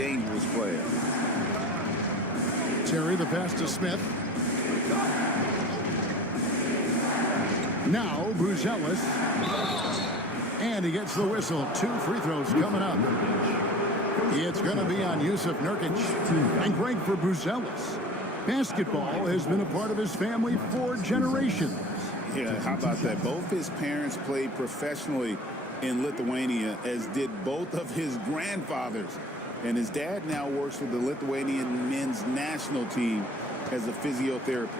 dangerous player. Terry, the pass to Smith. Now, Bruzelis. And he gets the whistle. 2 free throws coming up. It's going to be on Yusuf Nurkic. And great for Bruzelis. Basketball has been a part of his family for generations. Yeah, how about that? Both his parents played professionally in Lithuania, as did both of his grandfathers. And his dad now works with the Lithuanian men's national team as a physiotherapist.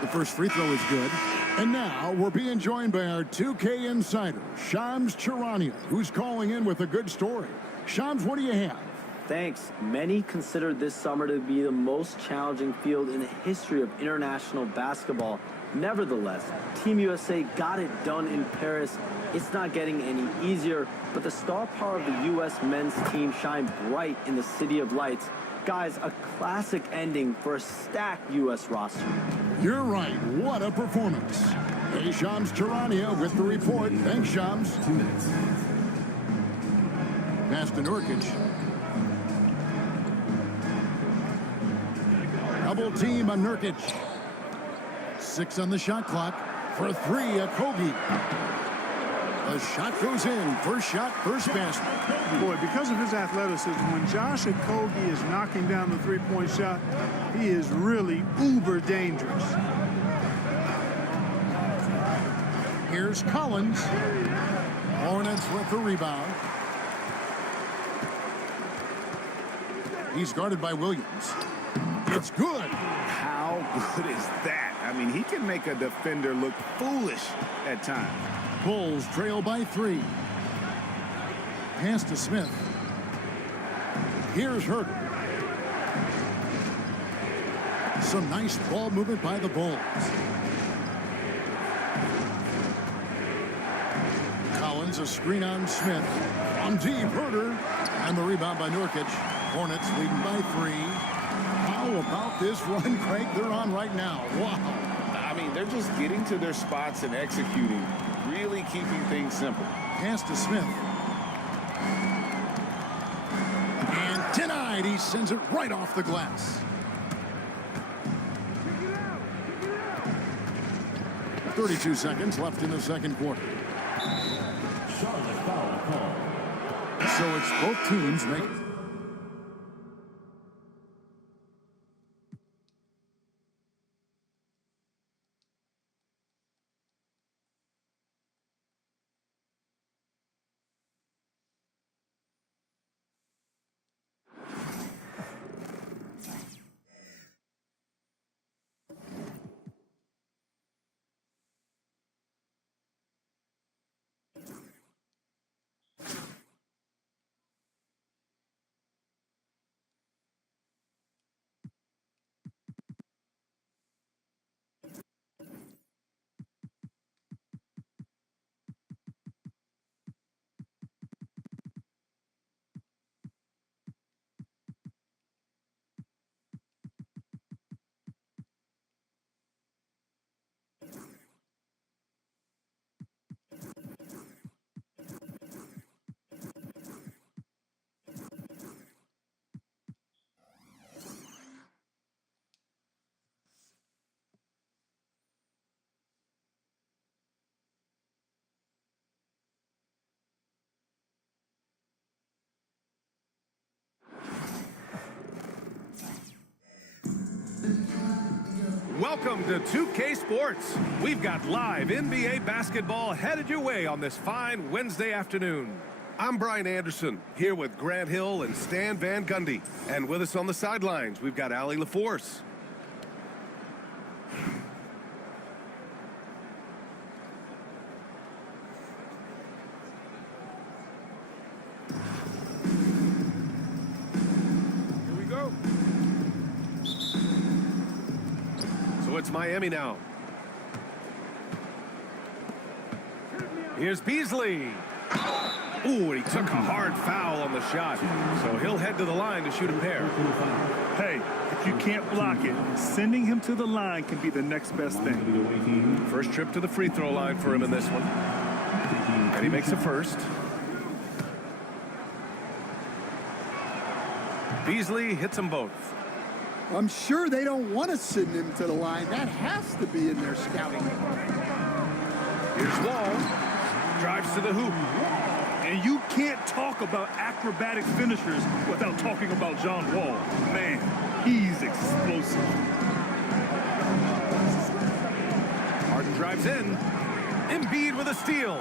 The first free throw is good. And now we're being joined by our 2K insider, Shams Charania, who's calling in with a good story. Shams, what do you have? Thanks. Many consider this summer to be the most challenging field in the history of international basketball. Nevertheless, Team USA got it done in Paris. It's not getting any easier, but the star power of the U.S. men's team shined bright in the City of Lights. Guys, a classic ending for a stacked U.S. roster. You're right. What a performance. Hey, Shams Charania with the report. Thanks, Shams. 2 minutes. Pass to Nurkic. Double team on Nurkic. 6 on the shot clock. For 3, Okogie. The shot goes in. First shot, first basket. Boy, because of his athleticism, when Josh Okogie is knocking down the three-point shot, he is really uber dangerous. Here's Collins. Hornets with the rebound. He's guarded by Williams. It's good. How good is that? I mean, he can make a defender look foolish at times. Bulls trail by 3. Pass to Smith. Here's Herter. Some nice ball movement by the Bulls. Collins, a screen on Smith. On deep, Herter. And the rebound by Nurkic. Hornets leading by 3. How about this run, Craig, they're on right now? Wow. I mean, they're just getting to their spots and executing, really keeping things simple. Pass to Smith. And denied. He sends it right off the glass. 32 seconds left in the second quarter. So it's both teams making. Welcome to 2K Sports. We've got live NBA basketball headed your way on this fine Wednesday afternoon. I'm Brian Anderson, here with Grant Hill and Stan Van Gundy. And with us on the sidelines, we've got Allie LaForce. Here we go. So it's Miami now. Here's Beasley. Ooh, and he took a hard foul on the shot. So he'll head to the line to shoot a pair. Hey, if you can't block it, sending him to the line can be the next best thing. First trip to the free throw line for him in this one. And he makes a first. Beasley hits them both. I'm sure they don't want to send him to the line. That has to be in their scouting. Here's Wall. Drives to the hoop. And you can't talk about acrobatic finishers without talking about John Wall. Man, he's explosive. Harden drives in. Embiid with a steal.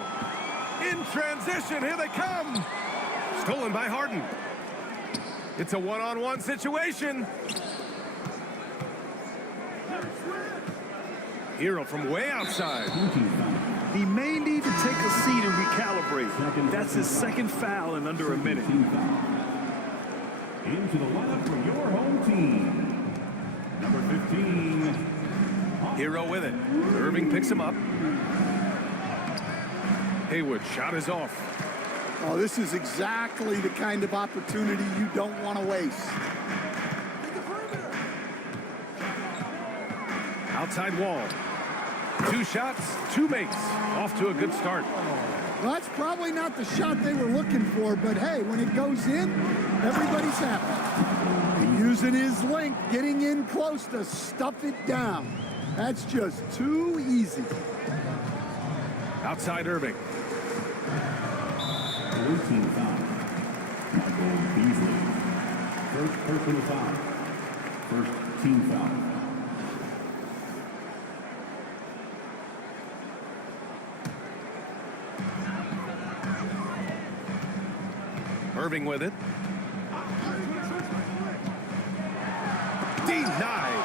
In transition, here they come. Stolen by Harden. It's a one-on-one situation. Hero from way outside. He may need to take a seat and recalibrate. That's his second foul in under a minute. Into the lineup for your home team. Number 15. Hero with it. Irving picks him up. Hayward shot is off. Oh, this is exactly the kind of opportunity you don't want to waste. Outside Wall. 2 shots, 2 makes. Off to a good start. Well, that's probably not the shot they were looking for, but hey, when it goes in, everybody's happy. And using his length, getting in close to stuff it down. That's just too easy. Outside Irving. Blue team foul. Michael Beasley. First personal foul. First team foul. Irving with it. Denied.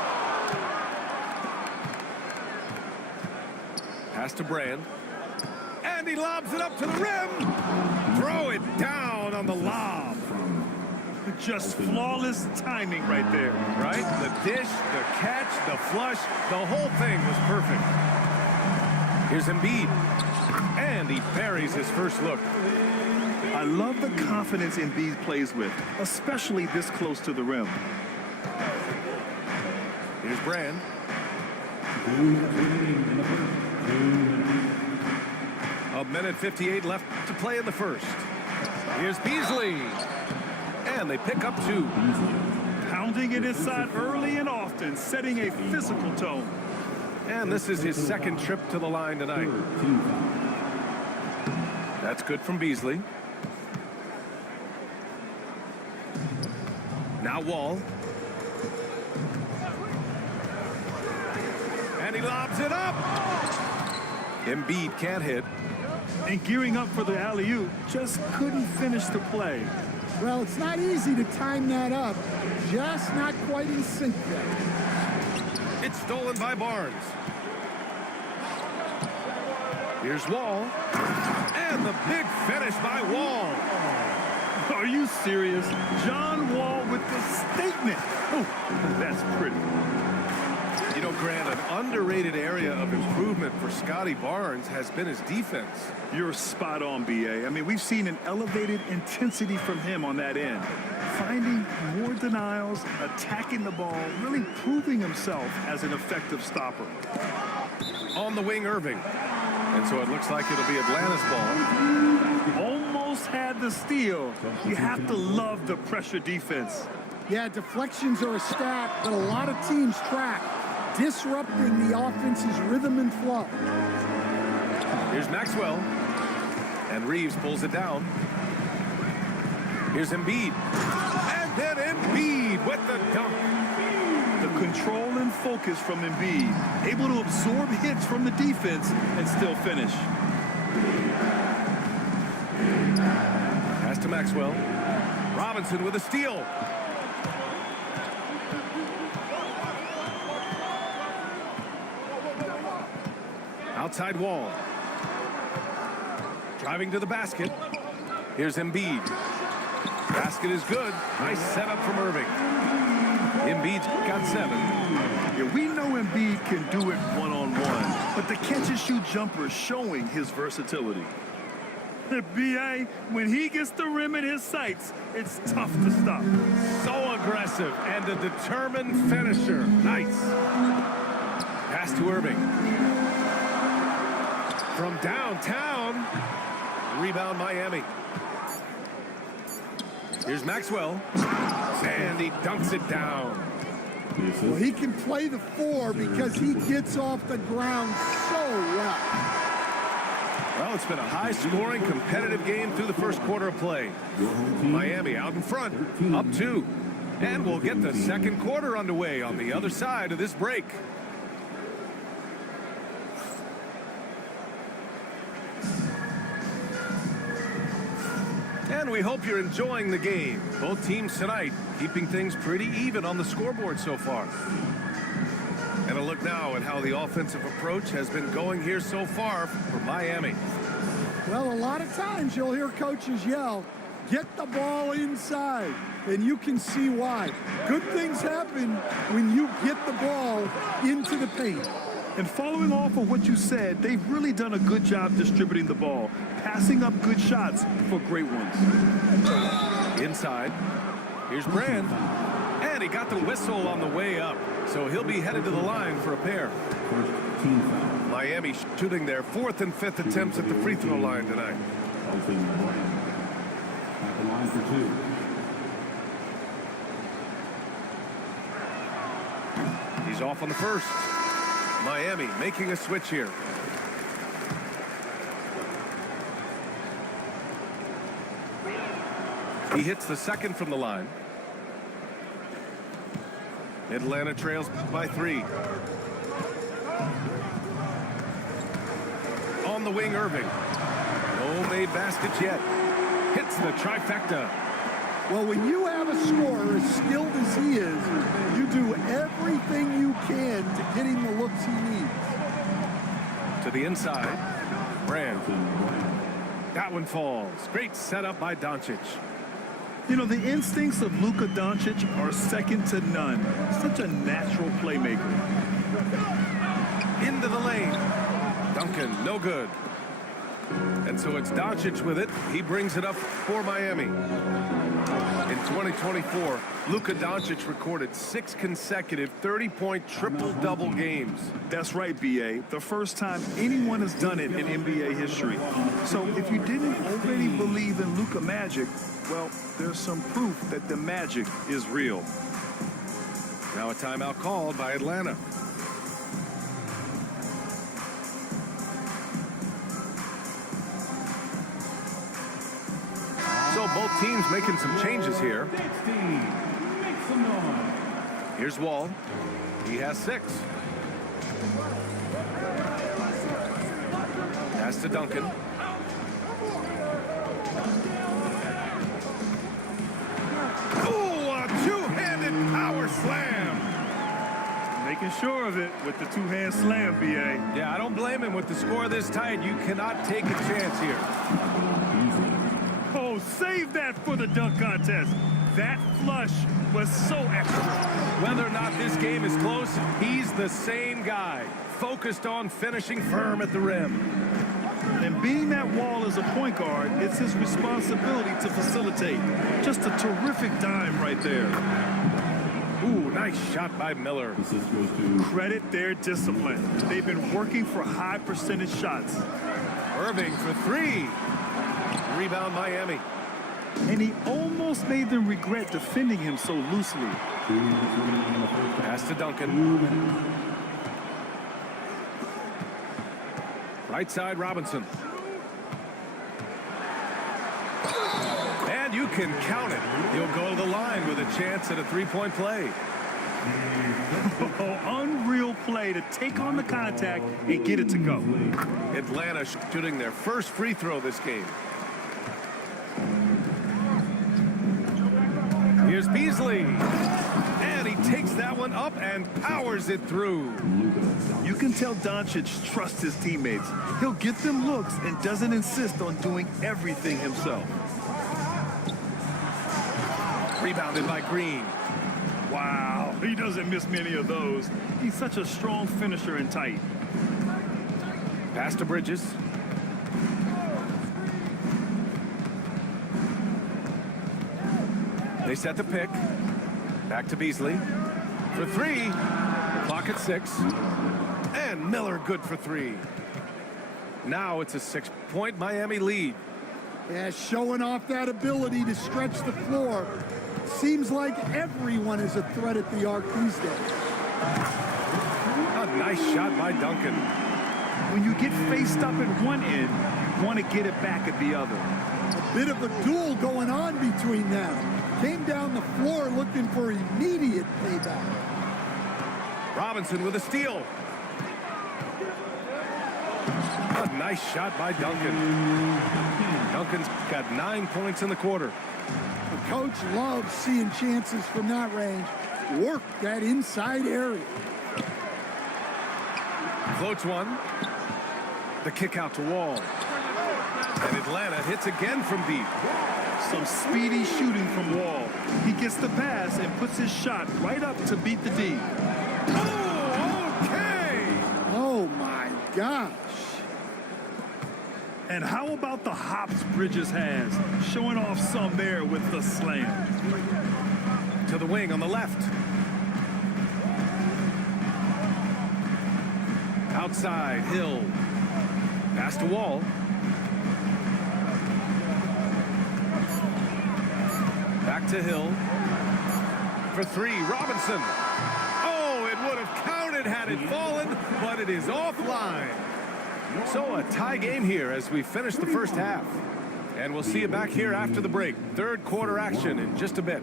Pass to Brand. And he lobs it up to the rim. Throw it down on the lob. Just flawless timing right there. Right? The dish, the catch, the flush, the whole thing was perfect. Here's Embiid. And he buries his first look. I love the confidence Embiid plays with, especially this close to the rim. Here's Brand. A minute 58 left to play in the first. Here's Beasley. And they pick up 2. Pounding it inside early and often, setting a physical tone. And this is his second trip to the line tonight. That's good from Beasley. Now Wall. And he lobs it up. Embiid can't hit. And gearing up for the alley-oop, just couldn't finish the play. Well, it's not easy to time that up. Just not quite in sync there. It's stolen by Barnes. Here's Wall. And the big finish by Wall. Are you serious? John Wall with the statement. Oh, that's pretty. You know, Grant, an underrated area of improvement for Scotty Barnes has been his defense. You're spot on, B.A. I mean, we've seen an elevated intensity from him on that end. Finding more denials, attacking the ball, really proving himself as an effective stopper. On the wing, Irving. And so it looks like it'll be Atlanta's ball. Almost had the steal. You have to love the pressure defense. Yeah, deflections are a stat that a lot of teams track, disrupting the offense's rhythm and flow. Here's Maxwell. And Reeves pulls it down. Here's Embiid. And then Embiid with the dunk. The control and focus from Embiid, able to absorb hits from the defense and still finish. Pass to Maxwell. Robinson with a steal. Outside Wall. Driving to the basket. Here's Embiid. Basket is good. Nice setup from Irving. Embiid's got 7. Yeah, we know Embiid can do it one-on-one, but the catch-and-shoot jumper is showing his versatility. B.A., when he gets the rim in his sights, it's tough to stop. So aggressive and a determined finisher. Nice. Pass to Irving. From downtown. Rebound Miami. Here's Maxwell. And he dunks it down. Well, he can play the 4 because he gets off the ground so well. Well, it's been a high-scoring, competitive game through the first quarter of play. Miami out in front, up 2. And we'll get the second quarter underway on the other side of this break. And we hope you're enjoying the game. Both teams tonight keeping things pretty even on the scoreboard so far. And a look now at how the offensive approach has been going here so far for Miami. Well, a lot of times you'll hear coaches yell, get the ball inside, and you can see why. Good things happen when you get the ball into the paint. And following off of what you said, they've really done a good job distributing the ball, passing up good shots for great ones. Inside, here's Brand. And he got the whistle on the way up, so he'll be headed to the line for a pair. Miami shooting their 4th and 5th attempts at the free throw line tonight. At the line for 2. He's off on the first. Miami making a switch here. He hits the second from the line. Atlanta trails by 3. On the wing, Irving. No made baskets yet. Hits the trifecta. Well, when you have a scorer as skilled as he is, you do everything you can to get him the looks he needs. To the inside. Brand. That one falls. Great setup by Doncic. You know, the instincts of Luka Doncic are second to none. Such a natural playmaker. Into the lane. Duncan, no good. And so it's Doncic with it. He brings it up for Miami. In 2024, Luka Doncic recorded 6 consecutive 30-point triple-double games. That's right, B.A. The first time anyone has done it in NBA history. So if you didn't already believe in Luka magic, well, there's some proof that the magic is real. Now a timeout called by Atlanta. So both teams making some changes here. Here's Wall. He has 6. Pass to Duncan. Oh, a two-handed power slam. Making sure of it with the two-hand slam, B.A. Yeah, I don't blame him. With the score this tight, you cannot take a chance here. Oh, save that for the dunk contest. That flush was so extra. Whether or not this game is close, he's the same guy, focused on finishing firm at the rim. And being that Wall as a point guard, it's his responsibility to facilitate. Just a terrific dime right there. Ooh, nice shot by Miller. Credit their discipline. They've been working for high percentage shots. Irving for 3. Rebound Miami. And he almost made them regret defending him so loosely. Pass to Duncan. Right side, Robinson. And you can count it. He'll go to the line with a chance at a 3-point play. Oh, unreal play to take on the contact and get it to go. Atlanta shooting their first free throw this game. Here's Beasley. And he takes that one up and powers it through. You can tell Doncic trusts his teammates. He'll get them looks and doesn't insist on doing everything himself. Rebounded by Green. Wow, he doesn't miss many of those. He's such a strong finisher and tight. Pass to Bridges. They set the pick. Back to Beasley. For 3. Clock at 6. And Miller good for 3. Now it's a 6-point Miami lead. Yeah, showing off that ability to stretch the floor. Seems like everyone is a threat at the arc these days. A nice shot by Duncan. When you get faced up at one end, you want to get it back at the other. A bit of a duel going on between them. Came down the floor looking for immediate payback. Robinson with a steal. A nice shot by Duncan. Duncan's got 9 points in the quarter. The coach loves seeing chances from that range. Work that inside area. Floats one. The kick out to Wall. And Atlanta hits again from deep. Some speedy shooting from Wall. He gets the pass and puts his shot right up to beat the D. Oh, okay! Oh, my gosh. And how about the hops Bridges has? Showing off some there with the slam. To the wing on the left. Outside, Hill. Pass to Wall. Back to Hill. For three, Robinson. Oh, it would have counted had it fallen, but it is offline. So a tie game here as we finish the first half. And we'll see you back here after the break. Third quarter action in just a bit.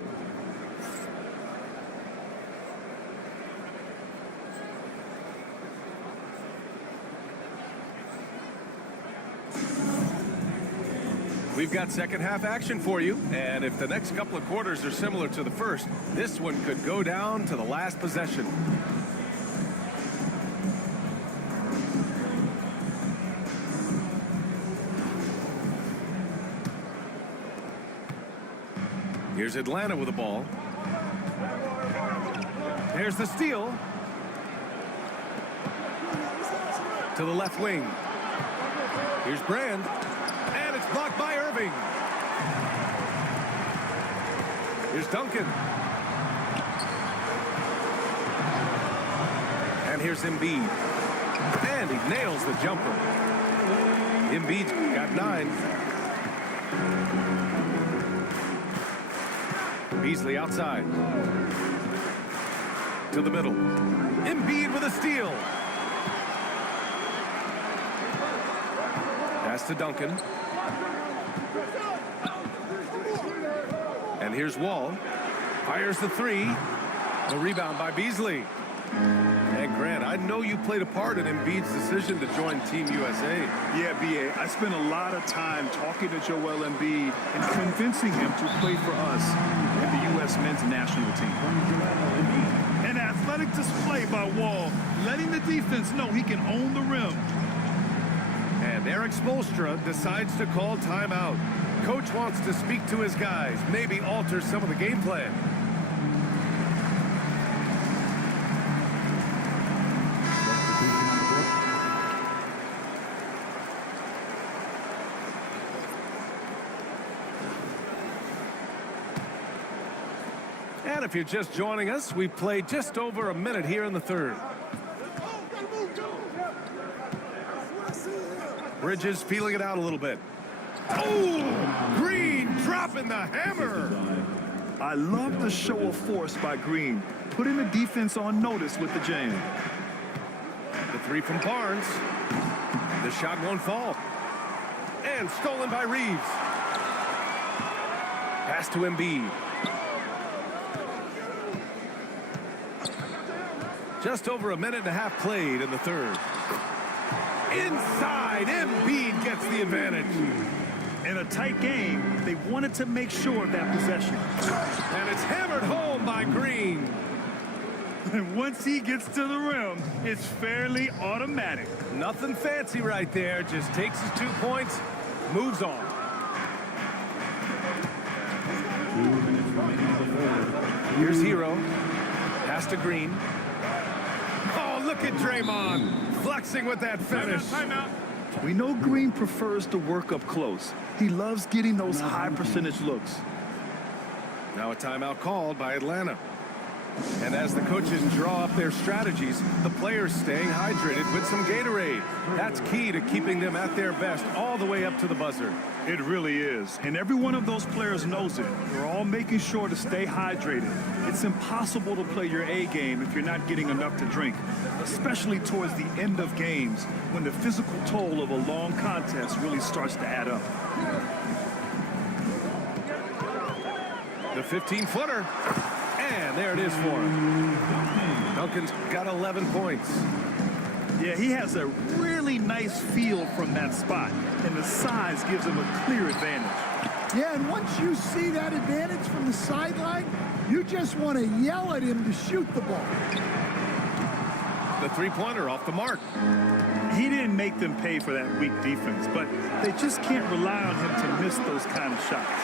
We've got second half action for you, and if the next couple of quarters are similar to the first, this one could go down to the last possession. Here's Atlanta with the ball. There's the steal. To the left wing. Here's Brand. And it's blocked by Irving. Here's Duncan. And here's Embiid. And he nails the jumper. Embiid's got 9. Beasley outside. To the middle. Embiid with a steal. Pass to Duncan. And here's Wall. Fires the three. The rebound by Beasley. And Grant, I know you played a part in Embiid's decision to join Team USA. Yeah, B.A., I spent a lot of time talking to Joel Embiid and convincing him to play for us in the U.S. men's national team. An athletic display by Wall, letting the defense know he can own the rim. And Eric Spoelstra decides to call timeout. Coach wants to speak to his guys, maybe alter some of the game plan. And if you're just joining us, we played just over a minute here in the third. Bridges feeling it out a little bit. Oh, Green dropping the hammer. I love the show of force by Green, putting the defense on notice with the jam. The three from Barnes. The shot won't fall. And stolen by Reeves. Pass to Embiid. Just over a minute and a half played in the third. Inside, Embiid gets the advantage. In a tight game, they wanted to make sure of that possession. And it's hammered home by Green. And once he gets to the rim, it's fairly automatic. Nothing fancy right there. Just takes his 2 points, moves on. 2 minutes remaining in the third. Here's Hero. Pass to Green. Oh, look at Draymond flexing with that finish. Timeout. We know Green prefers to work up close. He loves getting those high percentage looks. Now a timeout called by Atlanta. And as the coaches draw up their strategies, the players staying hydrated with some Gatorade. That's key to keeping them at their best all the way up to the buzzer. It really is. And every one of those players knows it. They're all making sure to stay hydrated. It's impossible to play your A game if you're not getting enough to drink, especially towards the end of games when the physical toll of a long contest really starts to add up. The 15-footer. And there it is for him. Duncan's got 11 points. Yeah, he has a really nice feel from that spot, and the size gives him a clear advantage. Yeah, and once you see that advantage from the sideline, you just want to yell at him to shoot the ball. The three-pointer off the mark. He didn't make them pay for that weak defense, but they just can't rely on him to miss those kind of shots.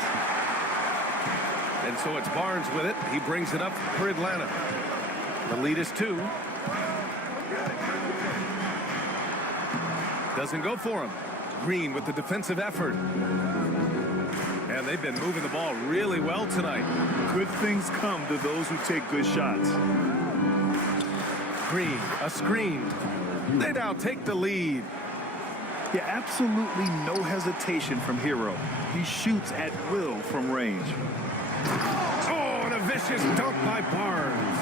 And so it's Barnes with it. He brings it up for Atlanta. The lead is 2. Doesn't go for him. Green with the defensive effort. And they've been moving the ball really well tonight. Good things come to those who take good shots. Green, a screen. They now take the lead. Yeah, absolutely no hesitation from Hero. He shoots at will from range. Oh, and a vicious dunk by Barnes.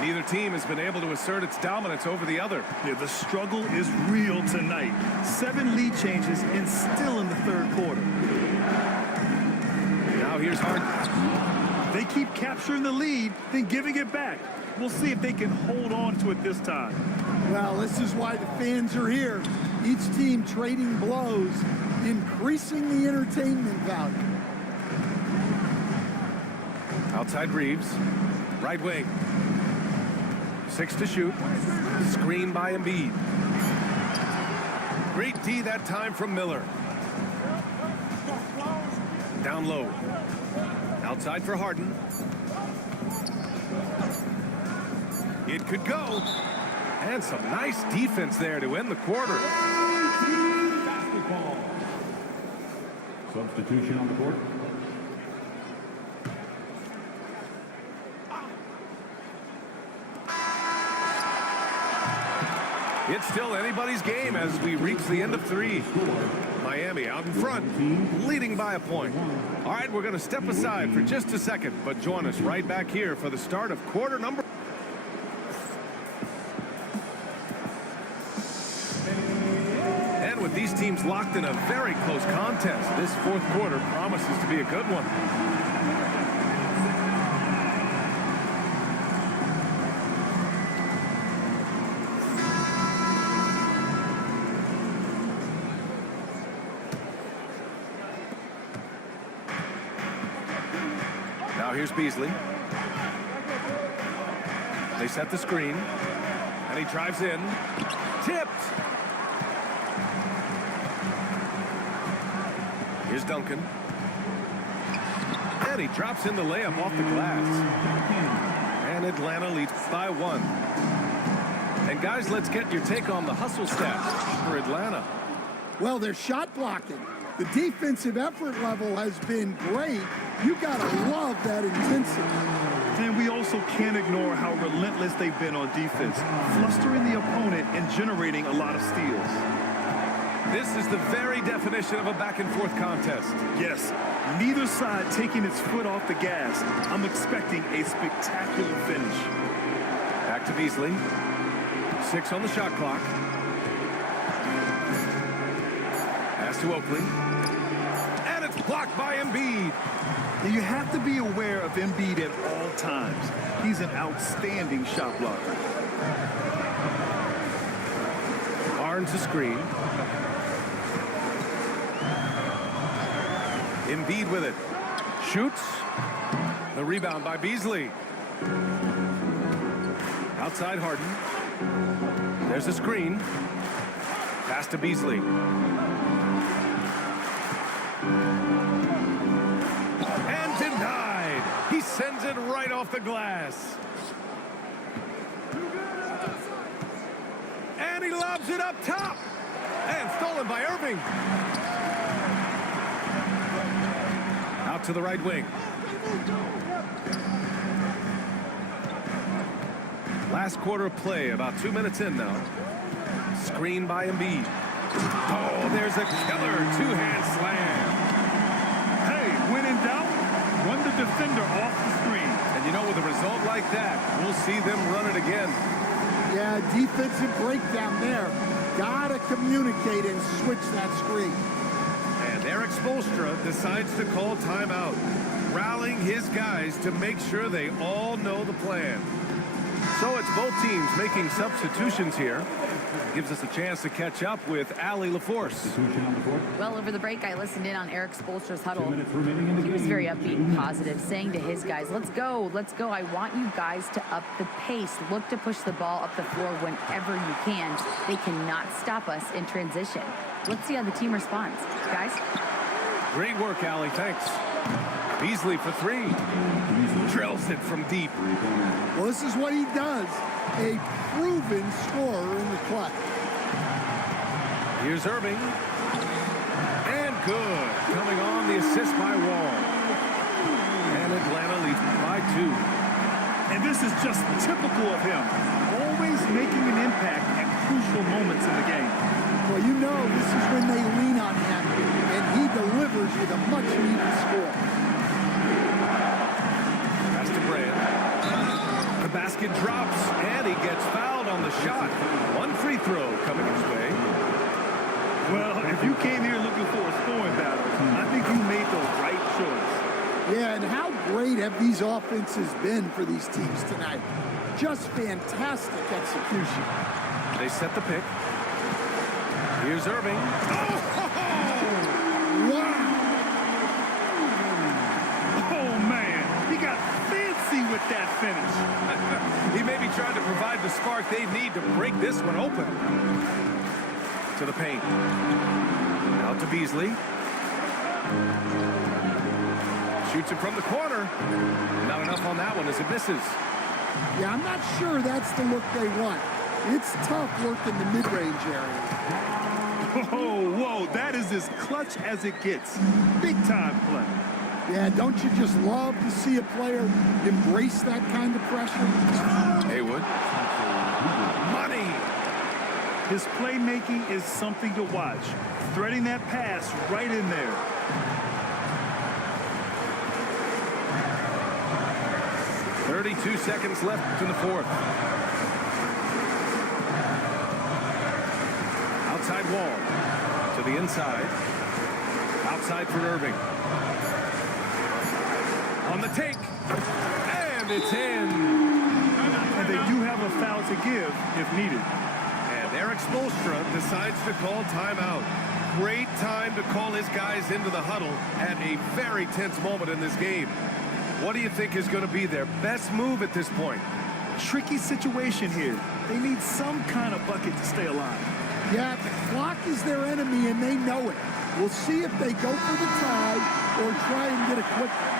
Neither team has been able to assert its dominance over the other. Yeah, the struggle is real tonight. 7 lead changes and still in the third quarter. Now here's Harden. They keep capturing the lead, then giving it back. We'll see if they can hold on to it this time. Well, this is why the fans are here. Each team trading blows, increasing the entertainment value. Outside Reeves. Right wing. 6 to shoot. Screen by Embiid. Great D that time from Miller. Down low. Outside for Harden. It could go. And some nice defense there to end the quarter. Basketball. Substitution on the court. It's still anybody's game as we reach the end of 3. Miami out in front, leading by a point. All right, we're going to step aside for just a second, but join us right back here for the start of quarter number. And with these teams locked in a very close contest, this fourth quarter promises to be a good one. Now here's Beasley. They set the screen, and he drives in. Tipped. Here's Duncan. And he drops in the layup off the glass. And Atlanta leads by 1. And guys, let's get your take on the hustle stats for Atlanta. Well, they're shot blocking. The defensive effort level has been great. You got to love that intensity. And we also can't ignore how relentless they've been on defense, flustering the opponent and generating a lot of steals. This is the very definition of a back-and-forth contest. Yes, neither side taking its foot off the gas. I'm expecting a spectacular finish. Back to Beasley. 6 on the shot clock. Pass to Oakley. And it's blocked by Embiid. Now you have to be aware of Embiid at all times. He's an outstanding shot blocker. Barnes a screen. Embiid with it. Shoots. The rebound by Beasley. Outside Harden. There's a screen. Pass to Beasley. And denied. He sends it right off the glass. And he lobs it up top. And stolen by Irving. Out to the right wing. Last quarter of play, about 2 minutes in now. Screen by Embiid. Oh, there's a killer two-hand slam. Hey, when in doubt, run the defender off the screen. And you know, with a result like that, we'll see them run it again. Yeah, defensive breakdown there. Gotta communicate and switch that screen. And Eric Spoelstra decides to call timeout, rallying his guys to make sure they all know the plan. So it's both teams making substitutions here. Gives us a chance to catch up with Allie LaForce. Well, over the break, I listened in on Eric Spoelstra's huddle. He was very upbeat and positive, saying to his guys, let's go. I want you guys to up the pace. Look to push the ball up the floor whenever you can. They cannot stop us in transition. Let's see how the team responds. Guys? Great work, Allie. Thanks. Beasley for three. Drills it from deep. Well, this is what he does. A proven scorer in the clutch. Here's Irving. And good. Coming on the assist by Wall. And Atlanta leads by 2. And this is just typical of him. Always making an impact at crucial moments in the game. Well, you know this is when they lean on him, and he delivers with a much-needed score. Pass to Brand. The basket drops, and he gets fouled on the shot. One free throw coming his way. Well, if you came here looking for a scoring battle, I think you made the right choice. Yeah, and how great have these offenses been for these teams tonight? Just fantastic execution. They set the pick. Here's Irving. Wow! Oh, man. He got fancy with that finish. He may be trying to provide the spark they need to break this one open. To the paint. Out to Beasley. Shoots it from the corner. Not enough on that one as it misses. Yeah, I'm not sure that's the look they want. It's tough work in the mid-range area. Whoa, that is as clutch as it gets. Big-time play. Yeah, don't you just love to see a player embrace that kind of pressure? Haywood. Money. His playmaking is something to watch. Threading that pass right in there. .32 seconds left in the fourth. Outside Wall. To the inside. Outside for Irving. On the take. And it's in. And they do have a foul to give if needed. And Eric Spoelstra decides to call timeout. Great time to call his guys into the huddle at a very tense moment in this game. What do you think is going to be their best move at this point? Tricky situation here. They need some kind of bucket to stay alive. Yeah, the clock is their enemy, and they know it. We'll see if they go for the tie or try and get a quick one.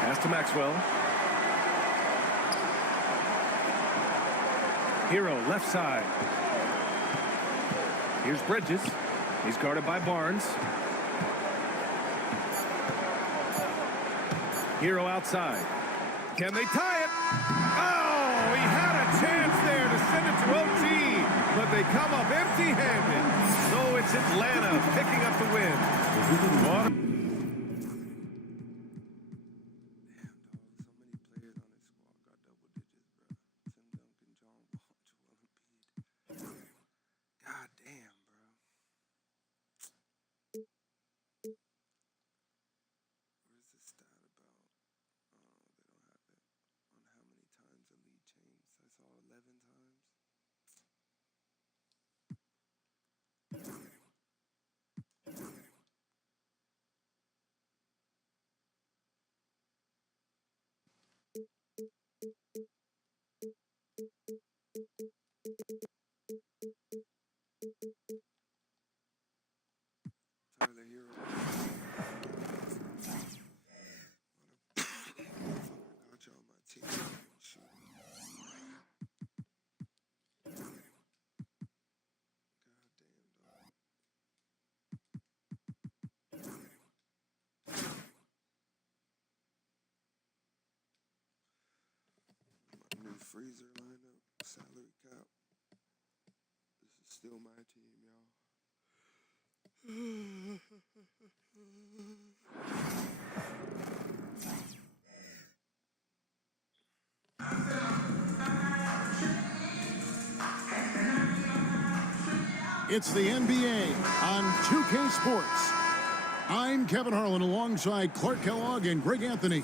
Pass to Maxwell. Hero, left side. Here's Bridges. He's guarded by Barnes. Hero outside. Can they tie it? Oh, he had a chance there to send it to OT, but they come up empty-handed. So it's Atlanta picking up the win. freezer lineup, salary cap. This is still my team, y'all. It's the NBA on 2K Sports. I'm Kevin Harlan alongside Clark Kellogg and Greg Anthony.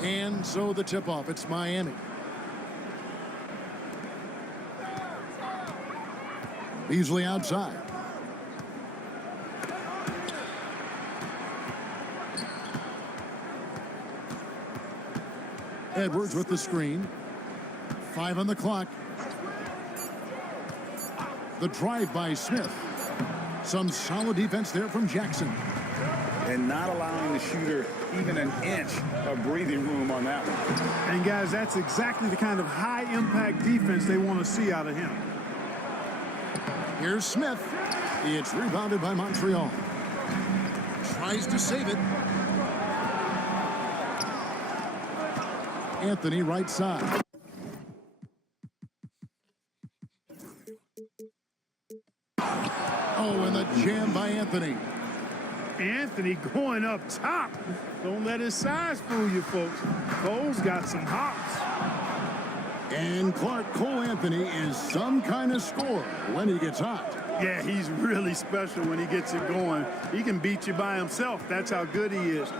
And so the tip-off, it's Miami. Beasley outside. Edwards with the screen. 5 on the clock. The drive by Smith. Some solid defense there from Jackson. And not allowing the shooter even an inch of breathing room on that one. And guys, that's exactly the kind of high-impact defense they want to see out of him. Here's Smith. It's rebounded by Montreal. Tries to save it. Anthony right side. Oh, and the jam by Anthony. Anthony going up top. Don't let his size fool you, folks. Cole's got some hops. And Cole Anthony is some kind of scorer when he gets hot. Yeah, he's really special when he gets it going. He can beat you by himself. That's how good he is.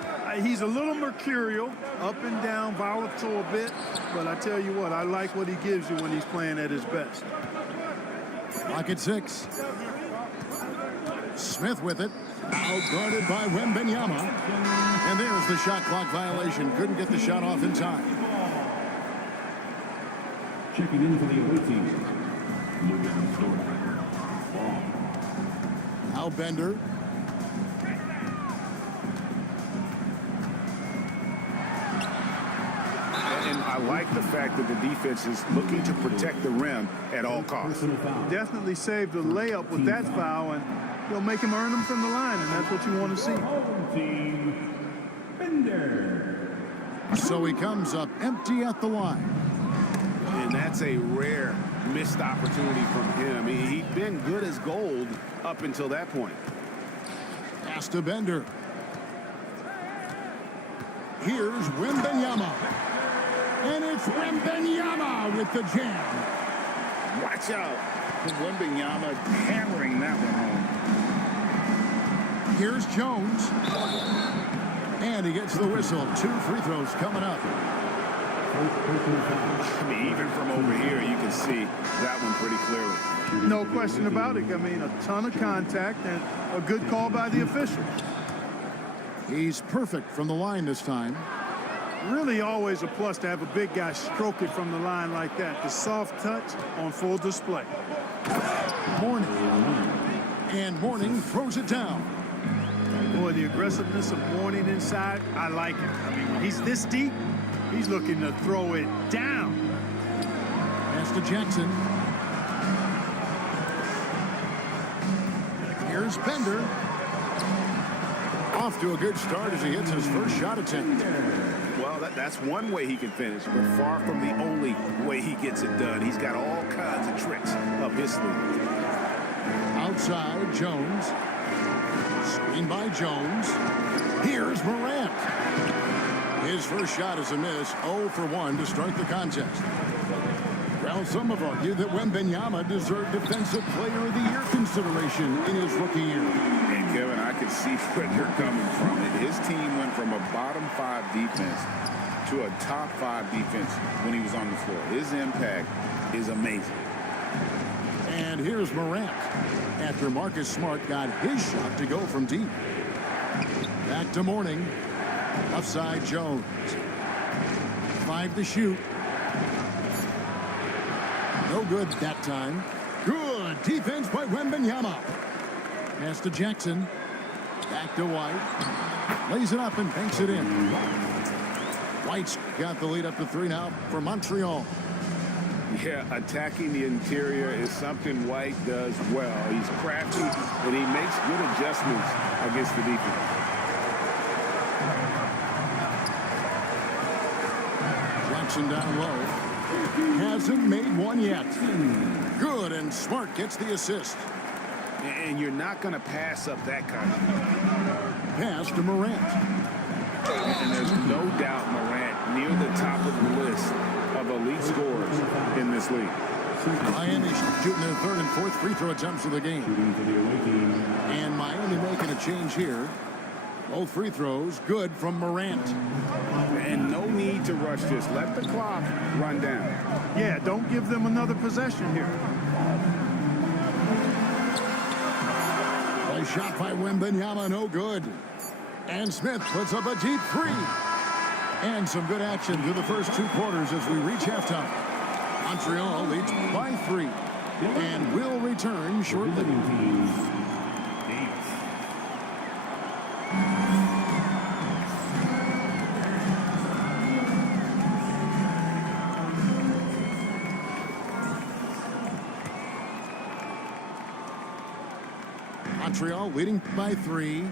He's a little mercurial, up and down, volatile a bit. But I tell you what, I like what he gives you when he's playing at his best. Clock at 6. Smith with it. Outguarded by Wembanyama. And there's the shot clock violation. Couldn't get the shot off in time. Checking in for the away team. Now Bender. And I like the fact that the defense is looking to protect the rim at all costs. Definitely saved a layup with that foul, and he'll make him earn them from the line, and that's what you want to see. Team Bender. So he comes up empty at the line. And that's a rare missed opportunity from him. He'd been good as gold up until that point. Pass to Bender. Here's Wembanyama. And it's Wembanyama with the jam. Watch out. Wembanyama hammering that one home. Here's Jones. And he gets the whistle. 2 free throws coming up. Even from over here, you can see that one pretty clearly. No question about it. I mean, a ton of contact and a good call by the official. He's perfect from the line this time. Really always a plus to have a big guy stroke it from the line like that. The soft touch on full display. Mourning. And Mourning throws it down. Boy, the aggressiveness of Mourning inside, I like it. I mean, when he's this deep, he's looking to throw it down. Pass to Jackson. Here's Bender. Off to a good start as he hits his first shot attempt. Well, that's one way he can finish, but far from the only way he gets it done. He's got all kinds of tricks up his sleeve. Outside, Jones. Screen by Jones. Here's Morant. His first shot is a miss, 0 for 1 to start the contest. Well, some have argued that Wembanyama deserved Defensive Player of the Year consideration in his rookie year. And Kevin, I can see where they're coming from. His team went from a bottom 5 defense to a top 5 defense when he was on the floor. His impact is amazing. And here's Morant after Marcus Smart got his shot to go from deep. Back to Mourning. Upside Jones. 5 to shoot. No good that time. Good defense by Wembanyama. Pass to Jackson. Back to White. Lays it up and banks it in. White's got the lead up to 3 now for Montreal. Yeah, attacking the interior is something White does well. He's crafty, and he makes good adjustments against the defense. Jackson down low. Hasn't made one yet. Good, and Smart gets the assist. And you're not going to pass up that kind of Pass to Morant. And there's no doubt Morant near the top of the list of elite scorers in this league. Miami shooting their 3rd and 4th free throw attempts of the game. And Miami making a change here. Both free throws good from Morant. And no need to rush this. Let the clock run down. Yeah, don't give them another possession here. A shot by Wembanyama, no good. And Smith puts up a deep 3. And some good action through the first 2 quarters as we reach halftime. Montreal leads by 3 and will return shortly. Montreal leading by 3.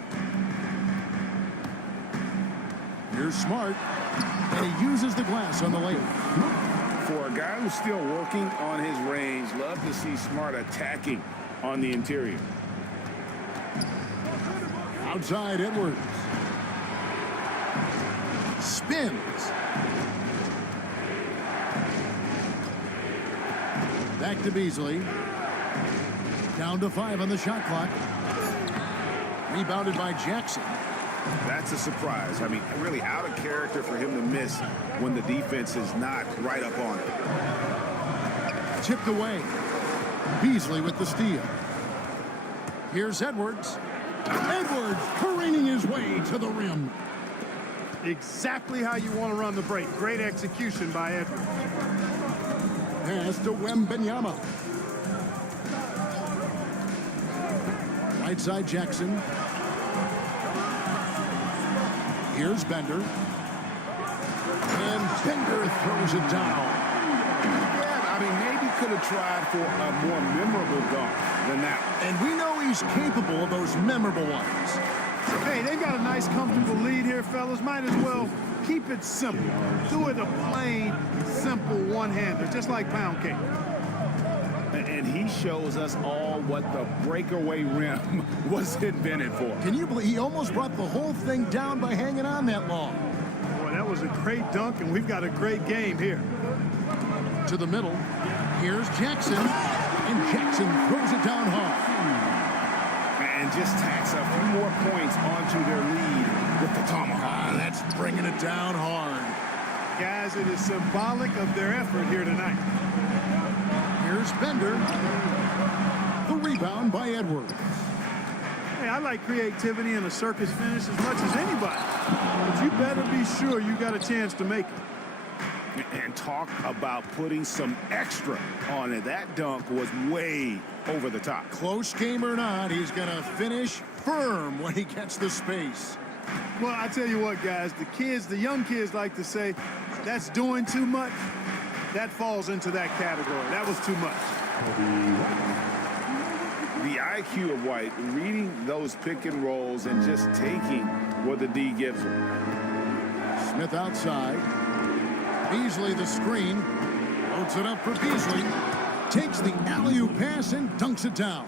Here's Smart, and he uses the glass on the layup. For a guy who's still working on his range, love to see Smart attacking on the interior. Outside Edwards. Spins. Back to Beasley. Down to 5 on the shot clock. Rebounded by Jackson. That's a surprise. I mean, really out of character for him to miss when the defense is not right up on it. Tipped away. Beasley with the steal. Here's Edwards. Edwards careening his way to the rim. Exactly how you want to run the break. Great execution by Edwards. Pass to Wembanyama. Right side Jackson. Here's Bender. And Bender throws it down. Yeah, I mean, maybe could have tried for a more memorable dunk than that. And we know he's capable of those memorable ones. Hey, they've got a nice, comfortable lead here, fellas. Might as well keep it simple. Do it a plain, simple one-hander, just like pound cake. And he shows us all what the breakaway rim was invented for. Can you believe he almost brought the whole thing down by hanging on that long? Boy, that was a great dunk, and we've got a great game here. To the middle. Here's Jackson. And Jackson throws it down hard. And just tacks a few more points onto their lead with the tomahawk. That's bringing it down hard. Guys, it is symbolic of their effort here tonight. Here's Bender. The rebound by Edwards. Hey, I like creativity and a circus finish as much as anybody. But you better be sure you got a chance to make it. And talk about putting some extra on it. That dunk was way over the top. Close game or not, he's going to finish firm when he gets the space. Well, I tell you what, guys, the young kids like to say, that's doing too much. That falls into that category. That was too much. The IQ of White, reading those pick and rolls and just taking what the D gives him. Smith outside. Beasley the screen. Loads it up for Beasley. Takes the alley-oop pass and dunks it down.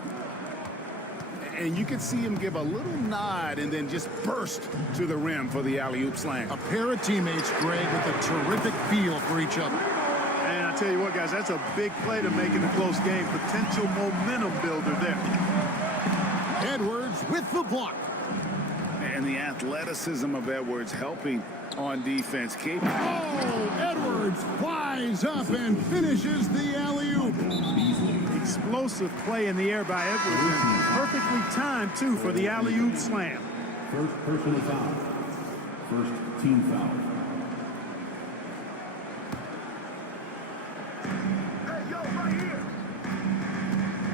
And you can see him give a little nod and then just burst to the rim for the alley-oop slam. A pair of teammates, Greg, with a terrific feel for each other. And I tell you what, guys, that's a big play to make in a close game. Potential momentum builder there. Edwards with the block. And the athleticism of Edwards helping on defense. Oh, Edwards flies up and finishes the alley-oop. Explosive play in the air by Edwards. And perfectly timed, too, for the alley-oop slam. First personal foul. First team foul.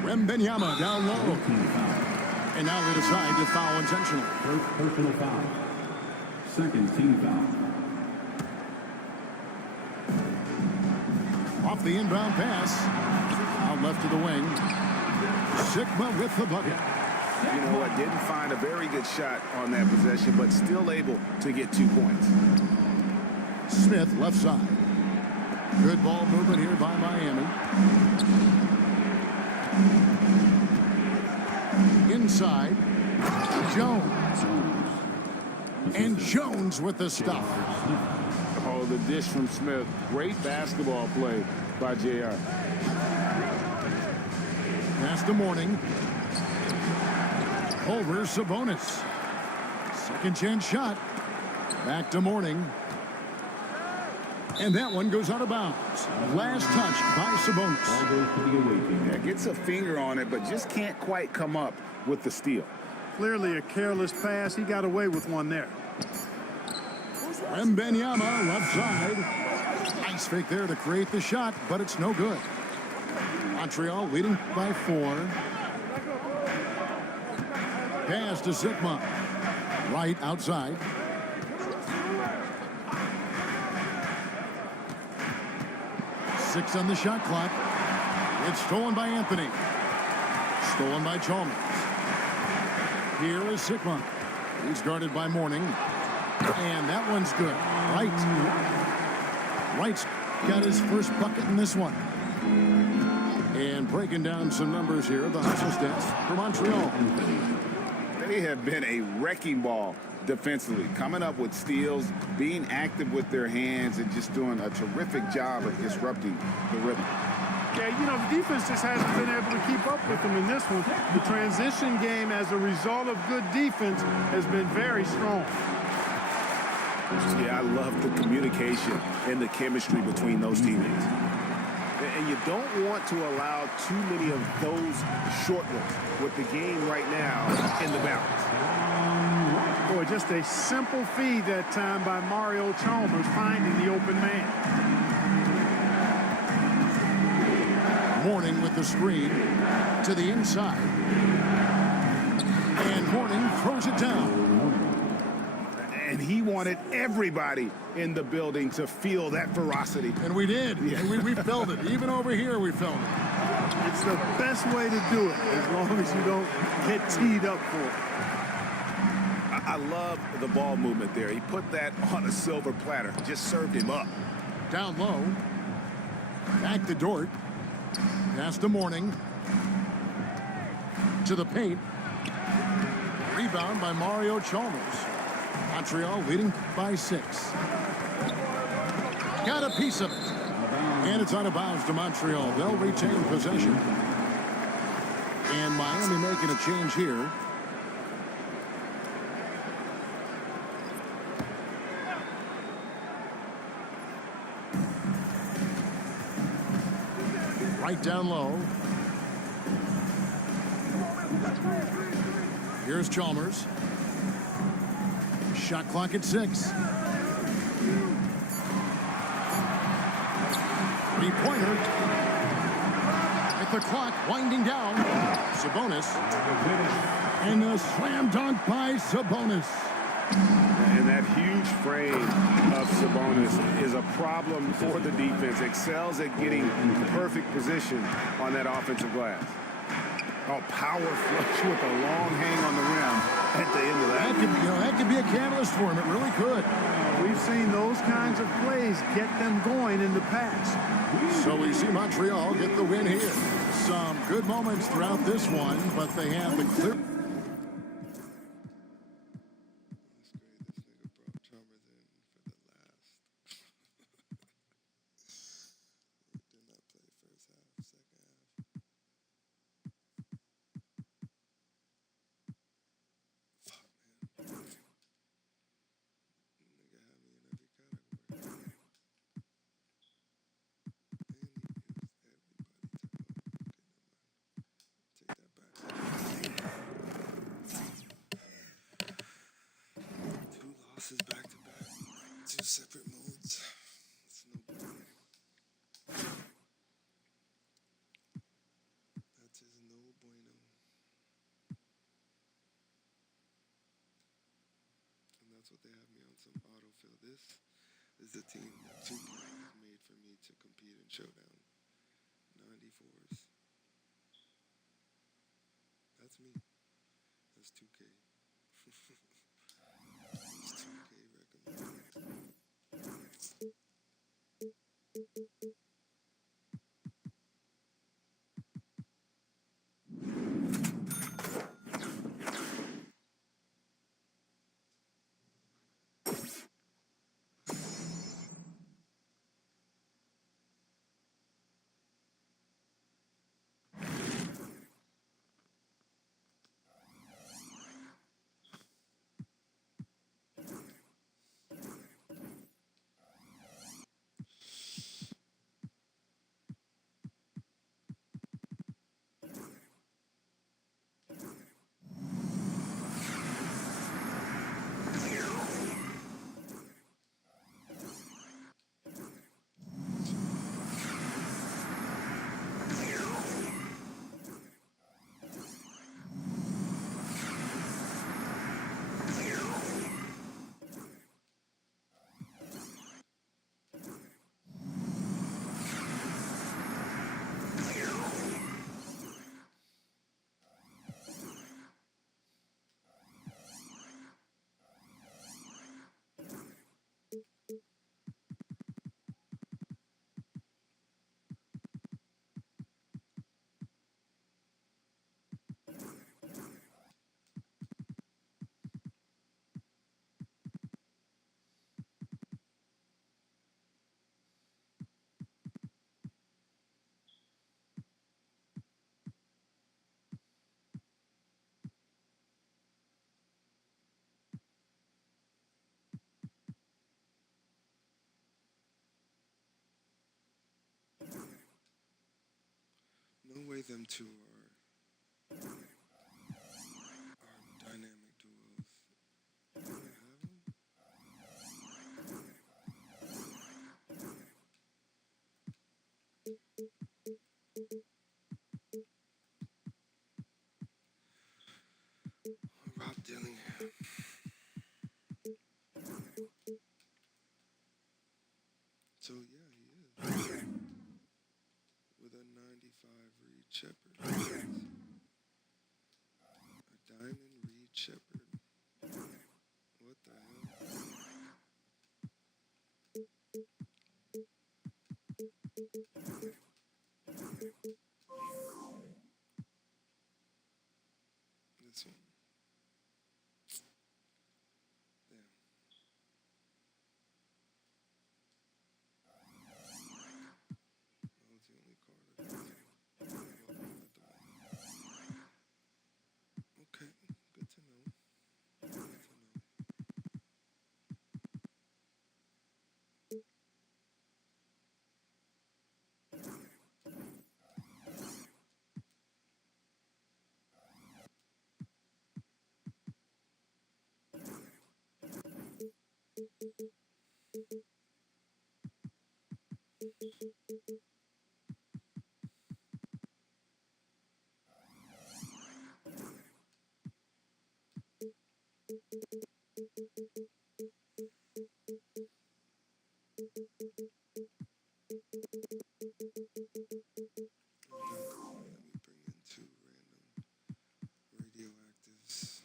Wembanyama down low. And now they decide to foul intentional. First personal foul. Second team foul. Off the inbound pass. Out left to the wing. Sigma with the bucket. You know what? Didn't find a very good shot on that possession, but still able to get 2 points. Smith left side. Good ball movement here by Miami. Inside. Jones. And Jones with the stuff. Oh, the dish from Smith. Great basketball play by JR. Pass to Morning. Over Sabonis. Second chance shot. Back to Morning. And that one goes out of bounds. Last touch by Sabonis. Yeah, gets a finger on it, but just can't quite come up with the steal. Clearly a careless pass. He got away with one there. Wembanyama left side. Nice fake there to create the shot, but it's no good. Montreal leading by 4. Pass to Sigma. Right outside. Six on the shot clock. It's stolen by Anthony. Stolen by Chalmers. Here is Sigma. He's guarded by Morning. And that one's good. Wright's got his first bucket in this one. And breaking down some numbers here, the hustle stats for Montreal. They have been a wrecking ball defensively, coming up with steals, being active with their hands, and just doing a terrific job of disrupting the rhythm. Yeah, you know, the defense just hasn't been able to keep up with them in this one. The transition game, as a result of good defense, has been very strong. Yeah, I love the communication and the chemistry between those teammates. And you don't want to allow too many of those short ones with the game right now in the balance. Boy, just a simple feed that time by Mario Chalmers finding the open man. Morning with the screen to the inside. And Morning throws it down. And he wanted everybody in the building to feel that ferocity. And we did. Yeah. And we felt it. Even over here, we felt it. It's the best way to do it, as long as you don't get teed up for it. I love the ball movement there. He put that on a silver platter. Just served him up. Down low. Back to Dort. Pass to Morning. To the paint. Rebound by Mario Chalmers. Montreal leading by 6. Got a piece of it. And it's out of bounds to Montreal. They'll retain possession. And Miami making a change here. Right down low. Here's Chalmers. Shot clock at 6. Three-pointer. With the clock winding down. Sabonis. And a slam dunk by Sabonis. And that huge frame of Sabonis is a problem for the defense. Excels at getting perfect position on that offensive glass. Oh, power flush with a long hang on the rim at the end of that. That could be a catalyst for him. It really could. We've seen those kinds of plays get them going in the past. So we see Montreal get the win here. Some good moments throughout this one, but they have the clear. Losses back to back. 2 separate modes. It's no bueno. That is no bueno. And that's what they have me on some autofill. This is the team that 2 players made for me to compete in Showdown. 94s. That's me. That's 2K. It's 2K recommended. No way them two are dynamic duos. Do I have them? Rob Dillingham. So yeah, he is. With a 95 Reed Shepherd. A diamond Reed Shepherd. What the hell? This one. Damn. That was the only card I got. Well, not the one. Okay, good to know. Good to know. Let me bring in two random radioactives.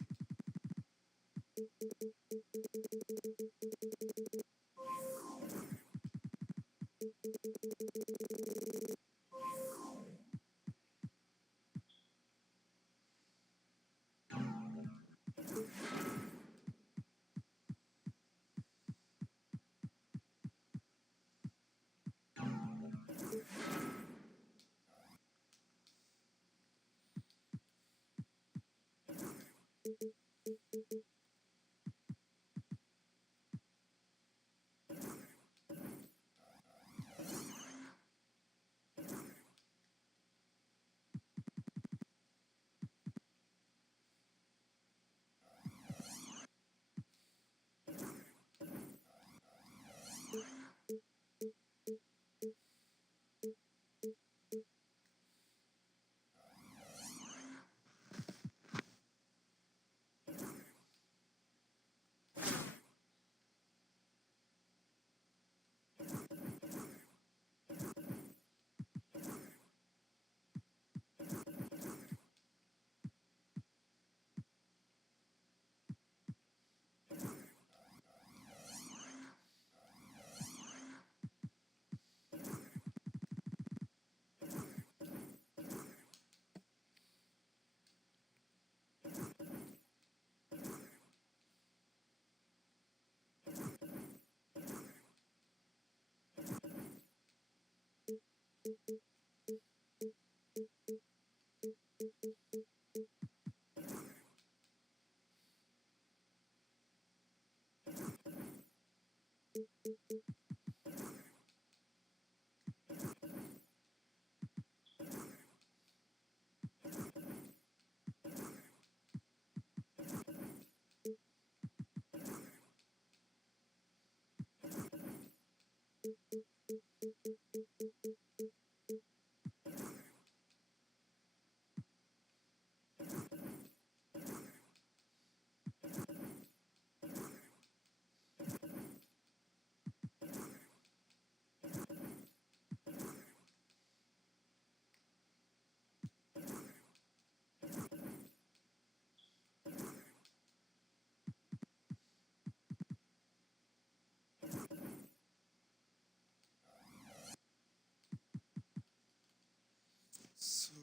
So,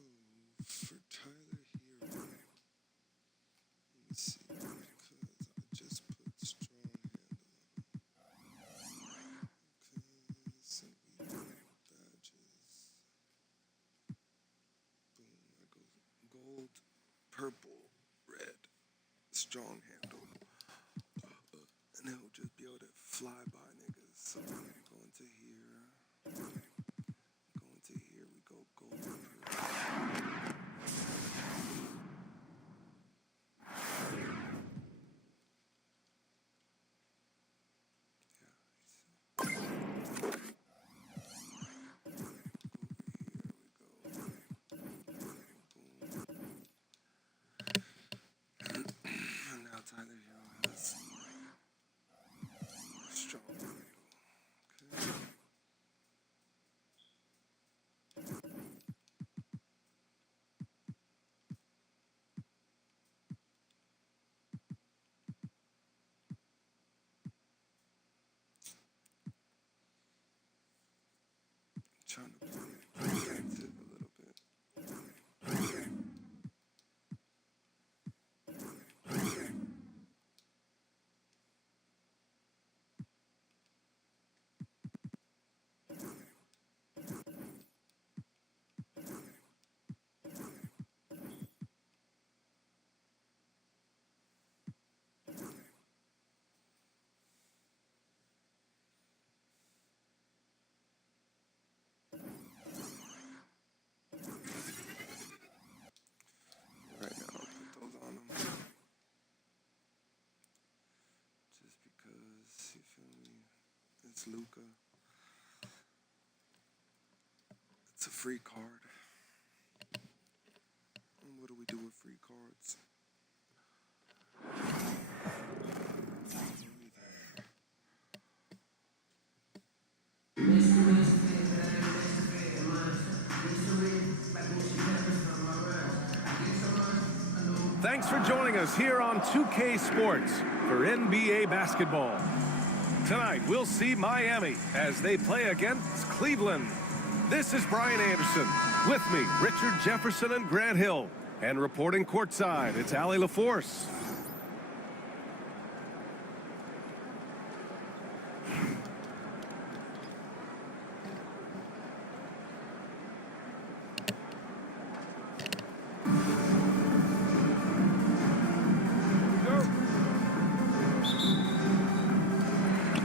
for Tyler Hero, let me see, because I just put strong handle on. Okay, so we got badges. Boom, I go gold, purple, red, strong handle. And he'll just be able to fly by niggas. So, go into here. Go into here, we go gold, purple. And now Tyler Hero has strong handle. Okay. Trying to play it defensive a little bit. Right now, I'll put those on him. Just because, you feel me? It's Luca. It's a free card. And what do we do with free cards? Thanks for joining us here on 2K Sports for NBA basketball. Tonight, we'll see Miami as they play against Cleveland. This is Brian Anderson. With me, Richard Jefferson and Grant Hill. And reporting courtside, it's Allie LaForce.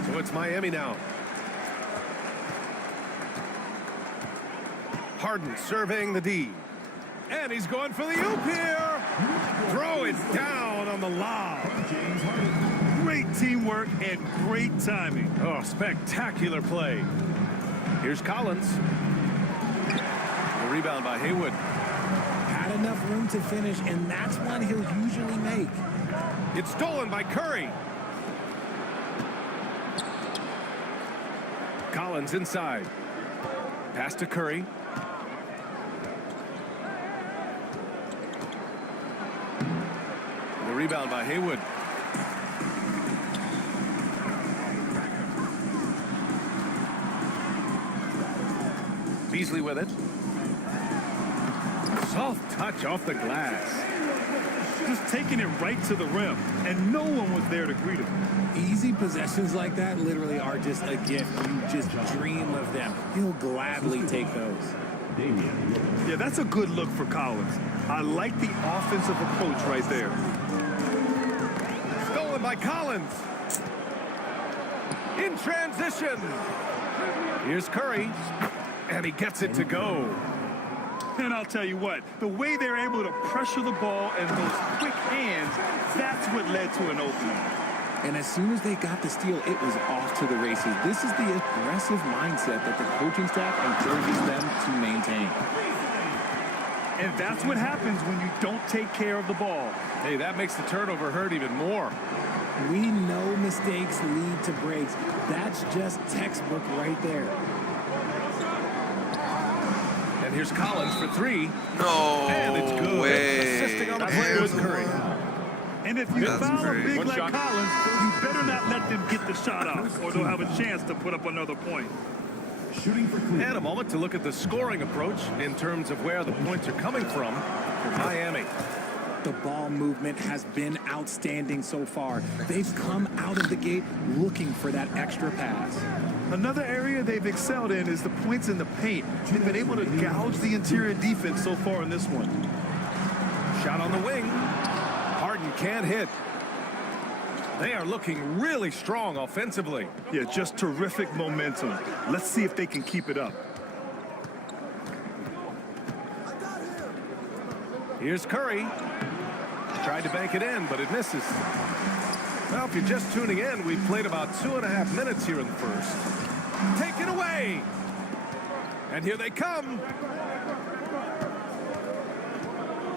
So it's Miami now. Harden surveying the D. And he's going for the oop here. Throw it down on the lob. Great teamwork and great timing. Oh, spectacular play. Here's Collins. The rebound by Haywood. Had enough room to finish, and that's one he'll usually make. It's stolen by Curry. Collins inside. Pass to Curry. The rebound by Haywood. Beasley with it. Soft touch off the glass. Just taking it right to the rim, and no one was there to greet him. Easy possessions like that literally are just a gift. You just dream of them. He'll gladly take those. Yeah, that's a good look for Collins. I like the offensive approach right there. Stolen by Collins. In transition. Here's Curry. And he gets it to go. And I'll tell you what, the way they're able to pressure the ball and those quick hands, that's what led to an opening. And as soon as they got the steal, it was off to the races. This is the aggressive mindset that the coaching staff encourages them to maintain. And that's what happens when you don't take care of the ball. Hey, that makes the turnover hurt even more. We know mistakes lead to breaks. That's just textbook right there. And here's Collins for three. No And it's good. way. Assisting on the play was Curry. And if you That's foul a great. big One like shot. Collins, you better not let them get the shot off, or they'll have a chance to put up another point. Shooting for Cleveland. And a moment to look at the scoring approach in terms of where the points are coming from for Miami. The ball movement has been outstanding so far. They've come out of the gate looking for that extra pass. Another area they've excelled in is the points in the paint. They've been able to gouge the interior defense so far in this one. Shot on the wing. Harden can't hit. They are looking really strong offensively. Yeah, just terrific momentum. Let's see if they can keep it up. Here's Curry. Tried to bank it in, but it misses. Well, if you're just tuning in, we've played about 2.5 minutes here in the first. Taken away. And here they come.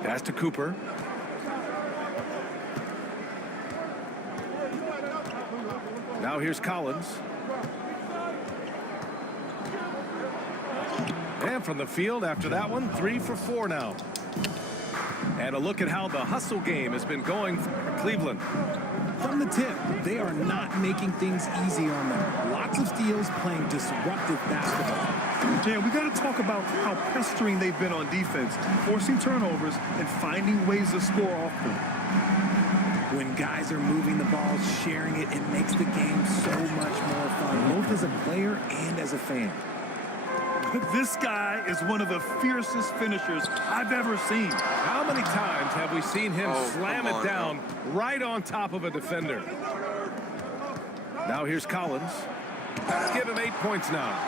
Pass to Cooper. Now here's Collins. And from the field after that one, 3 for 4 now. And a look at how the hustle game has been going for Cleveland. From the tip, they are not making things easy on them. Lots of steals, playing disruptive basketball. Yeah, we got to talk about how pestering they've been on defense, forcing turnovers and finding ways to score off them. When guys are moving the ball, sharing it, it makes the game so much more fun, both as a player and as a fan. This guy is one of the fiercest finishers I've ever seen. How many times have we seen him slam come it on, down right on top of a defender? Now here's Collins. Give him 8 points now.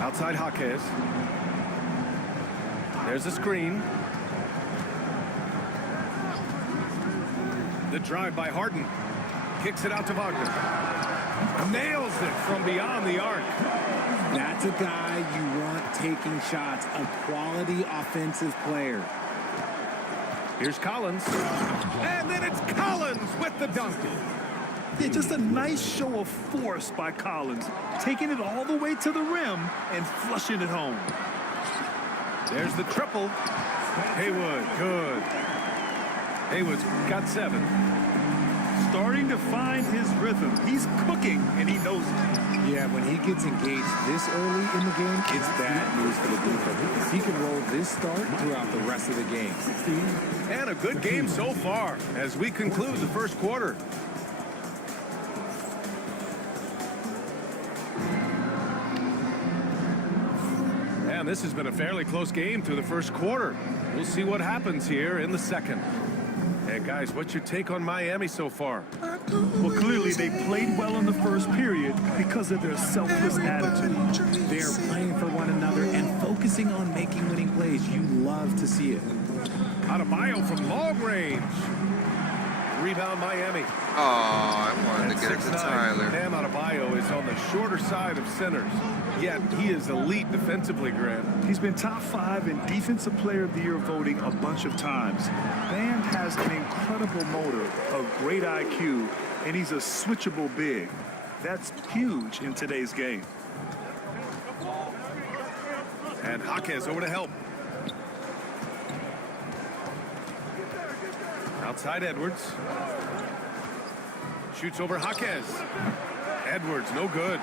Outside Jaquez. There's a screen. The drive by Harden. Kicks it out to Wagner. Nails it from beyond the arc. That's a guy you want taking shots, a quality offensive player. Here's Collins. And then it's Collins with the dunk. Yeah, just a nice show of force by Collins, taking it all the way to the rim and flushing it home. There's the triple. Haywood, good. Haywood's got 7. Starting to find his rhythm. He's cooking, and he knows it. Yeah, when he gets engaged this early in the game, it's bad news for the defense. He can roll this start throughout the rest of the game. And a good game so far as we conclude the first quarter. And this has been a fairly close game through the first quarter. We'll see what happens here in the second. Hey, guys, what's your take on Miami so far? Well, clearly they played well in the first period because of their selfless attitude. They're playing for one another and focusing on making winning plays. You love to see it. Adebayo from long range. Rebound Miami. Oh, I wanted to get it to 6'9", Tyler. Bam Adebayo is on the shorter side of centers. Yet he is elite defensively, Grant. He's been top 5 in Defensive Player of the Year voting a bunch of times. Bam has an incredible motor, a great IQ, and he's a switchable big. That's huge in today's game. And Jaquez over to help. Outside Edwards. Shoots over Jaquez. Edwards, no good.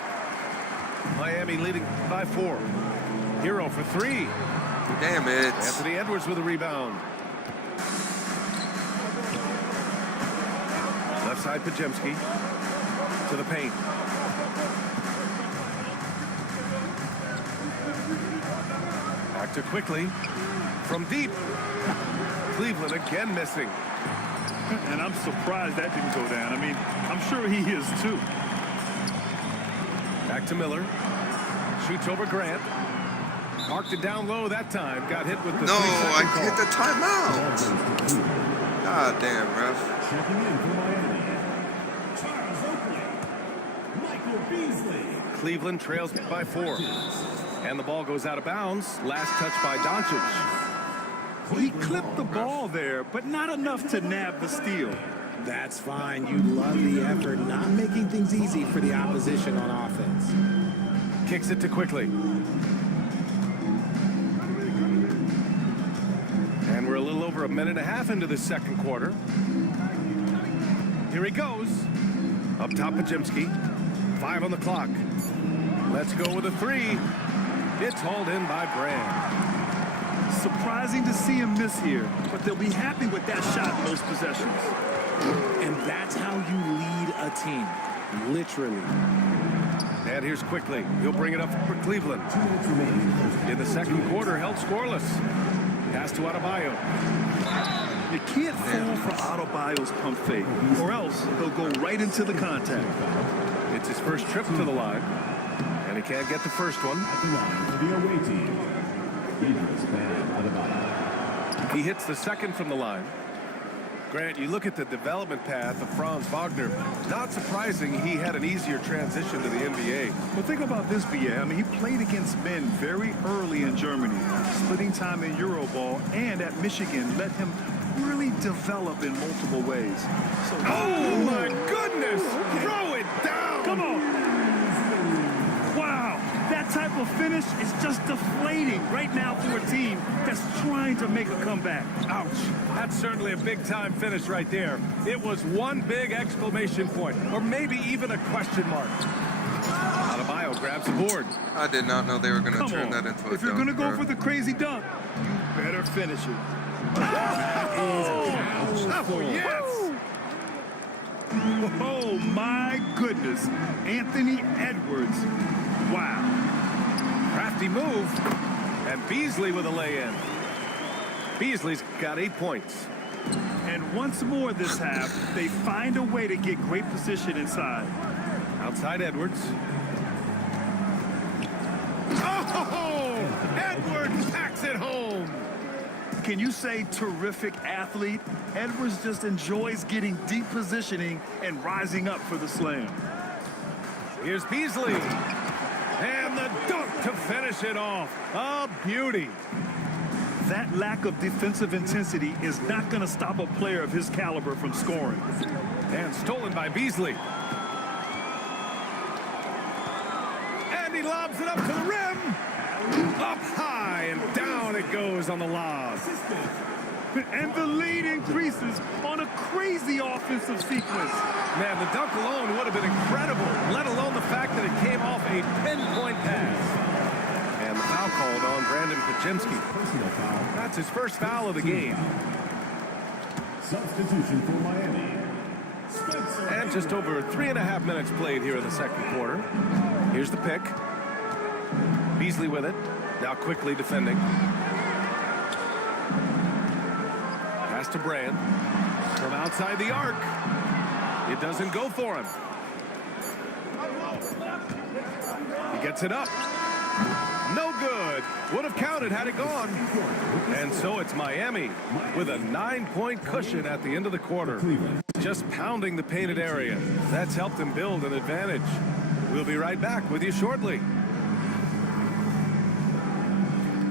Miami leading by 4. Hero for 3. Damn it. Anthony Edwards with a rebound. Left side, Pajemski. To the paint. Back to quickly. From deep. Cleveland again missing. And I'm surprised that didn't go down. I mean, I'm sure he is too. Back to Miller. Shoots over Grant. Marked it down low that time. Got hit with the No, I call. hit the timeout. God damn, ref. Checking in for Miami, Charles Oakley, Michael Beasley. Cleveland trails by 4. And the ball goes out of bounds. Last touch by Doncic. He clipped the ball there, but not enough to nab the steal. That's fine. You love the effort, not making things easy for the opposition on offense. Kicks it to quickly. And we're a little over a minute and a half into the second quarter. Here he goes. Up top, Pajemski. 5 on the clock. Let's go with a 3. It's hauled in by Brand. Surprising to see him miss here, but they'll be happy with that shot most possessions. And that's how you lead a team. Literally. And here's quickly. He'll bring it up for Cleveland. In the second quarter, held scoreless. Pass to Adebayo. You can't fall for Adebayo's pump fake, or else he'll go right into the contact. It's his first trip to the line, and he can't get the first one. At the line for the away team, Idris Bam Adebayo. He hits the second from the line. Grant, you look at the development path of Franz Wagner. Not surprising he had an easier transition to the NBA. Well, think about this, BA. I mean, he played against men very early in Germany, splitting time in Euroball, and at Michigan let him really develop in multiple ways. So, Oh, my goodness! Throw it down! Come on! Wow, that type of finish is just deflating right now for a team that's trying to make a comeback. Ouch. That's certainly a big-time finish right there. It was one big exclamation point, or maybe even a question mark. Adebayo grabs the board. I did not know they were going to Come turn on. that into a If you're going to dunk, go bro. for the crazy dunk, you better finish it. Oh, yes! Oh, my goodness. Anthony Edwards. Wow. Crafty move. And Beasley with a lay-in. Beasley's got 8 points. And once more this half, they find a way to get great position inside. Outside Edwards. Oh! Edwards packs it home! Can you say terrific athlete? Edwards just enjoys getting deep positioning and rising up for the slam. Here's Beasley. And the dunk to finish it off. A beauty. That lack of defensive intensity is not going to stop a player of his caliber from scoring. And stolen by Beasley. And he lobs it up to the rim. Up high and down it goes on the lob. And the lead increases on a crazy offensive sequence. Man, the dunk alone would have been incredible, let alone the fact that it came off a pinpoint pass. And the foul called on Brandon Pajemski. Personal foul. That's his first foul of the game. Substitution for Miami. Spencer. And just over 3.5 minutes played here in the second quarter. Here's the pick. Beasley with it. Now quickly defending. Pass to Brand. From outside the arc. It doesn't go for him. He gets it up. No good. Would have counted had it gone. And so it's Miami with a 9-point cushion at the end of the quarter. Just pounding the painted area. That's helped them build an advantage. We'll be right back with you shortly.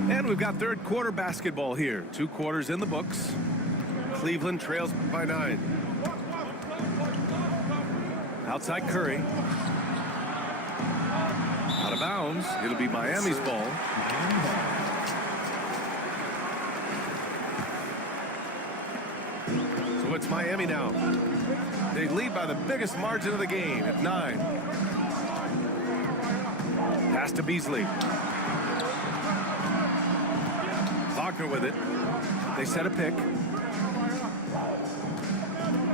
And we've got third quarter basketball here. 2 quarters in the books. Cleveland trails by 9. Outside Curry. Out of bounds. It'll be Miami's ball. So it's Miami now. They lead by the biggest margin of the game at 9. Pass to Beasley. Wagner with it. They set a pick.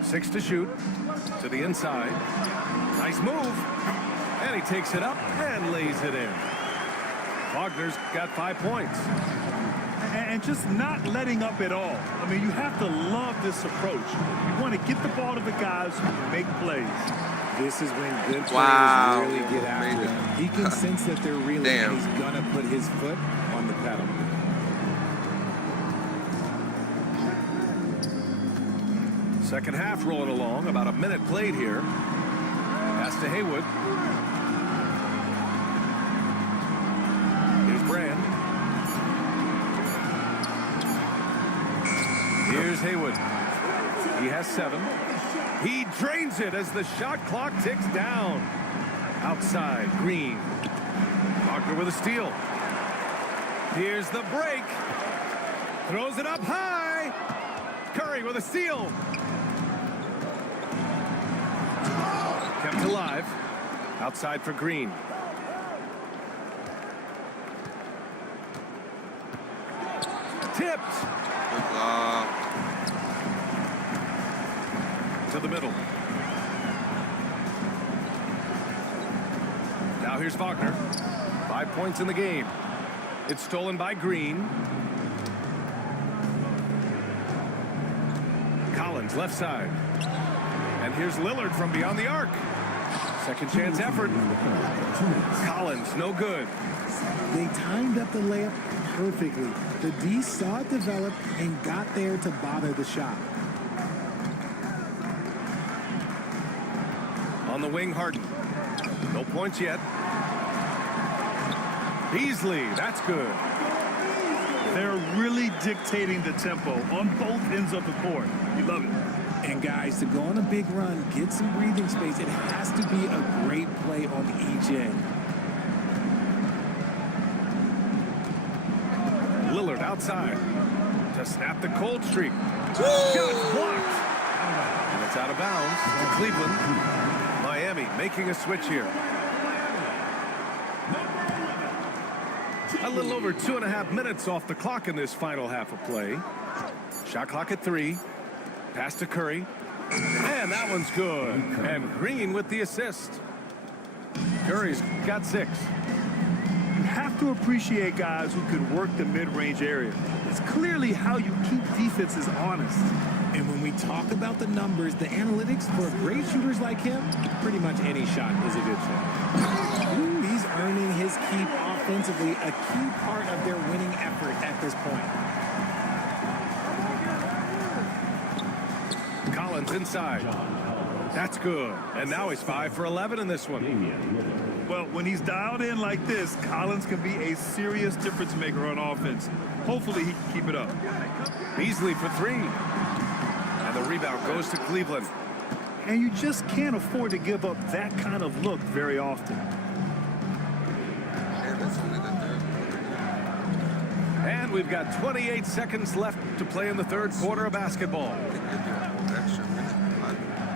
6 to shoot. To the inside. Nice move. And he takes it up and lays it in. Wagner's got 5 points. And just not letting up at all. I mean, you have to love this approach. You want to get the ball to the guys who can make plays. This is when good players really get after it. He can sense that they're reeling, and he's going to put his foot on the pedal. Second half rolling along. About a minute played here. Pass to Haywood. Here's Brand. Here's Haywood. He has 7. He drains it as the shot clock ticks down. Outside, Green. Wagner with a steal. Here's the break. Throws it up high. Curry with a steal. Kept alive. Outside for Green. Tipped. To the middle. Now here's Wagner. 5 points in the game. It's stolen by Green. Collins left side. And here's Lillard from beyond the arc. Second chance effort. Collins, no good. They timed up the layup perfectly. The D saw it develop and got there to bother the shot. On the wing, Harden. No points yet. Beasley, that's good. They're really dictating the tempo on both ends of the court. You love it. And guys, to go on a big run, get some breathing space, it has to be a great play on each end. Lillard outside to snap the cold streak. Shot blocked. And it's out of bounds to Cleveland. Miami making a switch here. A little over 2.5 minutes off the clock in this final half of play. Shot clock at 3. Pass to Curry. And that one's good. And Green with the assist. Curry's got 6. You have to appreciate guys who can work the mid-range area. It's clearly how you keep defenses honest. And when we talk about the numbers, the analytics for great shooters like him, pretty much any shot is a good shot. Ooh, he's earning his keep offensively, a key part of their winning effort at this point. Collins inside. That's good. And now he's 5 for 11 in this one. Well, when he's dialed in like this, Collins can be a serious difference maker on offense. Hopefully he can keep it up. Beasley for 3. And the rebound goes to Cleveland. And you just can't afford to give up that kind of look very often. And we've got 28 seconds left to play in the third quarter of basketball.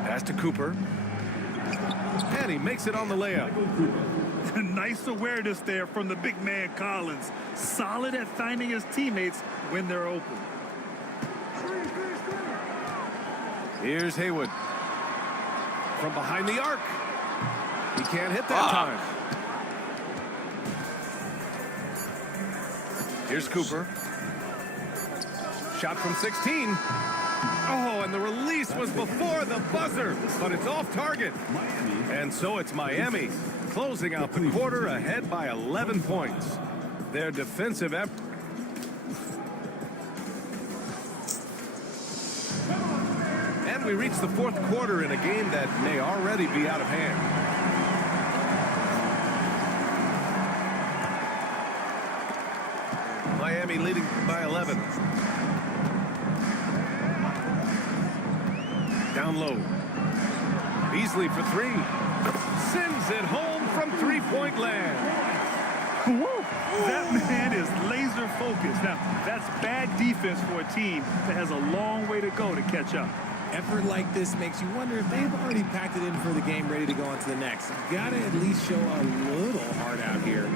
Pass to Cooper. And he makes it on the layup. Nice awareness there from the big man Collins. Solid at finding his teammates when they're open. Here's Haywood. From behind the arc. He can't hit that time. Here's Cooper. Shot from 16. Oh, and the release was before the buzzer, but it's off target. And so it's Miami closing out the quarter ahead by 11 points. Their defensive effort. And we reach the fourth quarter in a game that may already be out of hand. Miami leading by 11. Down low. Beasley for 3. Sends it home from three-point land. Woo! That man is laser focused. Now, that's bad defense for a team that has a long way to go to catch up. Effort like this makes you wonder if they've already packed it in for the game, ready to go on to the next. Got to at least show a little heart out here.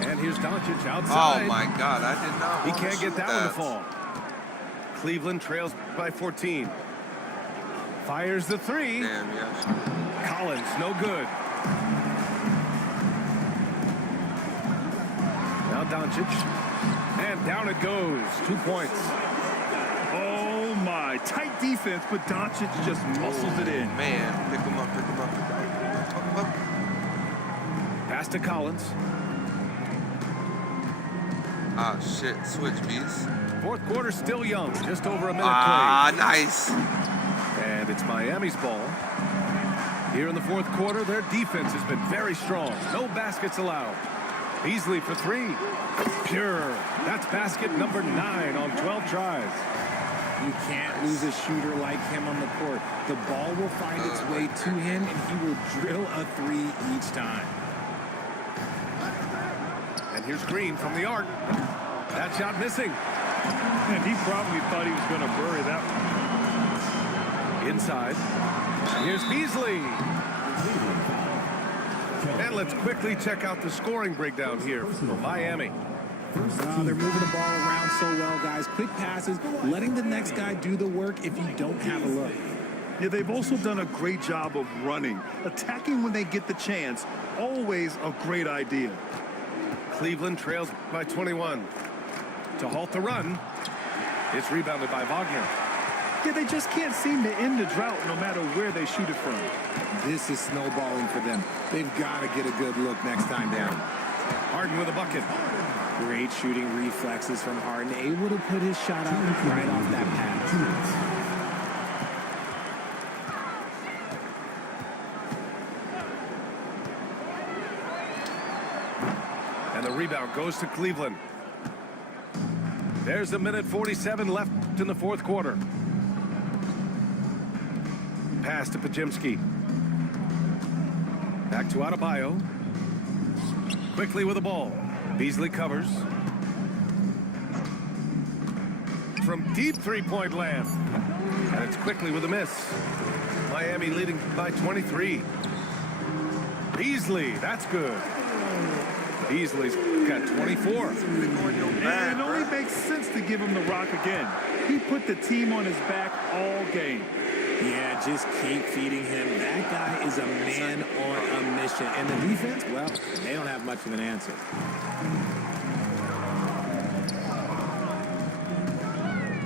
And here's Doncic outside. Oh my God, I did not. He want can't to get shoot that one to fall. Cleveland trails by 14. Fires the three. Damn, yeah. Collins, no good. Now Doncic. And down it goes. 2 points. Oh my, tight defense, but Doncic just muscles it in. Man, pick him up, pick him up, pick him up, pick him up. Pass to Collins. Ah, shit, switch, bees. Fourth quarter still young. Just over a minute Ah, played. nice. And it's Miami's ball. Here in the fourth quarter, their defense has been very strong. No baskets allowed. Beasley for three. Pure. That's basket number 9 on 12 tries. You can't lose a shooter like him on the court. The ball will find its way to him, and he will drill a three each time. And here's Green from the arc. That shot missing. And he probably thought he was going to bury that one. Inside. Here's Beasley. And let's quickly check out the scoring breakdown here from Miami. They're moving the ball around so well, guys. Quick passes, letting the next guy do the work if you don't have a look. Yeah, they've also done a great job of running. Attacking when they get the chance, always a great idea. Cleveland trails by 21. To halt the run, it's rebounded by Wagner. Yeah, they just can't seem to end the drought no matter where they shoot it from. This is snowballing for them. They've got to get a good look next time down. Harden with a bucket. Great shooting reflexes from Harden, able to put his shot out right off that pass. And the rebound goes to Cleveland. There's a minute 47 left in the fourth quarter. Pass to Pajemski. Back to Adebayo. Quickly with the ball. Beasley covers. From deep three-point land. And it's quickly with a miss. Miami leading by 23. Beasley, that's good. Beasley's got 24. And it only makes sense to give him the rock again. He put the team on his back all game. Yeah, just keep feeding him. That guy is a man on a mission. And the defense, well, they don't have much of an answer.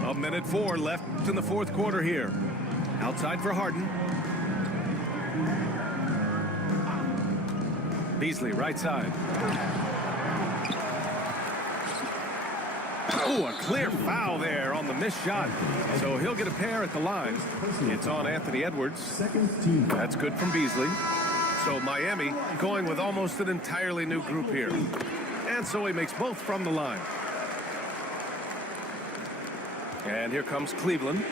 A minute 4 left in the fourth quarter here. Outside for Harden. Beasley, right side. Oh, a clear foul there on the missed shot. So he'll get a pair at the line. It's on Anthony Edwards. That's good from Beasley. So Miami going with almost an entirely new group here. And so he makes both from the line. And here comes Cleveland.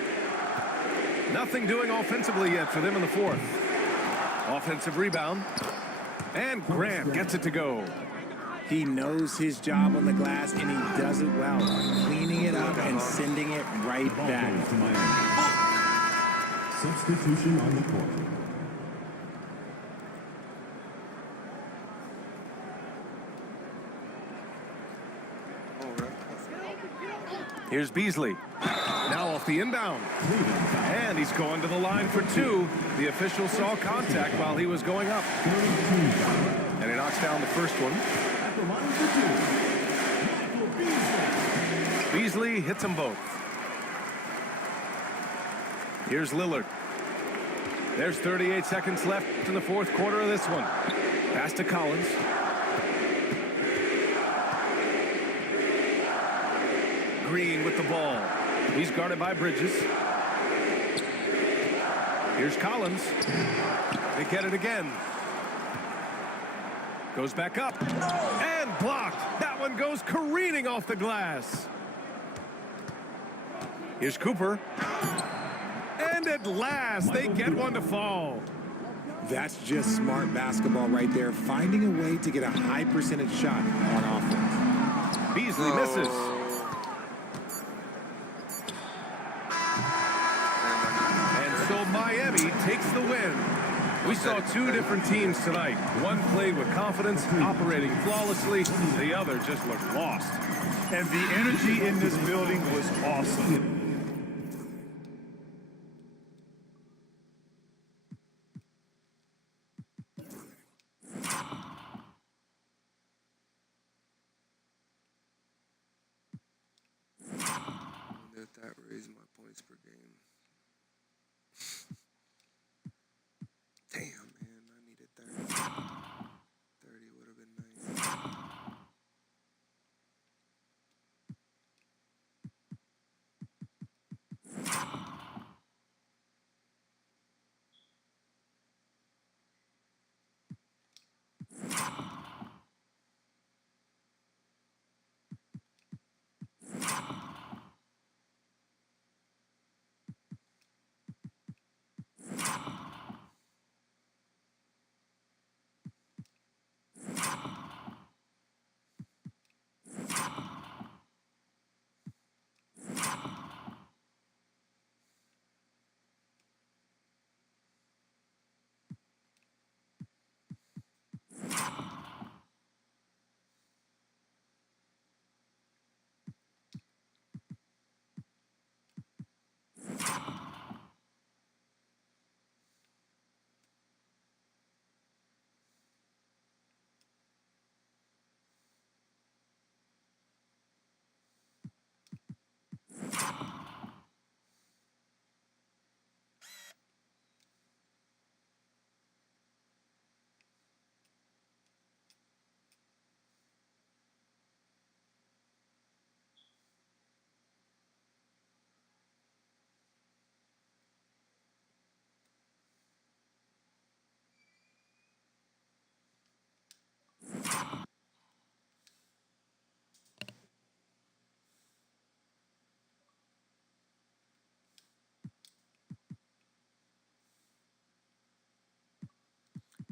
Nothing doing offensively yet for them in the fourth. Offensive rebound. And Grant gets it to go. He knows his job on the glass, and he does it well, cleaning it up and sending it right back. Substitution on the court. Here's Beasley. Now off the inbound. And he's going to the line for 2. The official saw contact while he was going up. And he knocks down the first one. Beasley hits them both. Here's Lillard. There's 38 seconds left in the fourth quarter of this one. Pass to Collins. Green with the ball. He's guarded by Bridges. Here's Collins. They get it again. Goes back up. And blocked. That one goes careening off the glass. Here's Cooper. And at last, they get one to fall. That's just smart basketball right there, finding a way to get a high percentage shot on offense. Beasley misses. And so Miami takes the win. We saw two different teams tonight. One played with confidence, operating flawlessly. The other just looked lost. And the energy in this building was awesome. If that raised my points per game. Damn, man, I needed 30. 30 would have been nice.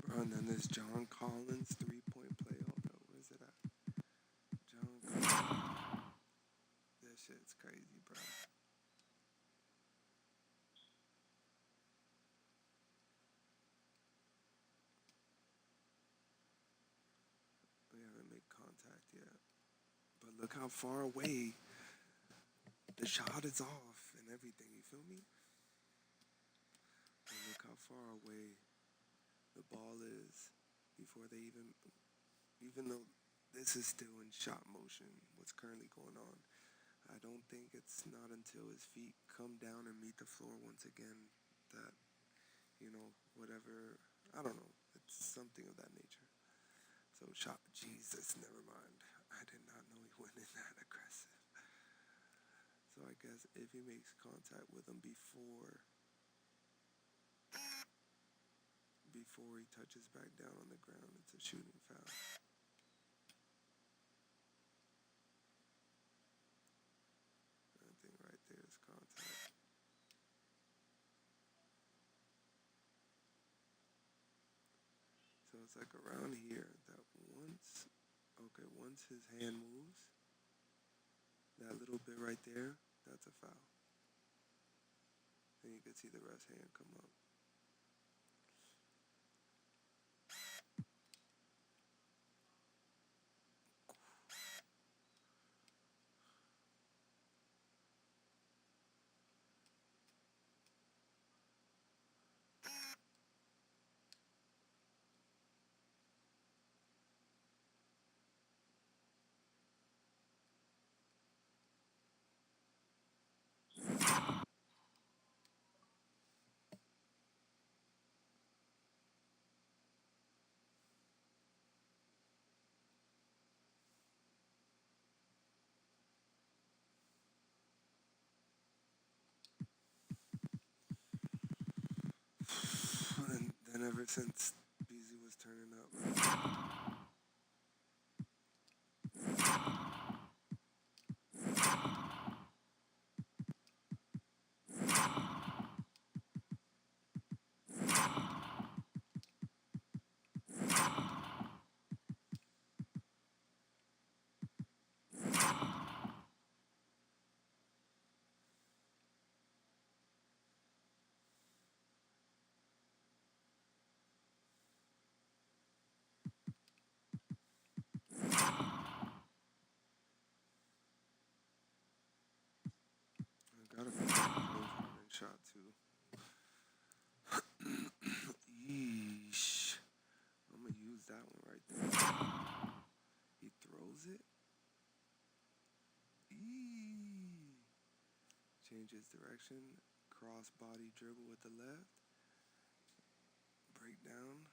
Bro, and then there's John Collins, 3-point play. Hold up, where's it at? John Collins. This shit's crazy, bro. We haven't made contact yet. But look how far away the shot is off and everything, you feel me? And look how far away the ball is before they even though this is still in shot motion, what's currently going on. I don't think it's not until his feet come down and meet the floor once again that, you know, whatever, I don't know, it's something of that nature. So shot, Jesus, never mind. I did not know he went in that aggressive. So I guess if he makes contact with him before he touches back down on the ground, it's a shooting foul. I think right there is contact. So it's like around here that once his hand moves, that little bit right there, that's a foul. And you can see the rest hand come up. And then ever since BZ was turning up, Shot too. Yeesh. I'm gonna use that one right there. He throws it. Eee. Changes direction. Cross body dribble with the left. Break down.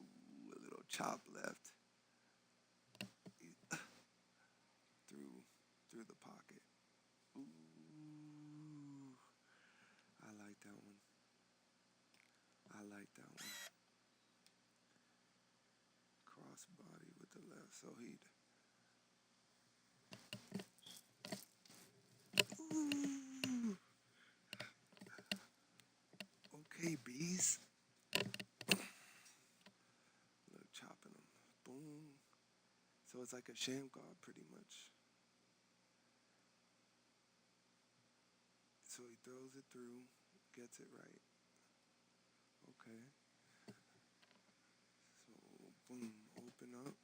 Ooh, a little chop left. Through the pocket. Ooh. I like that one. I like that one. Cross body with the left, so he'd. Ooh. Okay, bees. Look, chopping them. Boom. So it's like a sham guard, pretty much. So he throws it through, gets it right. Okay. So boom, open up,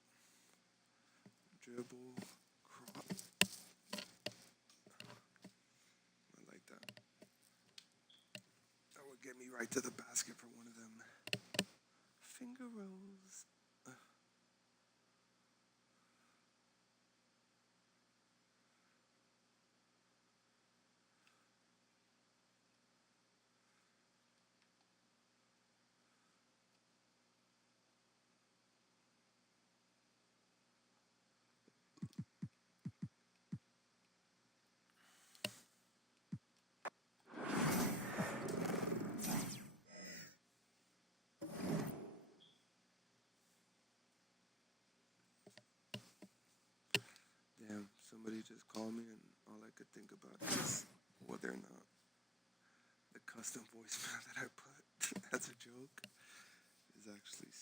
dribble, cross. I like that. That would get me right to the basket for one of them finger rolls. Damn, somebody just called me and all I could think about is, well, they're not. The custom voicemail that I put as a joke is actually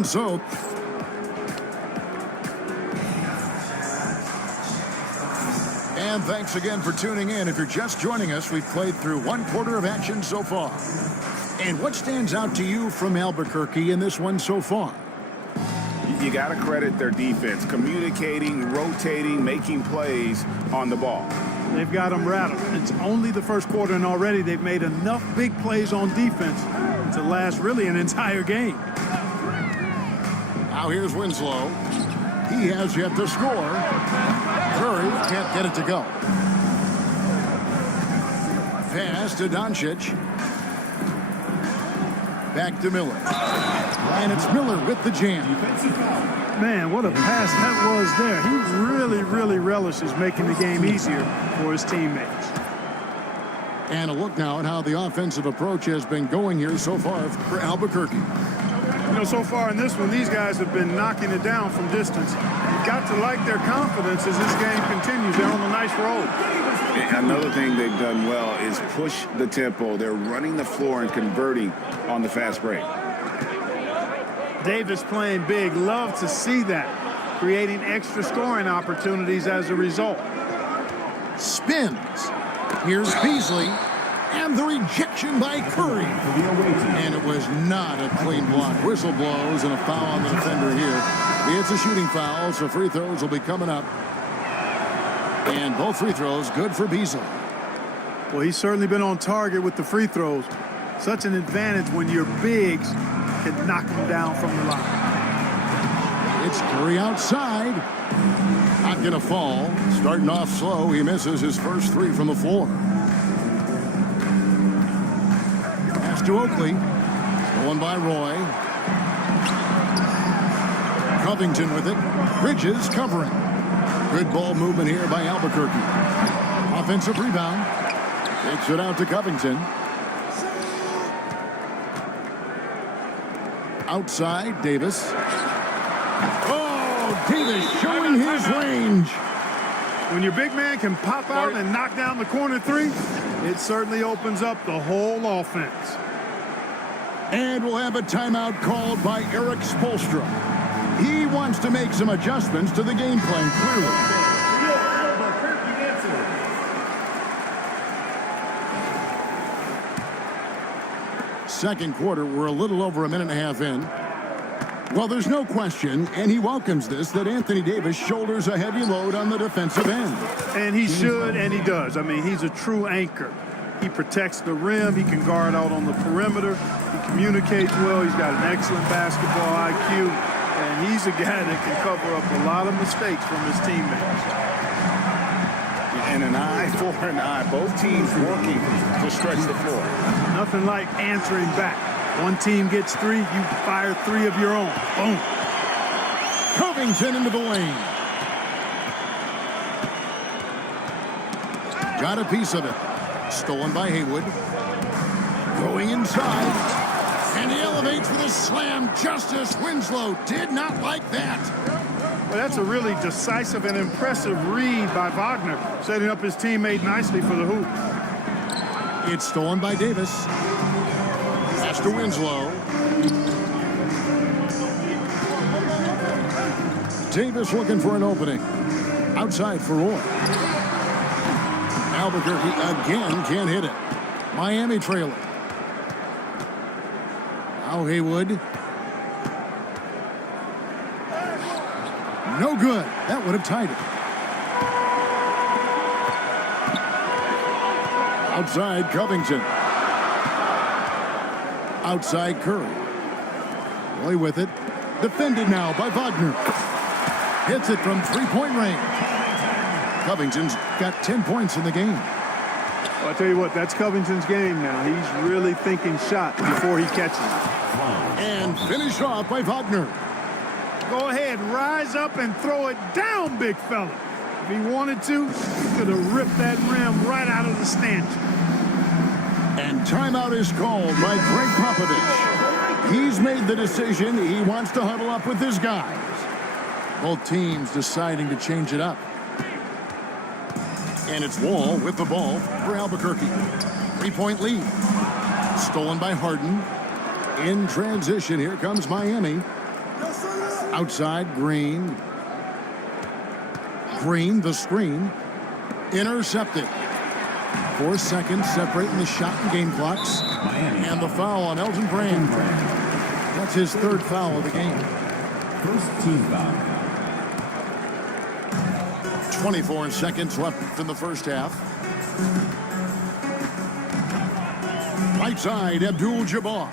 And so, and thanks again for tuning in. If you're just joining us, we've played through 1/4 of action so far. And what stands out to you from Albuquerque in this one so far? You got to credit their defense, communicating, rotating, making plays on the ball. They've got them rattled. It's only the first quarter, and already they've made enough big plays on defense to last really an entire game. Now here's Winslow. He has yet to score. Curry can't get it to go. Pass to Doncic. Back to Miller. And it's Miller with the jam. Man, what a pass that was there. He really relishes making the game easier for his teammates. And a look now at how the offensive approach has been going here so far for Albuquerque. You know, so far in this one, these guys have been knocking it down from distance. You've got to like their confidence as this game continues. They're on a nice roll. Another thing they've done well is push the tempo. They're running the floor and converting on the fast break. Davis playing big. Love to see that. Creating extra scoring opportunities as a result. Spins. Here's Beasley. And the rejection by Curry. And it was not a clean block. Whistle blows and a foul on the defender here. It's a shooting foul, so free throws will be coming up. And both free throws good for Beasley. Well, he's certainly been on target with the free throws. Such an advantage when your bigs can knock them down from the line. It's Curry outside. Not going to fall. Starting off slow, he misses his first three from the floor. Pass to Oakley. Stolen by Roy. Covington with it. Bridges covering. Good ball movement here by Albuquerque. Offensive rebound. Takes it out to Covington. Outside, Davis. Oh, Davis showing his range. When your big man can pop out and knock down the corner three, it certainly opens up the whole offense. And we'll have a timeout called by Eric Spoelstra. He wants to make some adjustments to the game plan, clearly. Second quarter, we're a little over a minute and a half in. Well, there's no question, and he welcomes this, that Anthony Davis shoulders a heavy load on the defensive end. And he should, and he does. I mean, he's a true anchor. He protects the rim. He can guard out on the perimeter. He communicates well. He's got an excellent basketball IQ. And he's a guy that can cover up a lot of mistakes from his teammates. And an eye for an eye. Both teams working to stretch the floor. Nothing like answering back. One team gets three, you fire three of your own. Boom. Covington into the lane. Got a piece of it. Stolen by Haywood. Going inside. And he elevates with a slam. Justice Winslow did not like that. Well, that's a really decisive and impressive read by Wagner, setting up his teammate nicely for the hoop. It's stolen by Davis. Pass to Winslow. Davis looking for an opening. Outside for Roy. Albuquerque again can't hit it. Miami trailing. Now Haywood. No good. That would have tied it. Outside Covington. Outside Curry. Roy with it. Defended now by Wagner. Hits it from three-point range. Covington's got 10 points in the game. Well, I'll tell you what, that's Covington's game now. He's really thinking shot before he catches it. And finished off by Wagner. Go ahead, rise up and throw it down, big fella. If he wanted to, he could have ripped that rim right out of the stanchion. And timeout is called by Greg Popovich. He's made the decision. He wants to huddle up with his guys. Both teams deciding to change it up. And it's Wall with the ball for Albuquerque. 3-point lead. Stolen by Harden. In transition, here comes Miami. Outside, Green. Green, the screen. Intercepted. 4 seconds separating the shot and game clocks. And the foul on Elton Brand. That's his 3rd foul of the game. First team foul. 24 seconds left in the first half. Right side, Abdul-Jabbar.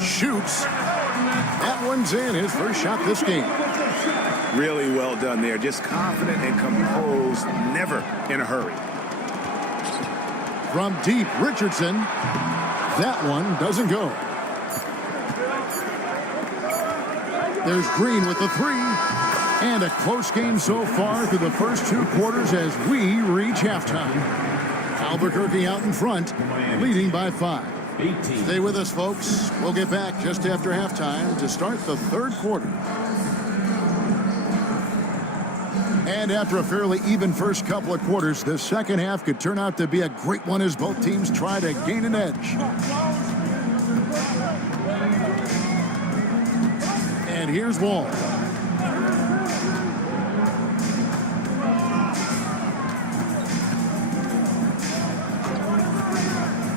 Shoots. That one's in. His first shot this game. Really well done there. Just confident and composed, never in a hurry. From deep, Richardson. That one doesn't go. There's Green with the 3. And a close game so far through the first 2 quarters as we reach halftime. Albuquerque out in front, leading by 5. 18. Stay with us, folks. We'll get back just after halftime to start the 3rd quarter. And after a fairly even first couple of quarters, the second half could turn out to be a great one as both teams try to gain an edge. And here's Wall.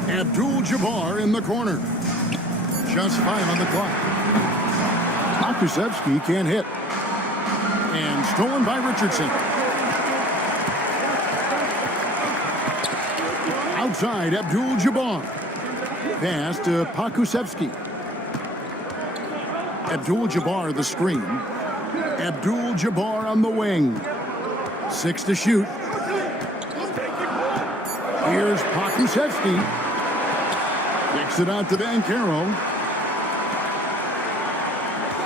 Abdul-Jabbar in the corner. Just 5 on the clock. Pokusevski can't hit. And stolen by Richardson. Outside, Abdul-Jabbar. Pass to Pokusevski. Abdul-Jabbar the screen. Abdul-Jabbar on the wing. 6 to shoot. Here's Pokusevski. Kicks it out to Bancaro.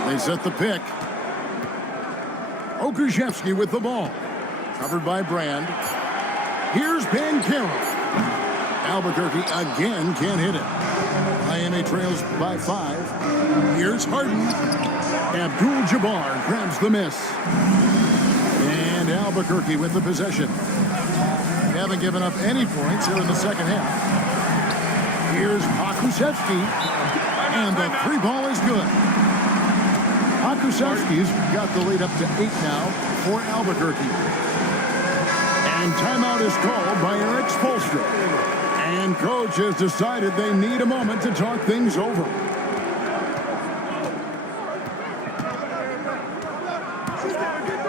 They set the pick. Okushevsky with the ball. Covered by Brand. Here's Bancaro. Albuquerque again can't hit it. Miami trails by 5. Here's Harden. Abdul-Jabbar grabs the miss. And Albuquerque with the possession. They haven't given up any points here in the second half. Here's Pokusevski. And the 3 ball is good. Pokusevski's got the lead up to 8 now for Albuquerque. And timeout is called by Eric Spoelstra. And coach has decided they need a moment to talk things over.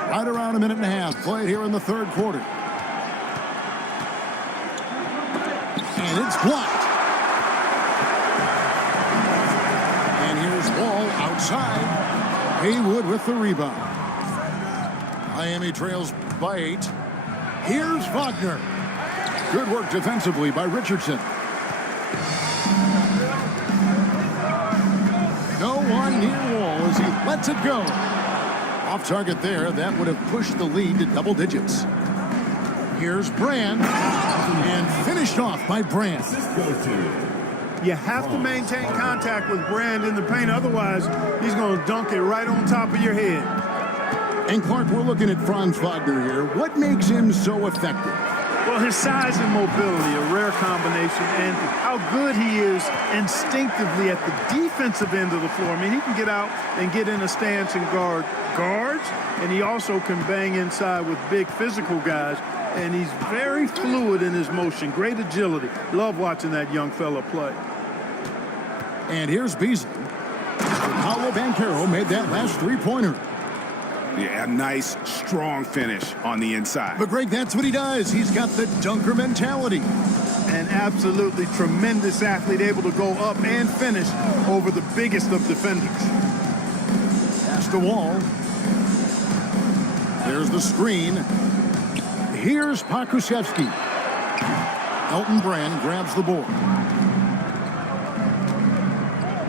Right around a minute and a half played here in the 3rd quarter. And it's blocked. And here's Wall outside. Haywood with the rebound. Miami trails by 8. Here's Wagner. Good work defensively by Richardson. No one near Wall as he lets it go. Off target there. That would have pushed the lead to double digits. Here's Brand. And finished off by Brand. You have to maintain contact with Brand in the paint. Otherwise, he's going to dunk it right on top of your head. And Clark, we're looking at Franz Wagner here. What makes him so effective? Well, his size and mobility, a rare combination, and how good he is instinctively at the defensive end of the floor. I mean, he can get out and get in a stance and guard guards, and he also can bang inside with big physical guys, and he's very fluid in his motion. Great agility. Love watching that young fella play. And here's Beasley. Paolo Banchero made that last 3-pointer. Yeah, a nice, strong finish on the inside. But, Greg, that's what he does. He's got the dunker mentality. An absolutely tremendous athlete, able to go up and finish over the biggest of defenders. Pass the Wall. There's the screen. Here's Pokusevski. Elton Brand grabs the board.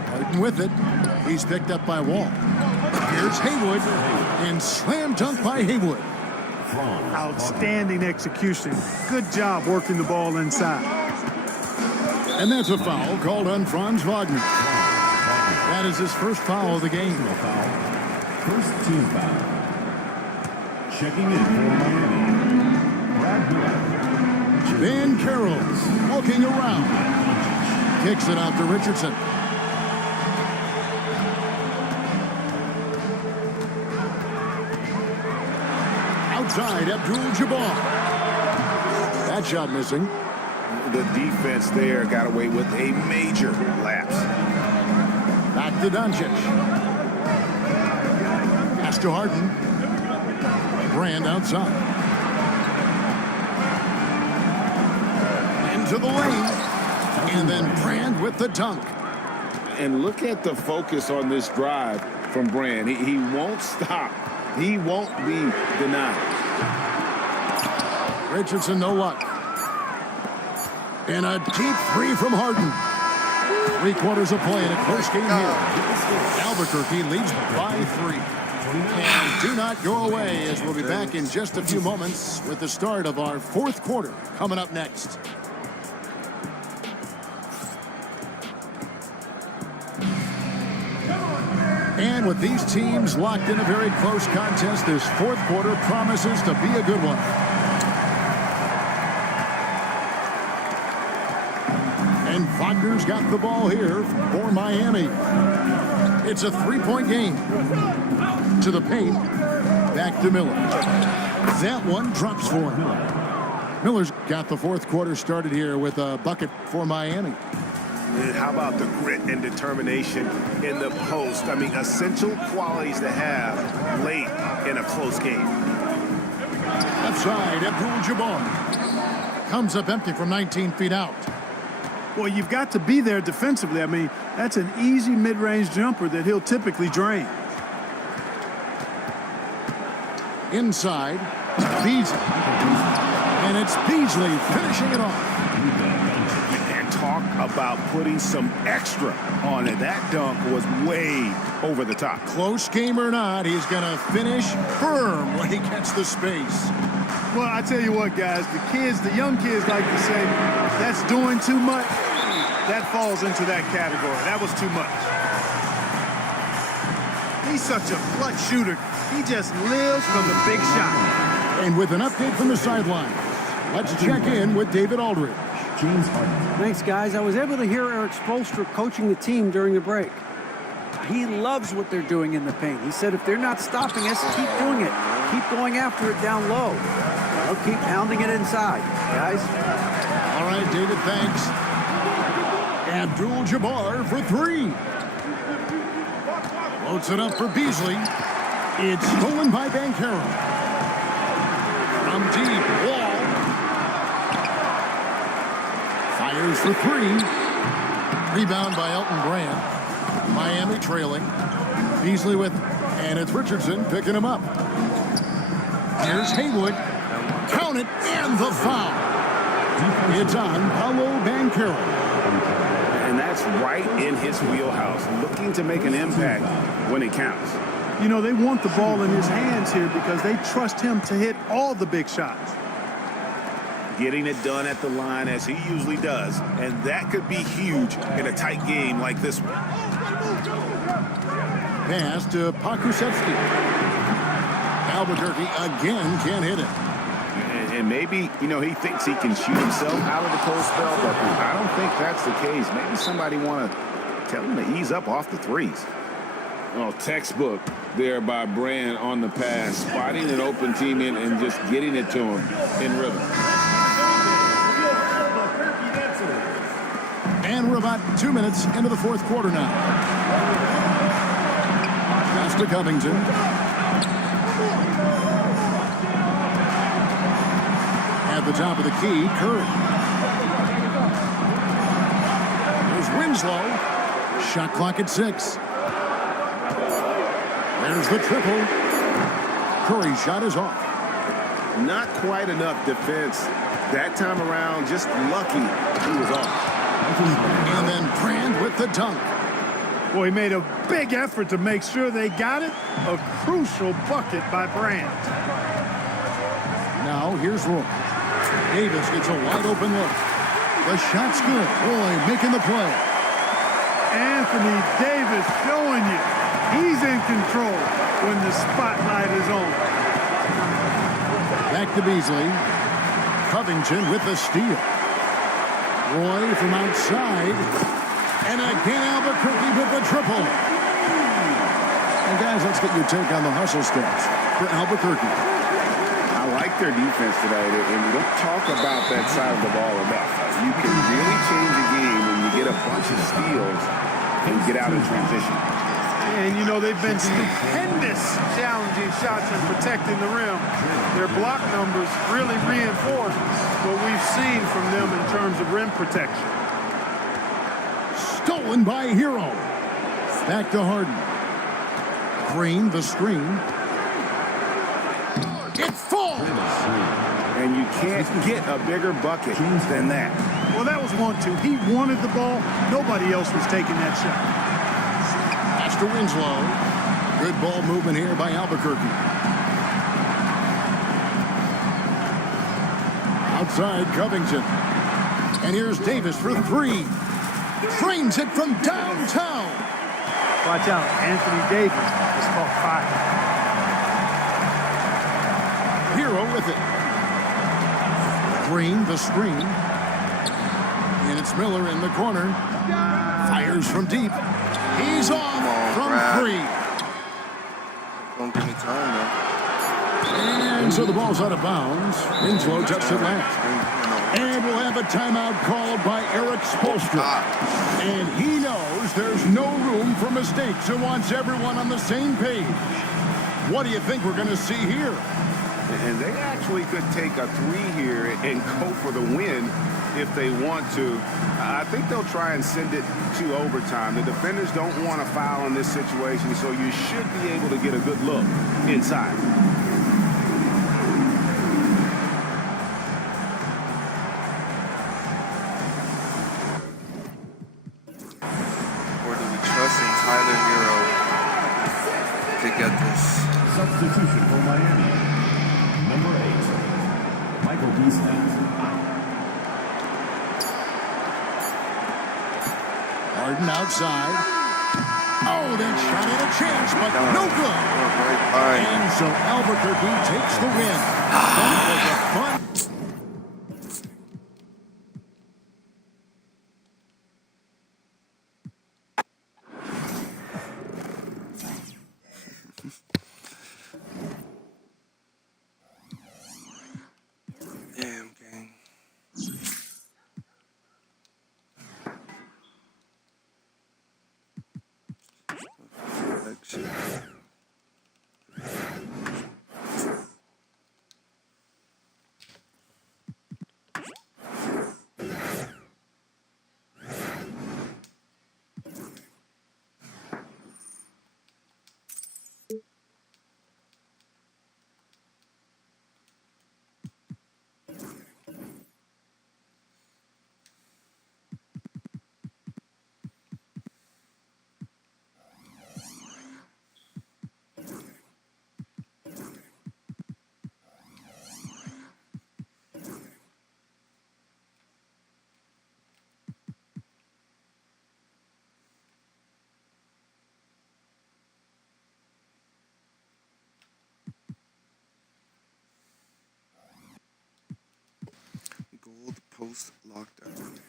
Fighting with it. He's picked up by Wall. Here's Haywood. And slam dunk by Haywood. Outstanding execution. Good job working the ball inside. And that's a foul called on Franz Wagner. That is his first foul of the game. First team foul. Checking in for Miami. Van Carroll's looking around. Kicks it out to Richardson. outside, Abdul-Jabbar. That shot missing. The defense there got away with a major lapse. Back to Doncic. Pass to Harden. Brand outside. Into the lane. And then Brand with the dunk. And look at the focus on this drive from Brand. He won't stop. He won't be denied. Richardson, no luck. And a deep three from Harden. 3/4 of play in a close game here. Albuquerque leads by 3. And do not go away, as we'll be back in just a few moments with the start of our 4th quarter coming up next. And with these teams locked in a very close contest, this 4th quarter promises to be a good one. And Wagner's got the ball here for Miami. It's a 3-point game. To the paint. Back to Miller. That one drops for him. Miller's got the 4th quarter started here with a bucket for Miami. How about the grit and determination in the post? I mean, essential qualities to have late in a close game. Left side, Abdul-Jabbar. Comes up empty from 19 feet out. Well, you've got to be there defensively. I mean, that's an easy mid-range jumper that he'll typically drain. Inside, Beasley. And it's Beasley finishing it off. And talk about putting some extra on it. That dunk was way over the top. Close game or not, he's going to finish firm when he gets the space. Well, I tell you what, guys, the young kids like to say, that's doing too much. That falls into that category. That was too much. He's such a clutch shooter. He just lives from the big shot. And with an update from the sideline, let's check in with David Aldridge. Thanks, guys. I was able to hear Eric Spoelstra coaching the team during the break. He loves what they're doing in the paint. He said if they're not stopping us, keep doing it. Keep going after it down low. They'll keep pounding it inside, guys. All right, David, thanks. Abdul-Jabbar for 3. Floats it up for Beasley. It's stolen by Banchero. From deep, Wall. Fires for 3. Rebound by Elton Brand. Miami trailing. Beasley with, and it's Richardson picking him up. Here's Haywood. Count it, and the foul. It's on Paolo Banchero. And that's right in his wheelhouse, looking to make an impact when it counts. You know, they want the ball in his hands here because they trust him to hit all the big shots. Getting it done at the line as he usually does, and that could be huge in a tight game like this one. Pass to Pokusevski. Albuquerque again can't hit it. And maybe, you know, he thinks he can shoot himself out of the cold spell, but I don't think that's the case. Maybe somebody want to tell him to ease up off the threes. Oh, textbook there by Brand on the pass, spotting an open teammate and just getting it to him in rhythm. And we're about 2 minutes into the 4th quarter now. Pass to Covington. At the top of the key, Curry. There's Winslow. Shot clock at 6. There's the triple. Curry's shot is off. Not quite enough defense that time around. Just lucky he was off. And then Brand with the dunk. Well, he made a big effort to make sure they got it. A crucial bucket by Brand. Now here's Roy. Davis gets a wide open look. The shot's good. Roy making the play. Anthony Davis showing you he's in control when the spotlight is on. Back to Beasley. Covington with the steal. Roy from outside. And again, Albuquerque with the triple. And guys, let's get your take on the hustle stats for Albuquerque. I like their defense tonight, and we don't talk about that side of the ball enough. You can really change a game when you get a bunch of steals and get out in transition. And, you know, they've been stupendous challenging shots and protecting the rim. Their block numbers really reinforce what we've seen from them in terms of rim protection. Stolen by Hero. Back to Harden. Green, the screen. It falls. And you can't get a bigger bucket than that. Well, that was 1-2. He wanted the ball. Nobody else was taking that shot. Pass to Winslow. Good ball movement here by Albuquerque. Outside Covington. And here's Davis for three. Frames it from downtown. Watch out. Anthony Davis is called fire. Hero with it. Green, the screen. And it's Miller in the corner. Fires from deep. He's off from three. Don't give me time, though. And so the ball's out of bounds. Winslow touched it last. And we'll have a timeout called by Eric Spoelstra. And he knows there's no room for mistakes and wants everyone on the same page. What do you think we're going to see here? And they actually could take a three here and go for the win if they want to. I think they'll try and send it to overtime. The defenders don't want to foul in this situation, so you should be able to get a good look inside. Or do we trust in Tyler Hero to get this? Substitution for Miami. Number 8, Michael Easton. Harden outside. Oh, that shot had a chance, but no good. And so Albuquerque takes the win. That was a fun. Damn, gang. That shit. Gold post lockdown.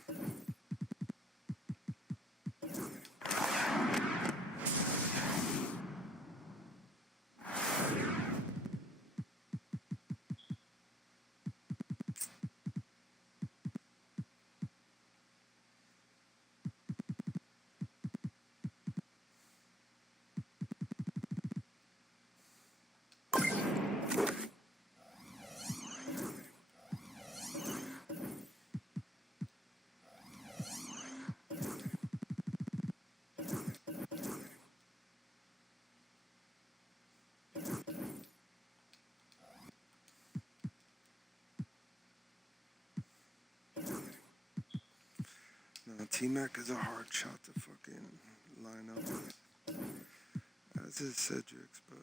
No, T-Mac is a hard shot to fucking line up with. As is Cedric's, but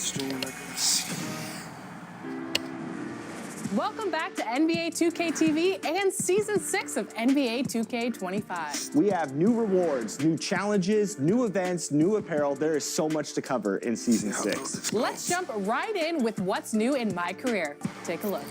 stream like I see. Welcome back to NBA 2K TV and Season 6 of NBA 2K25. We have new rewards, new challenges, new events, new apparel. There is so much to cover in Season 6. Let's jump right in with what's new in my career. Take a look.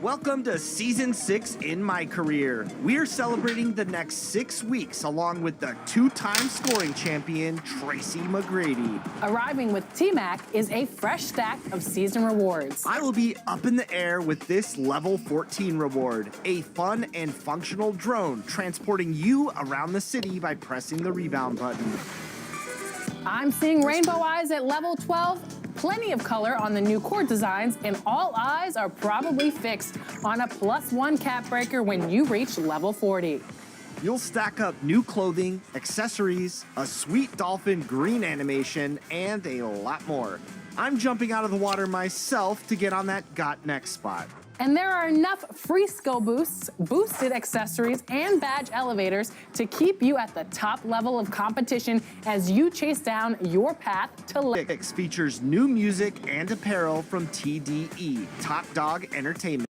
Welcome to Season 6 in my career. We are celebrating the next 6 weeks along with the two-time scoring champion, Tracy McGrady. Arriving with T-Mac is a fresh stack of season rewards. I will be up in the air with this level 14 reward, a fun and functional drone transporting you around the city by pressing the rebound button. I'm seeing rainbow eyes at level 12. Plenty of color on the new court designs, and all eyes are probably fixed on a +1 cap breaker when you reach level 40. You'll stack up new clothing, accessories, a sweet dolphin green animation, and a lot more. I'm jumping out of the water myself to get on that got next spot. And there are enough free skill boosts, boosted accessories, and badge elevators to keep you at the top level of competition as you chase down your path to 6 features new music and apparel from TDE, Top Dog Entertainment.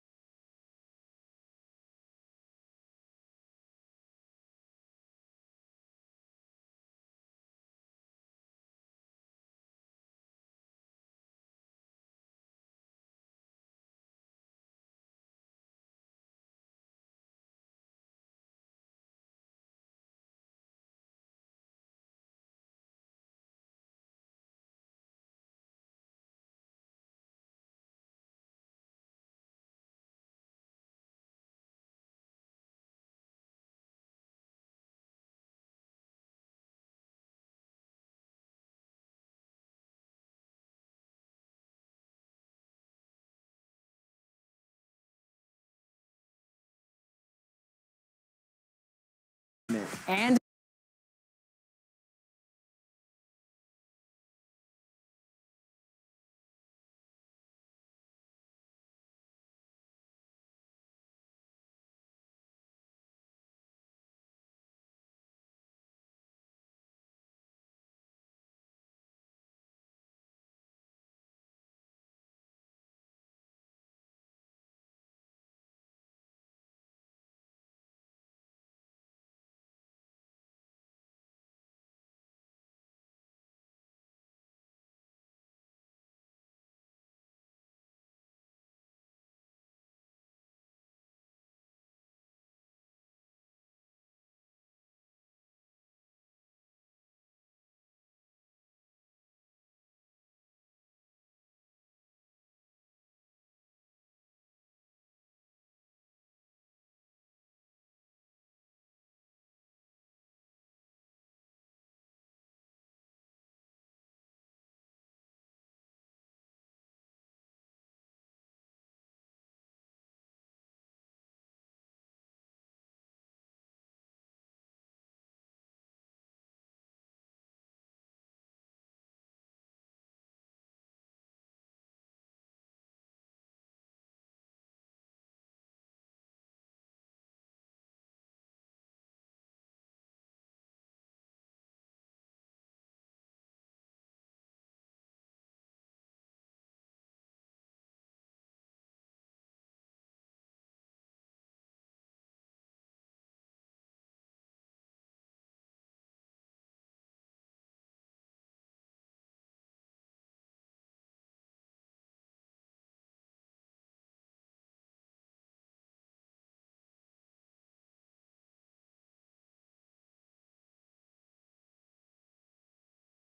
And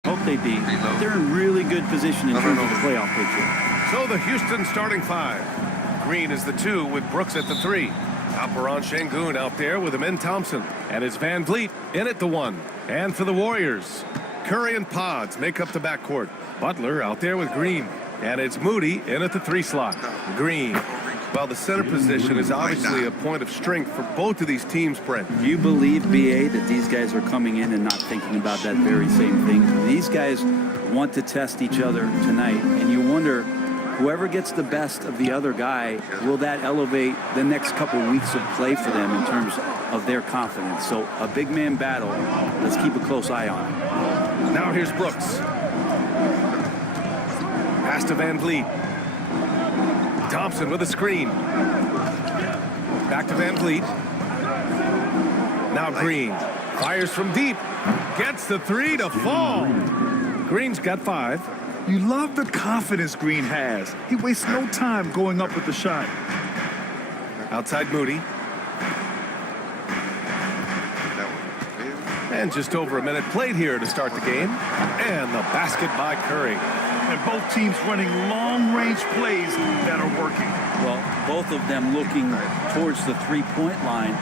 Hope they be. They're in really good position in terms of the playoff picture. So the Houston starting 5. Green is the 2 with Brooks at the 3. Alperon Şengün out there with Amin Thompson. And it's Van Vliet in at the 1. And for the Warriors, Curry and Pods make up the backcourt. Butler out there with Green. And it's Moody in at the 3 slot. Green. Well, the center position is obviously a point of strength for both of these teams, Brent. Do you believe, BA, that these guys are coming in and not thinking about that very same thing? These guys want to test each other tonight, and you wonder whoever gets the best of the other guy, will that elevate the next couple weeks of play for them in terms of their confidence? So a big man battle. Let's keep a close eye on it. Now here's Brooks. Pass to Van Vliet. Thompson with a screen. Back to Van Vliet. Now Green fires from deep. Gets the three to fall. Green's got 5. You love the confidence Green has. He wastes no time going up with the shot. Outside Moody. And just over a minute played here to start the game. And the basket by Curry. And both teams running long-range plays that are working. Well, both of them looking towards the three-point line.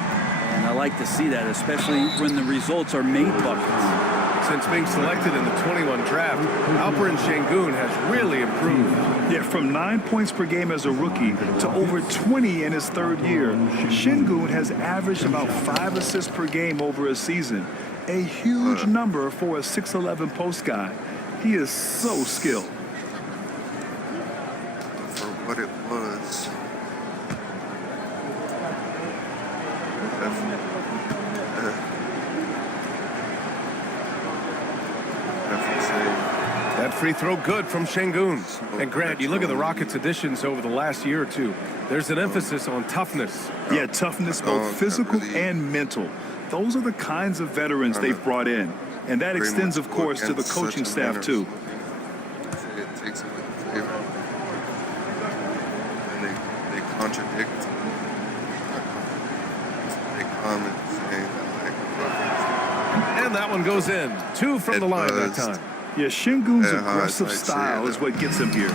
And I like to see that, especially when the results are made buckets. Since being selected in the 21 draft, Alperen Sengun has really improved. Yeah, from 9 points per game as a rookie to over 20 in his 3rd year. Sengun has averaged about 5 assists per game over a season. A huge number for a 6'11" post guy. He is so skilled. For what it was. That free throw good from Sengun. And Grant, you look at the Rockets' additions over the last year or two. There's an emphasis on toughness. Yeah, toughness, both physical and mental. Those are the kinds of veterans they've brought in. And that extends, of course, to the coaching staff, too. It takes away the flavor. And they contradict. They comment saying that, And that one goes in. 2 from the line that time. Yeah, Sengun's aggressive style is what gets him here.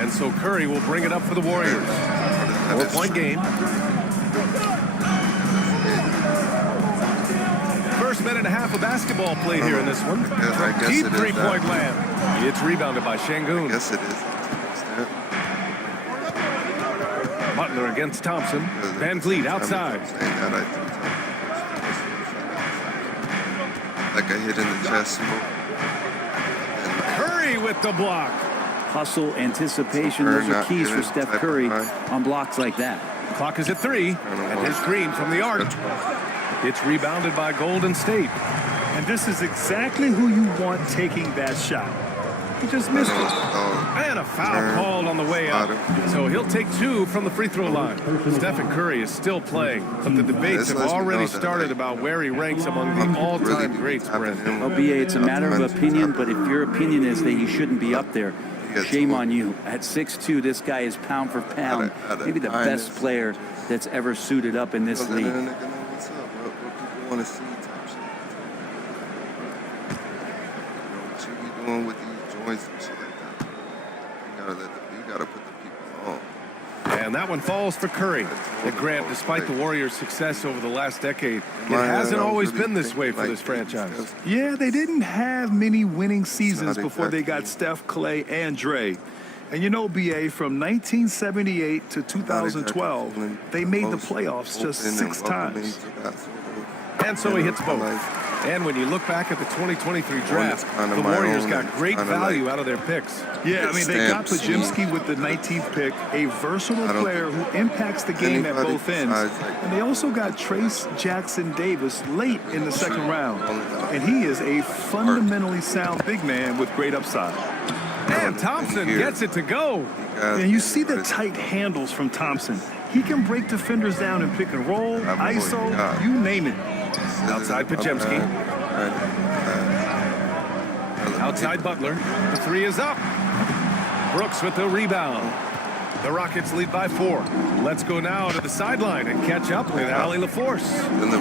And so Curry will bring it up for the Warriors. 4-point game. First minute and a half of basketball play here in this one. Deep three-point land. It's rebounded by Sengun. Yes, it is. Butler against Thompson. Van Vliet outside. Like a hit in the chest. Curry with the block. Hustle, anticipation, those are keys for Steph Curry on blocks like that. Clock is at 3, and his Green from the arc. It's rebounded by Golden State. And this is exactly who you want taking that shot. He just missed it. And a foul called on the way up. So he'll take 2 from the free throw line. Stephen Curry is still playing, but the debates have already started about where he ranks among the all-time greats, Brent. Well, BA, it's a matter of opinion, but if your opinion is that he shouldn't be up there, shame on you. At 6'2", this guy is pound for pound, maybe the best player that's ever suited up in this league. What's up? What people want to see type shit. What you be doing with these joints and shit like that? You gotta put the people on. And that one falls for Curry. And Grant, despite the Warriors' success over the last decade, it hasn't always been this way for this franchise. Yeah, they didn't have many winning seasons before they got Steph, Clay, and Dre. And you know, BA, from 1978 to 2012, they made the playoffs just 6 times. And so he hits both. And when you look back at the 2023 draft, the Warriors got great value out of their picks. Yeah, I mean, they got Pajemski with the 19th pick, a versatile player who impacts the game at both ends. And they also got Trace Jackson Davis late in the 2nd round. And he is a fundamentally sound big man with great upside. And Thompson gets it to go. And you see the tight handles from Thompson. He can break defenders down in pick and roll, ISO, you name it. Outside Pajemski. Outside Butler. The 3 is up. Brooks with the rebound. The Rockets lead by 4. Let's go now to the sideline and catch up with Allie LaForce.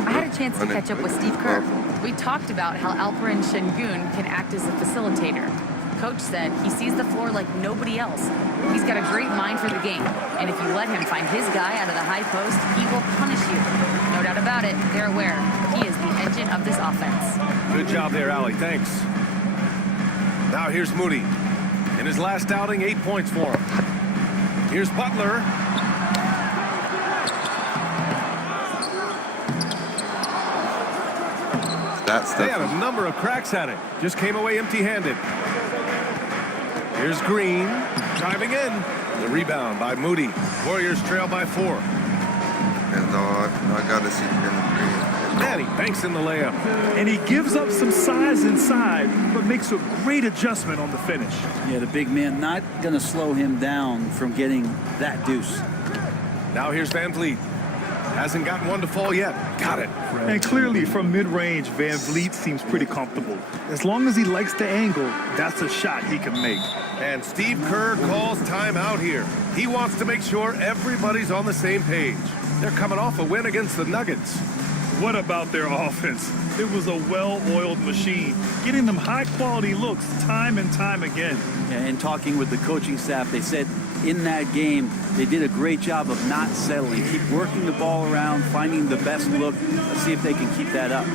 I had a chance to catch up with Steve Kerr. We talked about how Alperen Sengun can act as a facilitator. Coach said he sees the floor like nobody else. He's got a great mind for the game, and if you let him find his guy out of the high post, he will punish you. No doubt about it, they're aware. He is the engine of this offense. Good job there, Allie. Thanks. Now here's Moody. In his last outing, 8 points for him. Here's Butler. They had a number of cracks at it. Just came away empty-handed. Here's Green, driving in. The rebound by Moody. Warriors trail by 4. And I got to see him in the green. And he banks in the layup. And he gives up some size inside, but makes a great adjustment on the finish. Yeah, the big man not going to slow him down from getting that deuce. Now here's Van Vliet. Hasn't gotten one to fall yet. Got it. And clearly, from mid-range, Van Vliet seems pretty comfortable. As long as he likes the angle, that's a shot he can make. And Steve Kerr calls timeout here. He wants to make sure everybody's on the same page. They're coming off a win against the Nuggets. What about their offense? It was a well-oiled machine, getting them high-quality looks time and time again. And talking with the coaching staff, they said in that game, they did a great job of not settling. Keep working the ball around, finding the best look. Let's see if they can keep that up.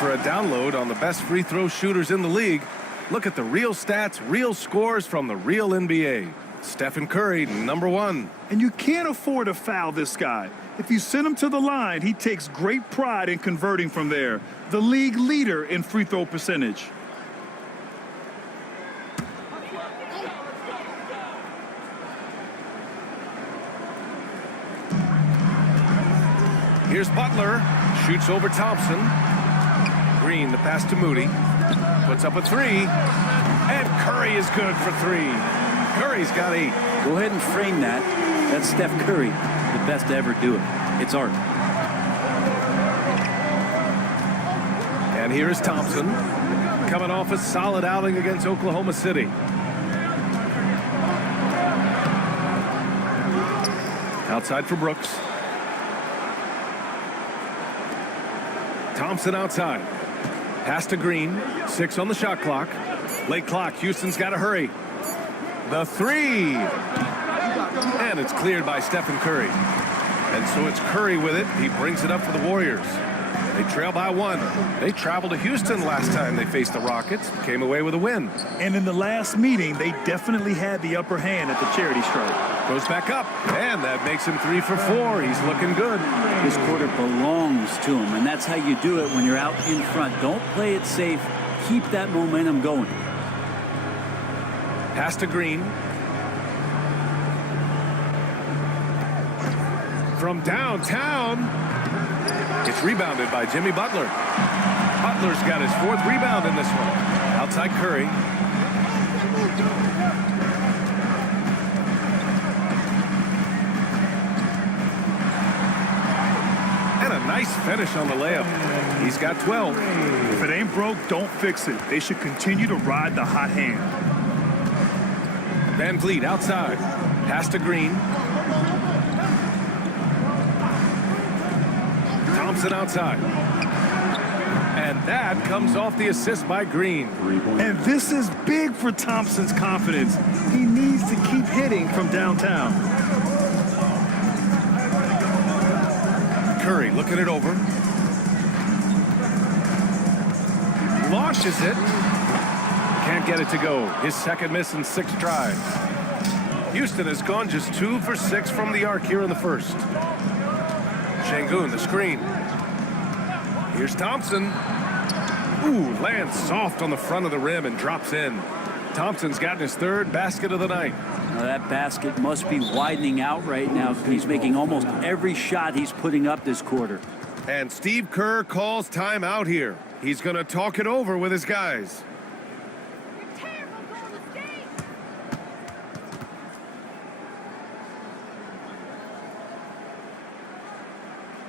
For a download on the best free throw shooters in the league, look at the real stats, real scores from the real NBA. Stephen Curry, #1. And you can't afford to foul this guy. If you send him to the line, he takes great pride in converting from there. The league leader in free throw percentage. Here's Butler, shoots over Thompson. Green, the pass to Moody. Puts up a 3. And Curry is good for 3. Curry's got 8. Go ahead and frame that. That's Steph Curry, the best to ever do it. It's art. And here is Thompson, coming off a solid outing against Oklahoma City. Outside for Brooks. Thompson outside. Pass to Green. 6 on the shot clock. Late clock. Houston's got to hurry. The 3. And it's cleared by Stephen Curry. And so it's Curry with it. He brings it up for the Warriors. They trail by 1. They traveled to Houston last time they faced the Rockets. Came away with a win. And in the last meeting, they definitely had the upper hand at the charity stripe. Goes back up. And that makes him 3 for 4. He's looking good. This quarter belongs to him, and that's how you do it when you're out in front. Don't play it safe. Keep that momentum going. Pass to Green. From downtown. It's rebounded by Jimmy Butler. Butler's got his 4th rebound in this one. Outside Curry. And a nice finish on the layup. He's got 12. If it ain't broke, don't fix it. They should continue to ride the hot hand. Van Vliet outside. Pass to Green. Thompson outside. And that comes off the assist by Green. And this is big for Thompson's confidence. He needs to keep hitting from downtown. Curry looking it over. Launches it. Can't get it to go. His 2nd miss in 6 tries. Houston has gone just 2 for 6 from the arc here in the 1st. Şengün, the screen. Here's Thompson. Ooh, lands soft on the front of the rim and drops in. Thompson's gotten his 3rd basket of the night. That basket must be widening out right now. He's making almost every shot he's putting up this quarter. And Steve Kerr calls timeout here. He's going to talk it over with his guys.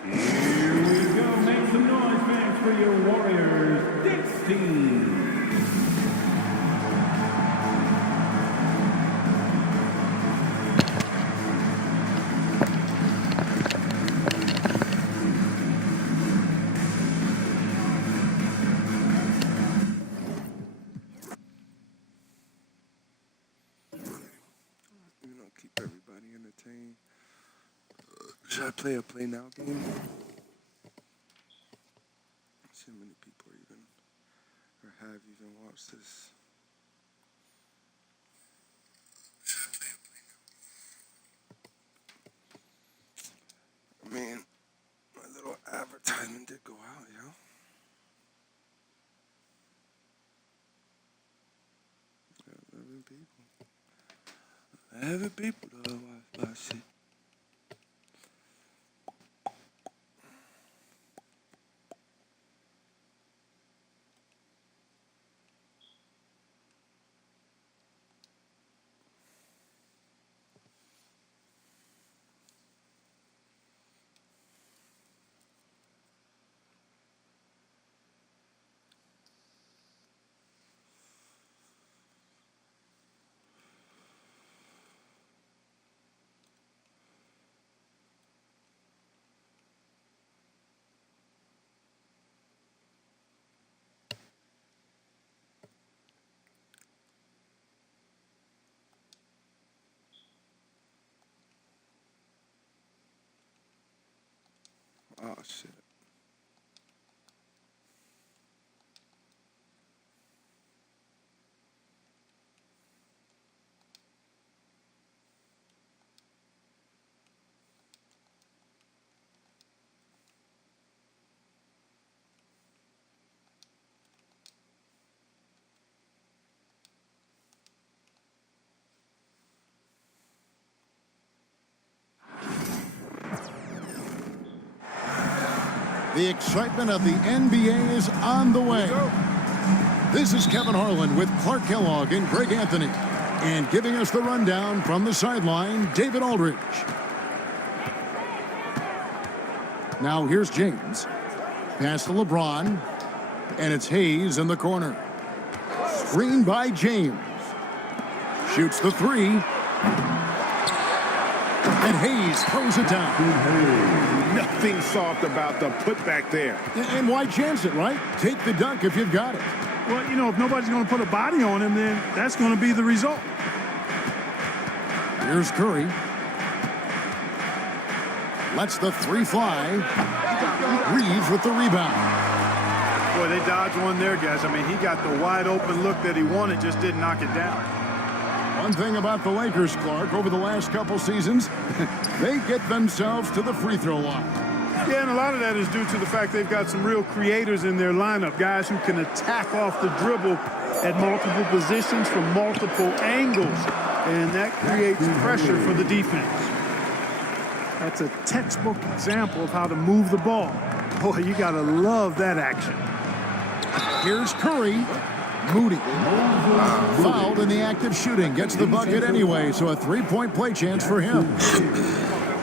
Here we go. Make some noise, fans, for your Warriors. Dix team. Keep everybody entertained. Should I play a play now game? Let's see how many people are even or have even watched this. Should I play a play now? I mean, my little advertisement did go out, yo. Yeah, 11 people. 11 people to watch my shit. Oh, shit. The excitement of the NBA is on the way. This is Kevin Harlan with Clark Kellogg and Greg Anthony. And giving us the rundown from the sideline, David Aldridge. Now here's James. Pass to LeBron. And it's Hayes in the corner. Screen by James. Shoots the three. And Hayes throws it down. Nothing soft about the putback there. And why chance it, right? Take the dunk if you've got it. Well, you know, if nobody's going to put a body on him, then that's going to be the result. Here's Curry. Lets the three fly. Reeves with the rebound. Boy, they dodged one there, guys. I mean, he got the wide open look that he wanted, just didn't knock it down. One thing about the Lakers, Clark, over the last couple seasons, they get themselves to the free throw line. Yeah, and a lot of that is due to the fact they've got some real creators in their lineup, guys who can attack off the dribble at multiple positions from multiple angles, and that creates pressure for the defense. That's a textbook example of how to move the ball. Boy, you got to love that action. Here's Curry. Moody. Fouled in the act of shooting. Gets the bucket anyway, so a three-point play chance for him.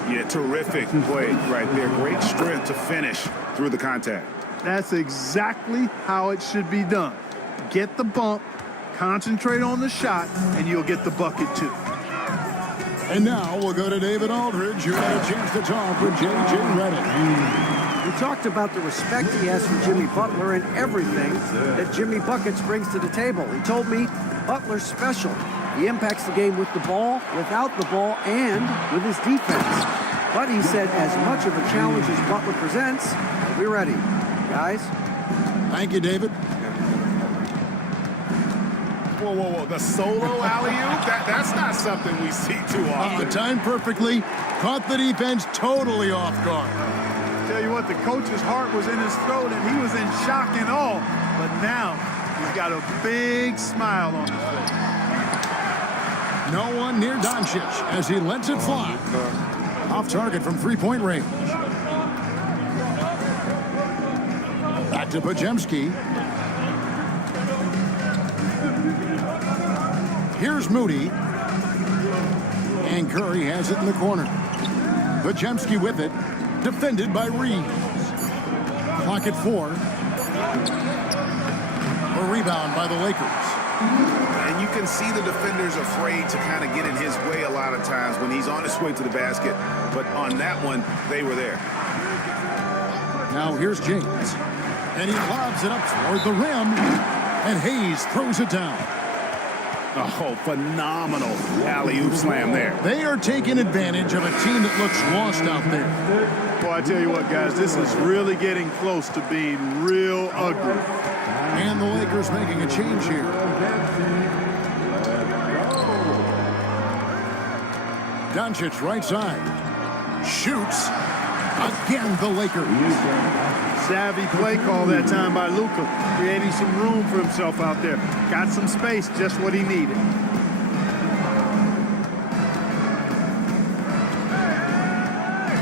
Yeah, terrific play right there. Great strength to finish through the contact. That's exactly how it should be done. Get the bump, concentrate on the shot, and you'll get the bucket too. And now we'll go to David Aldridge, who had a chance to talk with J.J. Redick. We talked about the respect he has for Jimmy Butler and everything that Jimmy Buckets brings to the table. He told me Butler's special. He impacts the game with the ball, without the ball, and with his defense. But he said as much of a challenge as Butler presents, he'll be ready. Guys? Thank you, David. Whoa, whoa, whoa. The solo alley-oop? That's not something we see too often. Timed perfectly. Caught the defense totally off guard. Tell you what, the coach's heart was in his throat and he was in shock and awe. But now he's got a big smile on his face. No one near Doncic as he lets it fly. Off target from three-point range. Back to Podziemski. Here's Moody. And Curry has it in the corner. Podziemski with it. Defended by Reeves. Clock at 4. A rebound by the Lakers. And you can see the defenders afraid to kind of get in his way a lot of times when he's on his way to the basket. But on that one, they were there. Now here's James. And he lobs it up toward the rim. And Hayes throws it down. Oh, phenomenal alley-oop slam there. They are taking advantage of a team that looks lost out there. Well, I tell you what, guys, this is really getting close to being real ugly. And the Lakers making a change here. Doncic right side. Shoots. Again, the Lakers. Savvy play call that time by Luka, creating some room for himself out there. Got some space, just what he needed.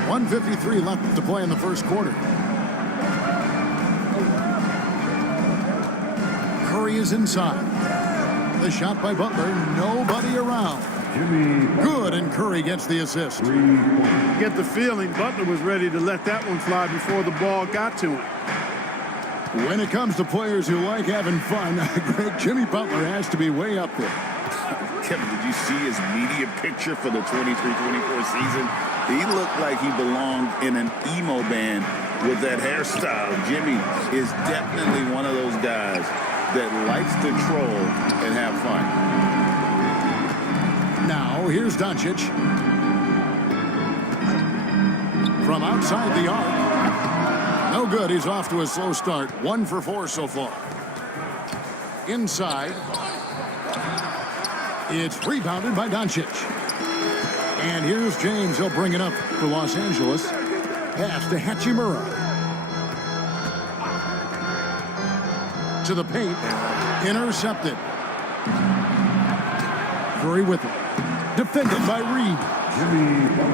.153 left to play in the first quarter. Curry is inside. The shot by Butler, nobody around. Good, and Curry gets the assist. Get the feeling Butler was ready to let that one fly before the ball got to him. When it comes to players who like having fun, great Jimmy Butler has to be way up there. Kevin, did you see his media picture for the 23-24 season? He looked like he belonged in an emo band with that hairstyle. Jimmy is definitely one of those guys that likes to troll and have fun. Now, here's Doncic. From outside the arc. No good. He's off to a slow start. 1 for 4 so far. Inside. It's rebounded by Doncic. And here's James. He'll bring it up for Los Angeles. Pass to Hachimura. To the paint. Intercepted. Curry with it. Defended by Reed.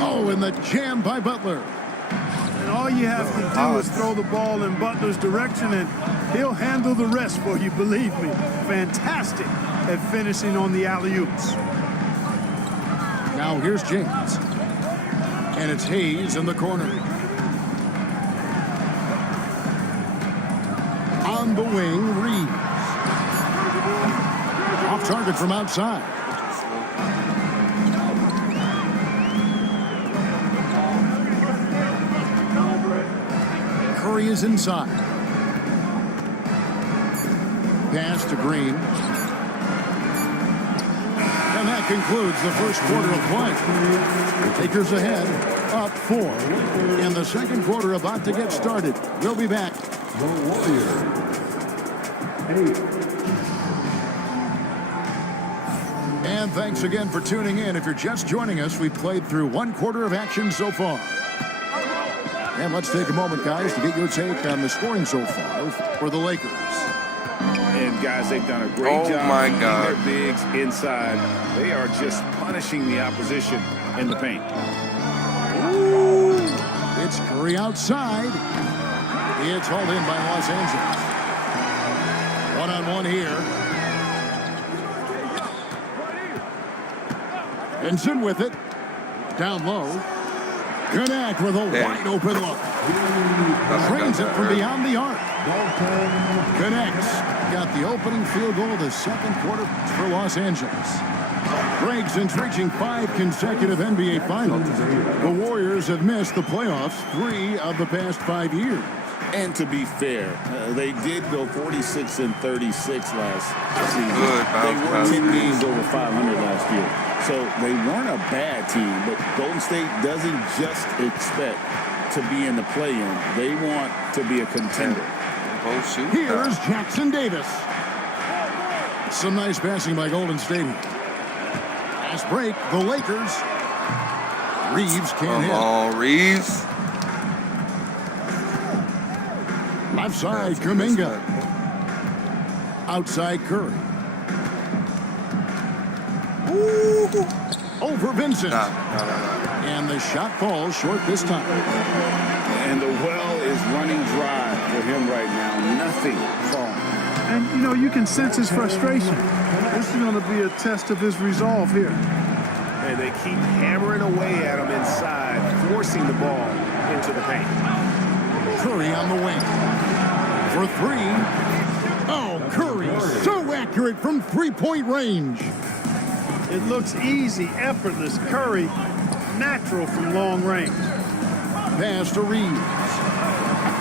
Oh, and the jam by Butler. And all you have to do is throw the ball in Butler's direction, and he'll handle the rest for you, believe me. Fantastic at finishing on the alley-oops. Now here's James. And it's Hayes in the corner. On the wing, Reeves. Off target from outside. Curry is inside. Pass to Green. And that concludes the first quarter of play. Lakers ahead, up 4. And the second quarter about to get started. We'll be back. The Warriors. 8. And thanks again for tuning in. If you're just joining us, we played through 1 quarter of action so far. And let's take a moment, guys, to get your take on the scoring so far for the Lakers. And, guys, they've done a great job keeping their bigs inside. They are just punishing the opposition in the paint. Ooh, it's Curry outside. It's hauled in by Los Angeles. One-on-one here. Benson with it. Down low. Connect with a wide open look. Trains it from beyond the arc. Connects. Got the opening field goal of the second quarter for Los Angeles. Greg, since reaching 5 consecutive NBA Finals, the Warriors have missed the playoffs 3 of the past 5 years. And to be fair, they did go 46-36 last season. They were 10 games over 500 last year. So they weren't a bad team, but Golden State doesn't just expect to be in the play-in. They want to be a contender. Here's Jackson Davis. Some nice passing by Golden State. Fast break, the Lakers. Reeves can't hit. Oh, Reeves. Left side, Kuminga. Outside, Curry. Ooh. Over Vincent. No. And the shot falls short this time. And the well is running dry for him right now. Nothing falling. And, you know, you can sense his frustration. This is going to be a test of his resolve here. And they keep hammering away at him inside, forcing the ball into the paint. Curry on the wing. For three. Oh, Curry so accurate from three-point range. It looks easy, effortless. Curry, natural from long range. Pass to Reeves.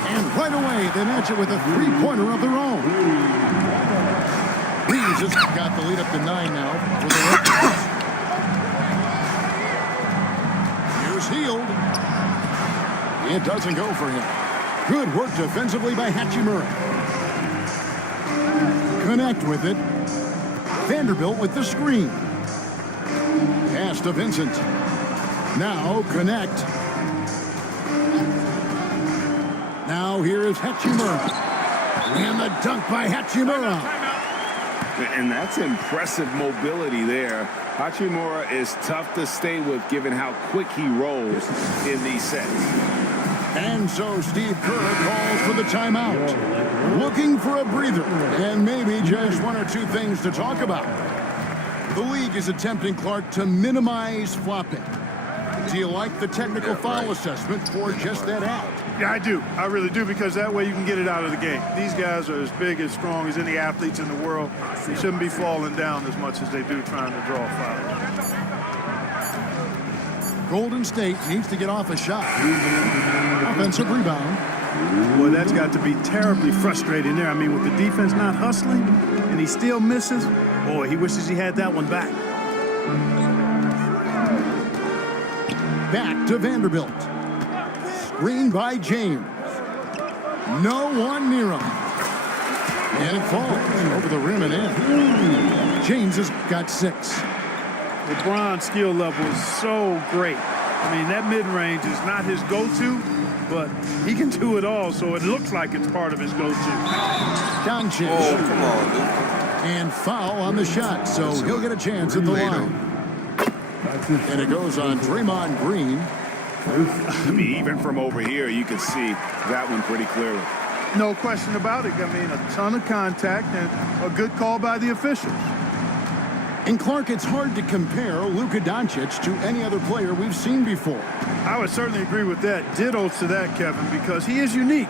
And right away, they match it with a three-pointer of their own. Reeves has got the lead up to 9 now for the Lakers. Here's Hield. It doesn't go for him. Good work defensively by Hachimura. Connect with it. Vanderbilt with the screen. Pass to Vincent. Now connect. Now here is Hachimura. And the dunk by Hachimura. And that's impressive mobility there. Hachimura is tough to stay with given how quick he rolls in these sets. And so Steve Kerr calls for the timeout. Looking for a breather and maybe just one or two things to talk about. The league is attempting, Clark, to minimize flopping. Do you like the technical foul assessment for just that out? Yeah, I do. I really do, because that way you can get it out of the game. These guys are as big, as strong as any athletes in the world. They shouldn't be falling down as much as they do trying to draw fouls. Golden State needs to get off a shot. Offensive rebound. Boy, that's got to be terribly frustrating there. I mean, with the defense not hustling and he still misses, boy, he wishes he had that one back. Back to Vanderbilt. Screen by James. No one near him. And it falls over the rim and in. James has got 6. LeBron's skill level is so great. I mean, that mid-range is not his go-to, but he can do it all, so it looks like it's part of his go-to. Doncic. Oh, come on, dude. And foul on the shot, so he'll get a chance at the line. And it goes on Draymond Green. I mean, even from over here, you can see that one pretty clearly. No question about it. I mean, a ton of contact and a good call by the officials. And Clark, it's hard to compare Luka Doncic to any other player we've seen before. I would certainly agree with that. Ditto to that, Kevin, because he is unique.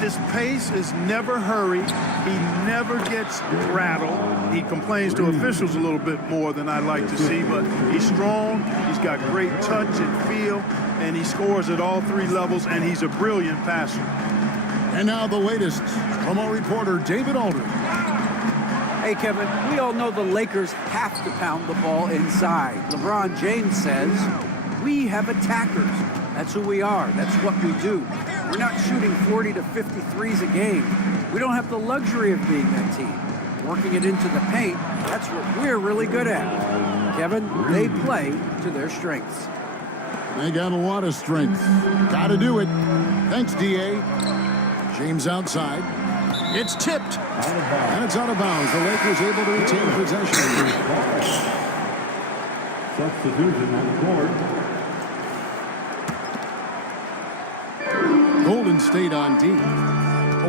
His pace is never hurried. He never gets rattled. He complains to officials a little bit more than I'd like to see, but he's strong. He's got great touch and feel, and he scores at all 3 levels, and he's a brilliant passer. And now the latest from our reporter, David Aldridge. Hey, Kevin, we all know the Lakers have to pound the ball inside. LeBron James says, we have attackers. That's who we are. That's what we do. We're not shooting 40 to 50 threes a game. We don't have the luxury of being that team. Working it into the paint, that's what we're really good at. Kevin, they play to their strengths. They got a lot of strength. Got to do it. Thanks, D.A. James outside. It's tipped. And it's out of bounds. The Lakers able to retain possession. Substitution on the court. Golden State on D.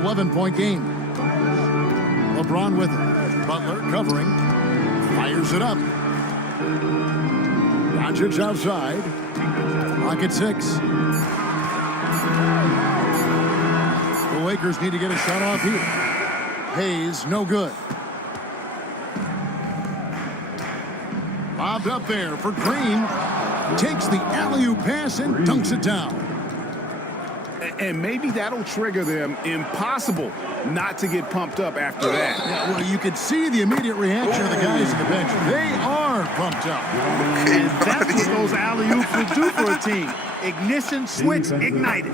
11-point game. LeBron with it. Butler covering. Fires it up. Doncic outside. Rocket 6. The Lakers need to get a shot off here. Hayes, no good. Bobbed up there for Green. Takes the alley-oop pass and dunks it down. And maybe that'll trigger them. Impossible not to get pumped up after that. Yeah, well, you could see the immediate reaction of the guys on the bench. They are pumped up. And that's what those alley-oops will do for a team. Ignition, switch, ignited.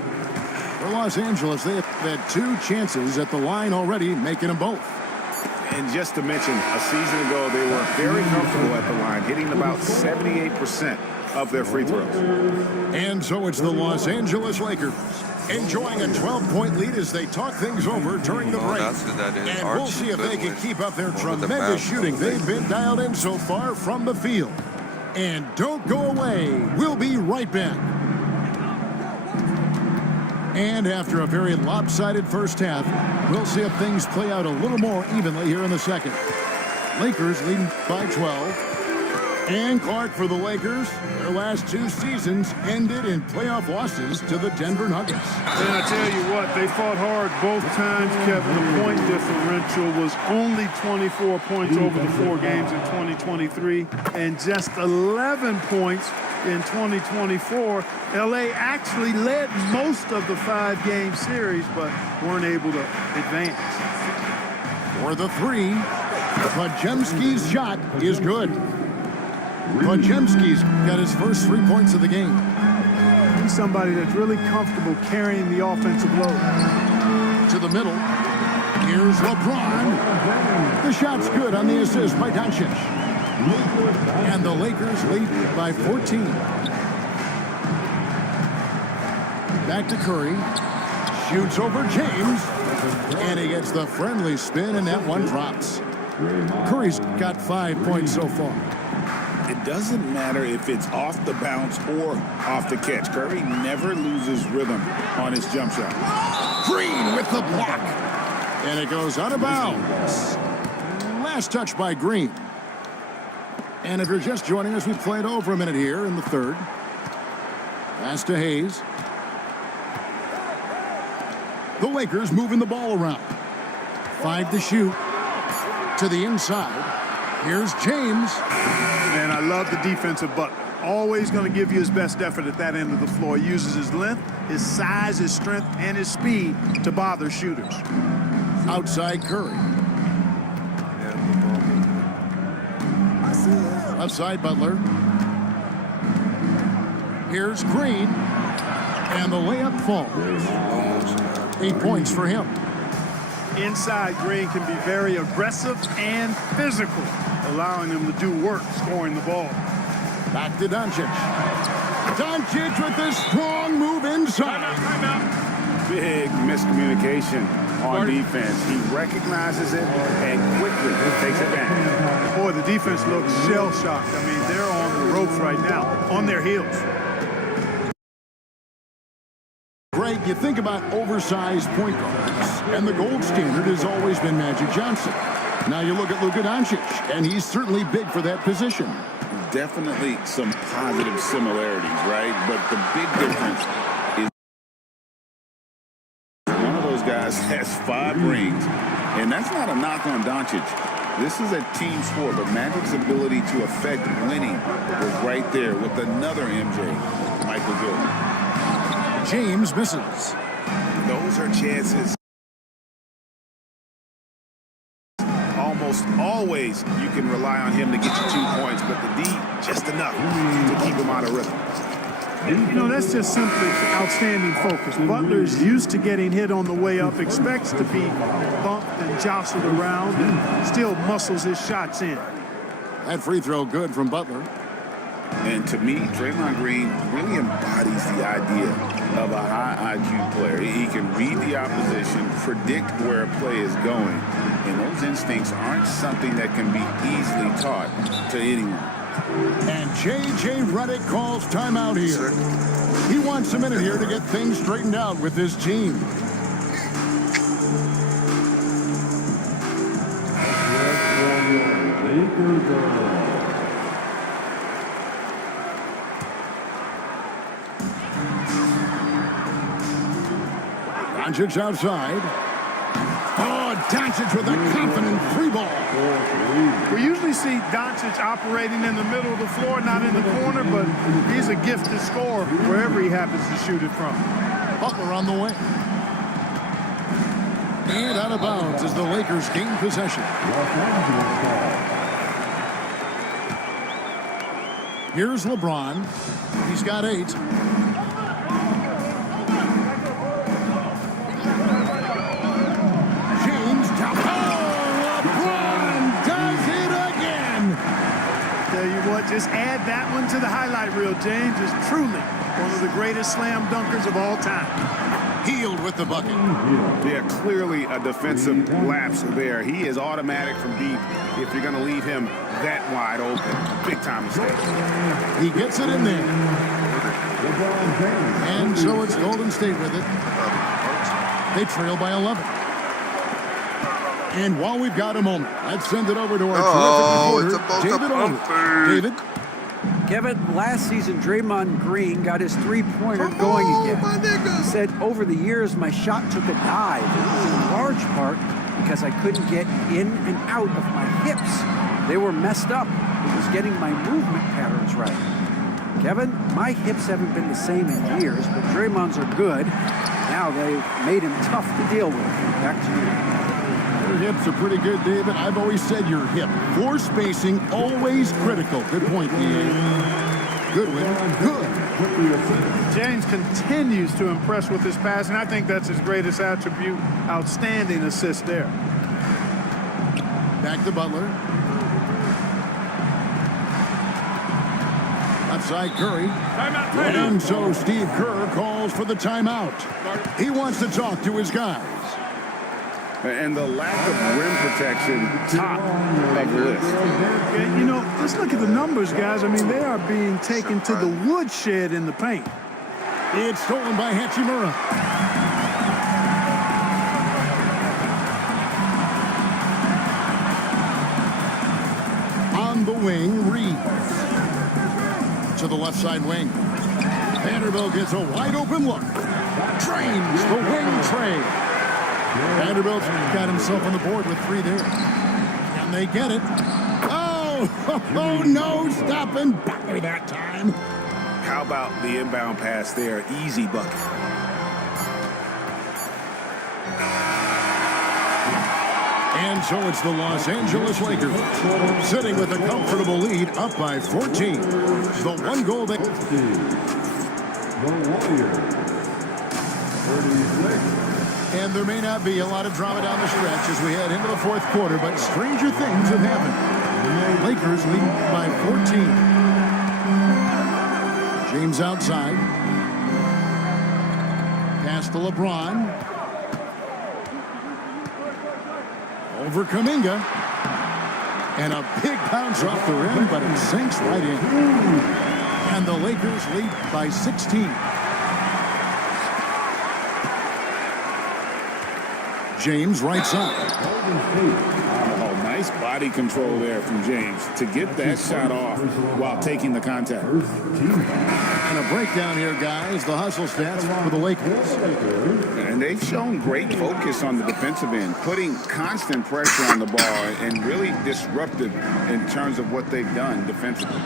For Los Angeles, they have had 2 chances at the line already, making them both. And just to mention, a season ago, they were very comfortable at the line, hitting about 78% of their free throws. And so it's the Los Angeles Lakers enjoying a 12-point lead as they talk things over during the break. And we'll see if they can keep up their tremendous shooting they've been dialed in so far from the field. And don't go away. We'll be right back. And after a very lopsided first half, we'll see if things play out a little more evenly here in the second. Lakers leading by 12. And Clark for the Lakers. Their last 2 seasons ended in playoff losses to the Denver Nuggets. And I tell you what, they fought hard both times, Kevin. The point differential was only 24 points over the 4 games in 2023 and just 11 points in 2024. LA actually led most of the 5-game series, but weren't able to advance. For the 3, Podziemski's shot is good. Podziemski's got his first 3 points of the game. He's somebody that's really comfortable carrying the offensive load. To the middle. Here's LeBron. The shot's good on the assist by Doncic. And the Lakers lead by 14. Back to Curry. Shoots over James. And he gets the friendly spin, and that one drops. Curry's got 5 points so far. It doesn't matter if it's off the bounce or off the catch. Curry never loses rhythm on his jump shot. Green with the block. And it goes out of bounds. Last touch by Green. And if you're just joining us, we've played over a minute here in the third. Pass to Hayes. The Lakers moving the ball around. 5 to shoot. To the inside. Here's James. And I love the defense of Butler. Always going to give you his best effort at that end of the floor. He uses his length, his size, his strength, and his speed to bother shooters. Outside Curry. Left side Butler. Here's Green. And the layup falls. 8 points for him. Inside, Green can be very aggressive and physical, allowing him to do work scoring the ball. Back to Doncic. Doncic with this strong move inside. Timeout. Big miscommunication on defense. He recognizes it and quickly takes advantage. Boy, the defense looks shell-shocked. I mean, they're on the ropes right now, on their heels. Greg, you think about oversized point guards, and the gold standard has always been Magic Johnson. Now you look at Luka Doncic, and he's certainly big for that position. Definitely some positive similarities, right? But the big difference is one of those guys has 5 rings, and that's not a knock on Doncic. This is a team sport, but Magic's ability to affect winning was right there with another MJ, Michael Jordan. James misses. Those are chances. Almost always you can rely on him to get you 2 points, but the D just enough to keep him out of rhythm. You know, that's just simply outstanding focus. Butler's used to getting hit on the way up, expects to be bumped and jostled around, and still muscles his shots in. That free throw good from Butler. And to me, Draymond Green really embodies the idea of a high IQ player. He can read the opposition, predict where a play is going, and those instincts aren't something that can be easily taught to anyone. And J.J. Redick calls timeout here. He wants a minute here to get things straightened out with his team. Doncic outside. Oh, Doncic with a confident free ball. We usually see Doncic operating in the middle of the floor, not in the corner, but he's a gifted scorer wherever he happens to shoot it from. Butler on the way. And out of bounds as the Lakers gain possession. Here's LeBron. He's got 8. Just add that one to the highlight reel, James. Is truly one of the greatest slam dunkers of all time. Healed with the bucket. Yeah, clearly a defensive lapse there. He is automatic from deep if you're going to leave him that wide open. Big time mistake. He gets it in there. And so it's Golden State with it. They trail by 11. And while we've got a moment, let's send it over to our terrific reporter, David Olin. David? Kevin, last season, Draymond Green got his three-pointer going again. He said, over the years, my shot took a dive. It was in large part because I couldn't get in and out of my hips. They were messed up. It was getting my movement patterns right. Kevin, my hips haven't been the same in years, but Draymond's are good. Now they've made him tough to deal with. Back to you. Your hips are pretty good, David. I've always said your hip. Floor spacing, always critical. Good point, DA. Good win. Good. James continues to impress with his passing. I think that's his greatest attribute. Outstanding assist there. Back to Butler. Left side, Curry. And so Steve Kerr calls for the timeout. He wants to talk to his guys. And the lack of rim protection, top of the list. And, you know, let's look at the numbers, guys. I mean, they are being taken to the woodshed in the paint. It's stolen by Hachimura. On the wing, Reed. To the left side wing. Vanderbilt gets a wide open look. Trains the wing trade. Vanderbilt's got himself on the board with 3 there. And they get it. Oh, no, stopping Butler that time. How about the inbound pass there? Easy bucket. And so it's the Los Angeles Lakers sitting with a comfortable lead up by 14. The one goal they... The Warriors. 36. And there may not be a lot of drama down the stretch as we head into the fourth quarter, but stranger things have happened. Lakers lead by 14. James outside. Pass to LeBron. Over Kuminga. And a big bounce off the rim, but it sinks right in. And the Lakers lead by 16. James right side. Oh, nice body control there from James to get that shot off while taking the contact. And a breakdown here, guys. The hustle stats for the Lakers. And they've shown great focus on the defensive end, putting constant pressure on the ball and really disruptive in terms of what they've done defensively.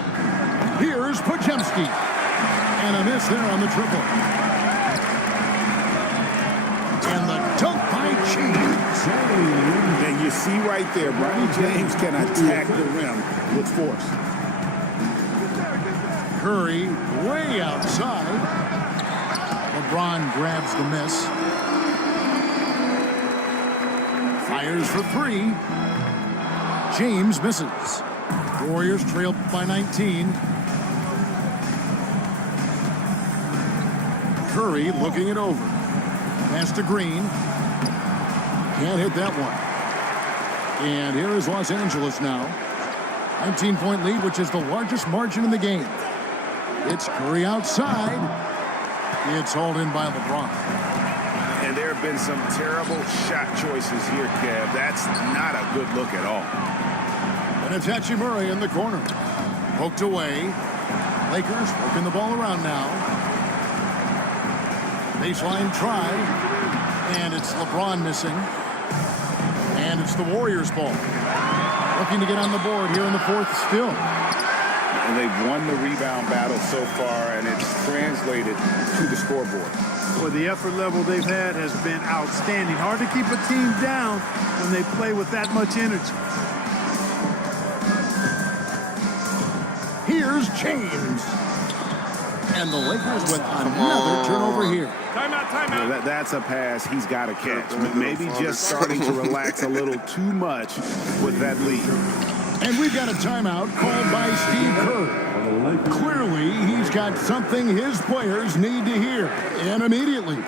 Here's Podziemski. And a miss there on the triple. And the dunk by James. And you see right there, Bronny James can attack the rim with force. Curry way outside. LeBron grabs the miss. Fires for 3. James misses. Warriors trail by 19. Curry looking it over. Pass to Green. Can't hit that one. And here is Los Angeles now. 19-point lead, which is the largest margin in the game. It's Curry outside. It's hauled in by LeBron. And there have been some terrible shot choices here, Kev. That's not a good look at all. And it's Hachimura in the corner. Poked away. Lakers working the ball around now. Baseline try. And it's LeBron missing. And it's the Warriors ball. Looking to get on the board here in the fourth still. And they've won the rebound battle so far, and it's translated to the scoreboard. Well, the effort level they've had has been outstanding. Hard to keep a team down when they play with that much energy. Here's James. And the Lakers with another turnover here. Timeout. Yeah, that's a pass he's got to catch. Maybe just starting to relax a little too much with that lead. And we've got a timeout called by Steve Kerr. Clearly, he's got something his players need to hear, and immediately.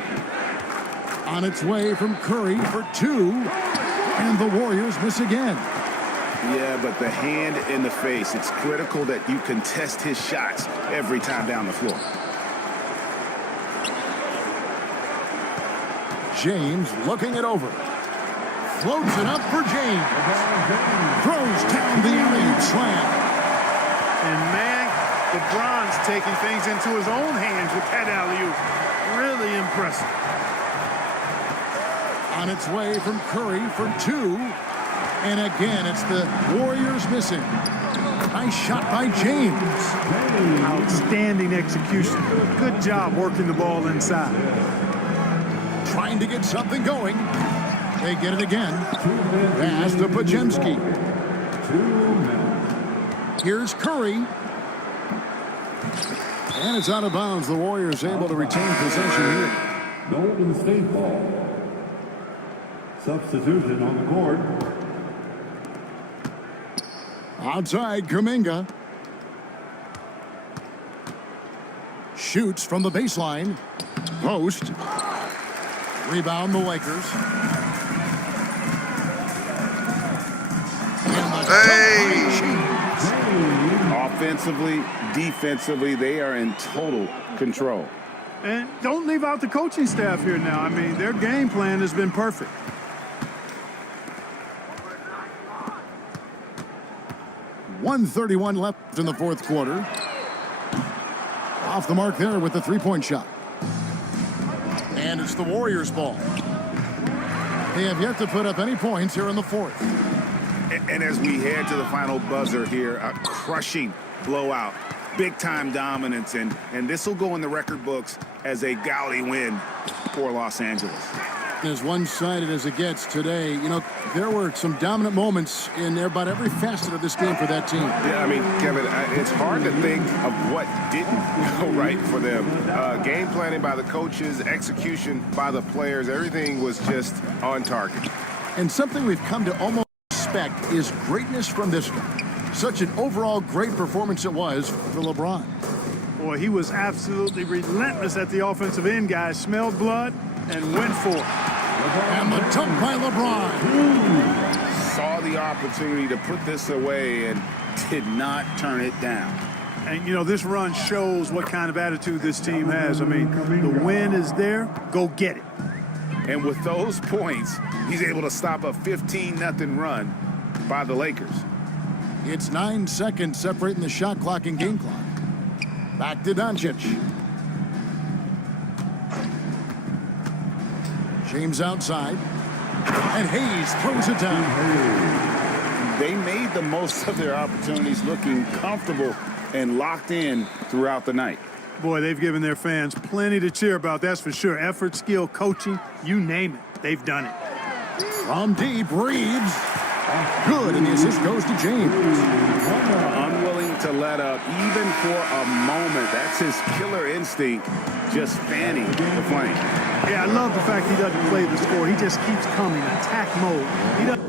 On its way from Curry for 2, and the Warriors miss again. Yeah, but the hand in the face, it's critical that you contest his shots every time down the floor. James looking it over. Floats it up for James. Throws down the alley-oop slam. And man, LeBron's taking things into his own hands with that alley-oop. Really impressive. On its way from Curry for 2. And again, it's the Warriors missing. Nice shot by James. Outstanding execution. Good job working the ball inside. Trying to get something going. They get it again. Pass to Pajemski. Here's Curry. And it's out of bounds. The Warriors able to retain possession here. Golden State ball. Substitution on the court. Outside, Kuminga. Shoots from the baseline. Post. Rebound the Lakers. Offensively, defensively, they are in total control. And don't leave out the coaching staff here now. I mean, their game plan has been perfect. .131 left in the fourth quarter. Off the mark there with the three-point shot. And it's the Warriors' ball. They have yet to put up any points here in the fourth. And as we head to the final buzzer here, a crushing blowout, big-time dominance, and this will go in the record books as a gaudy win for Los Angeles. As one-sided as it gets today, you know, there were some dominant moments in about every facet of this game for that team. Yeah, I mean, Kevin, it's hard to think of what didn't go right for them. Game planning by the coaches, execution by the players, everything was just on target. And something we've come to almost expect is greatness from this guy. Such an overall great performance it was for LeBron. Boy, he was absolutely relentless at the offensive end, guys. Smelled blood and went for it. And the dunk by LeBron. Saw the opportunity to put this away and did not turn it down. And, you know, this run shows what kind of attitude this team has. I mean, the win is there. Go get it. And with those points, he's able to stop a 15-0 run by the Lakers. It's 9 seconds separating the shot clock and game clock. Back to Doncic. James outside. And Hayes throws it down. They made the most of their opportunities, looking comfortable and locked in throughout the night. Boy, they've given their fans plenty to cheer about, that's for sure. Effort, skill, coaching, you name it. They've done it. From deep, Reeves. Good, and the assist goes to James. Unwilling to let up, even for a moment. That's his killer instinct, just fanning the flame. Yeah, I love the fact he doesn't play the score. He just keeps coming, attack mode. He doesn't.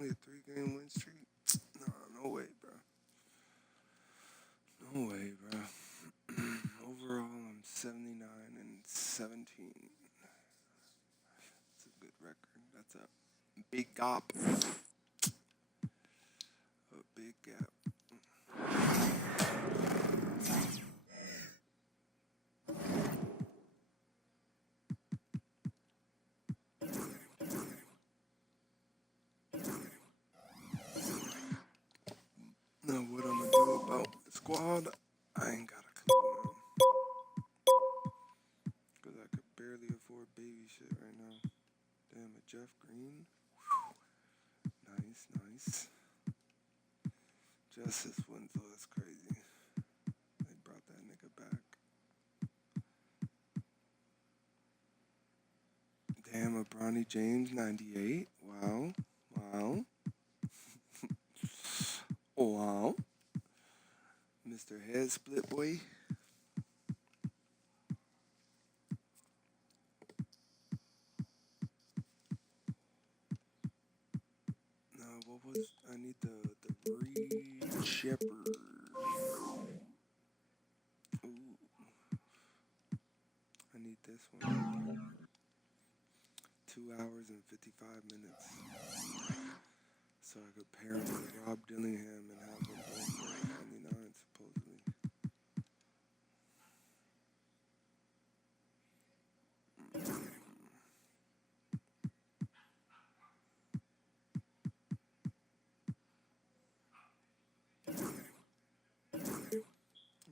Only a 3-game win streak? Nah, no way, bro. No way, bro. Overall, I'm 79 and 17. That's a good record. That's a big gap. A big gap. Now, what I'm gonna do about the squad, I ain't got a clue, man. Because I could barely afford baby shit right now. Damn it, Jeff Green. Whew. Nice, nice. Justice Winslow is crazy. They brought that nigga back. Damn, a Bronny James 98. Wow. Wow. Wow. Mr. Head Split Boy. No, what was I need the Reed Shepherd. Ooh. I need this one. 2 hours and 55 minutes. So I could pair him with Rob Dillingham and have them both go 99 supposedly.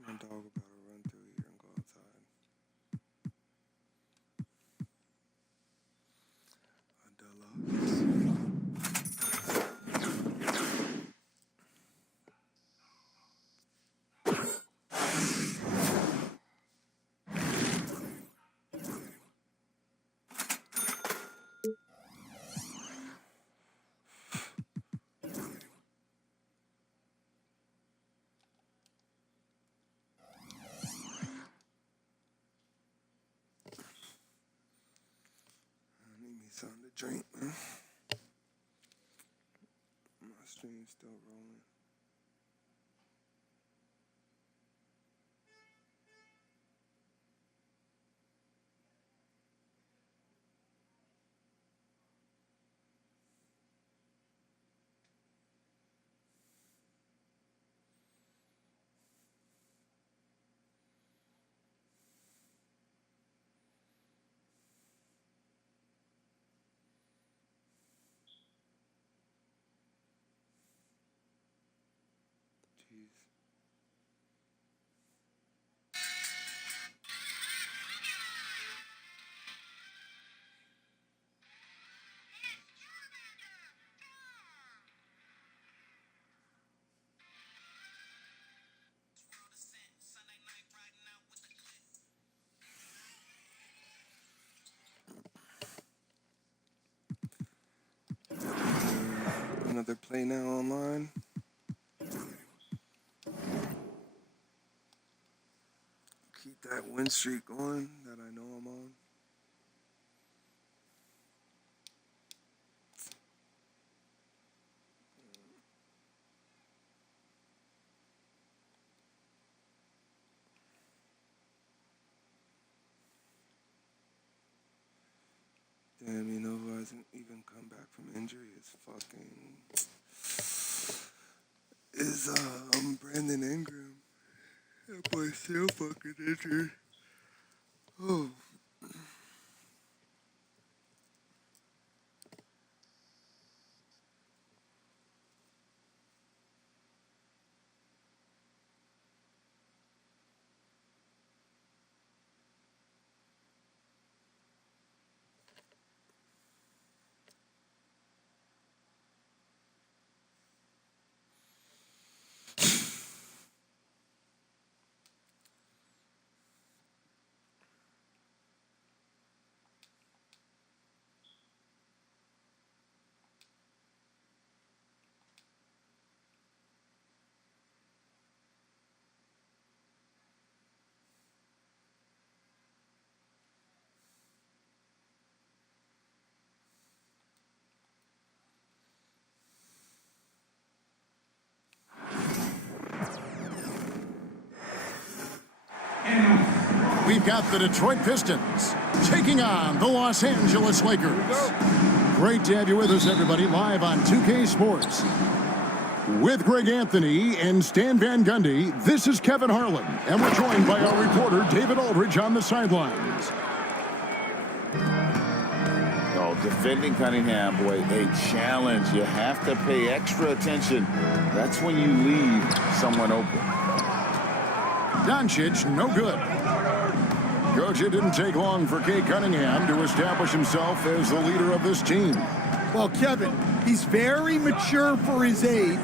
My dog about to run through here and go outside. Adela. I need me something to drink, man. My stream's still rolling. Jeez. Another play now online. Keep that win streak going that I know I'm on. Damn, you know who hasn't even come back from injury is Brandon Ingram. That boy's still fucking injured. Oh. got the Detroit Pistons taking on the Los Angeles Lakers. Great to have you with us, everybody, live on 2K Sports. With Greg Anthony and Stan Van Gundy, this is Kevin Harlan, and we're joined by our reporter, David Aldridge, on the sidelines. Oh, defending Cunningham, boy, a challenge. You have to pay extra attention. That's when you leave someone open. Doncic, no good. Coach, it didn't take long for Cade Cunningham to establish himself as the leader of this team. Well, Kevin, he's very mature for his age.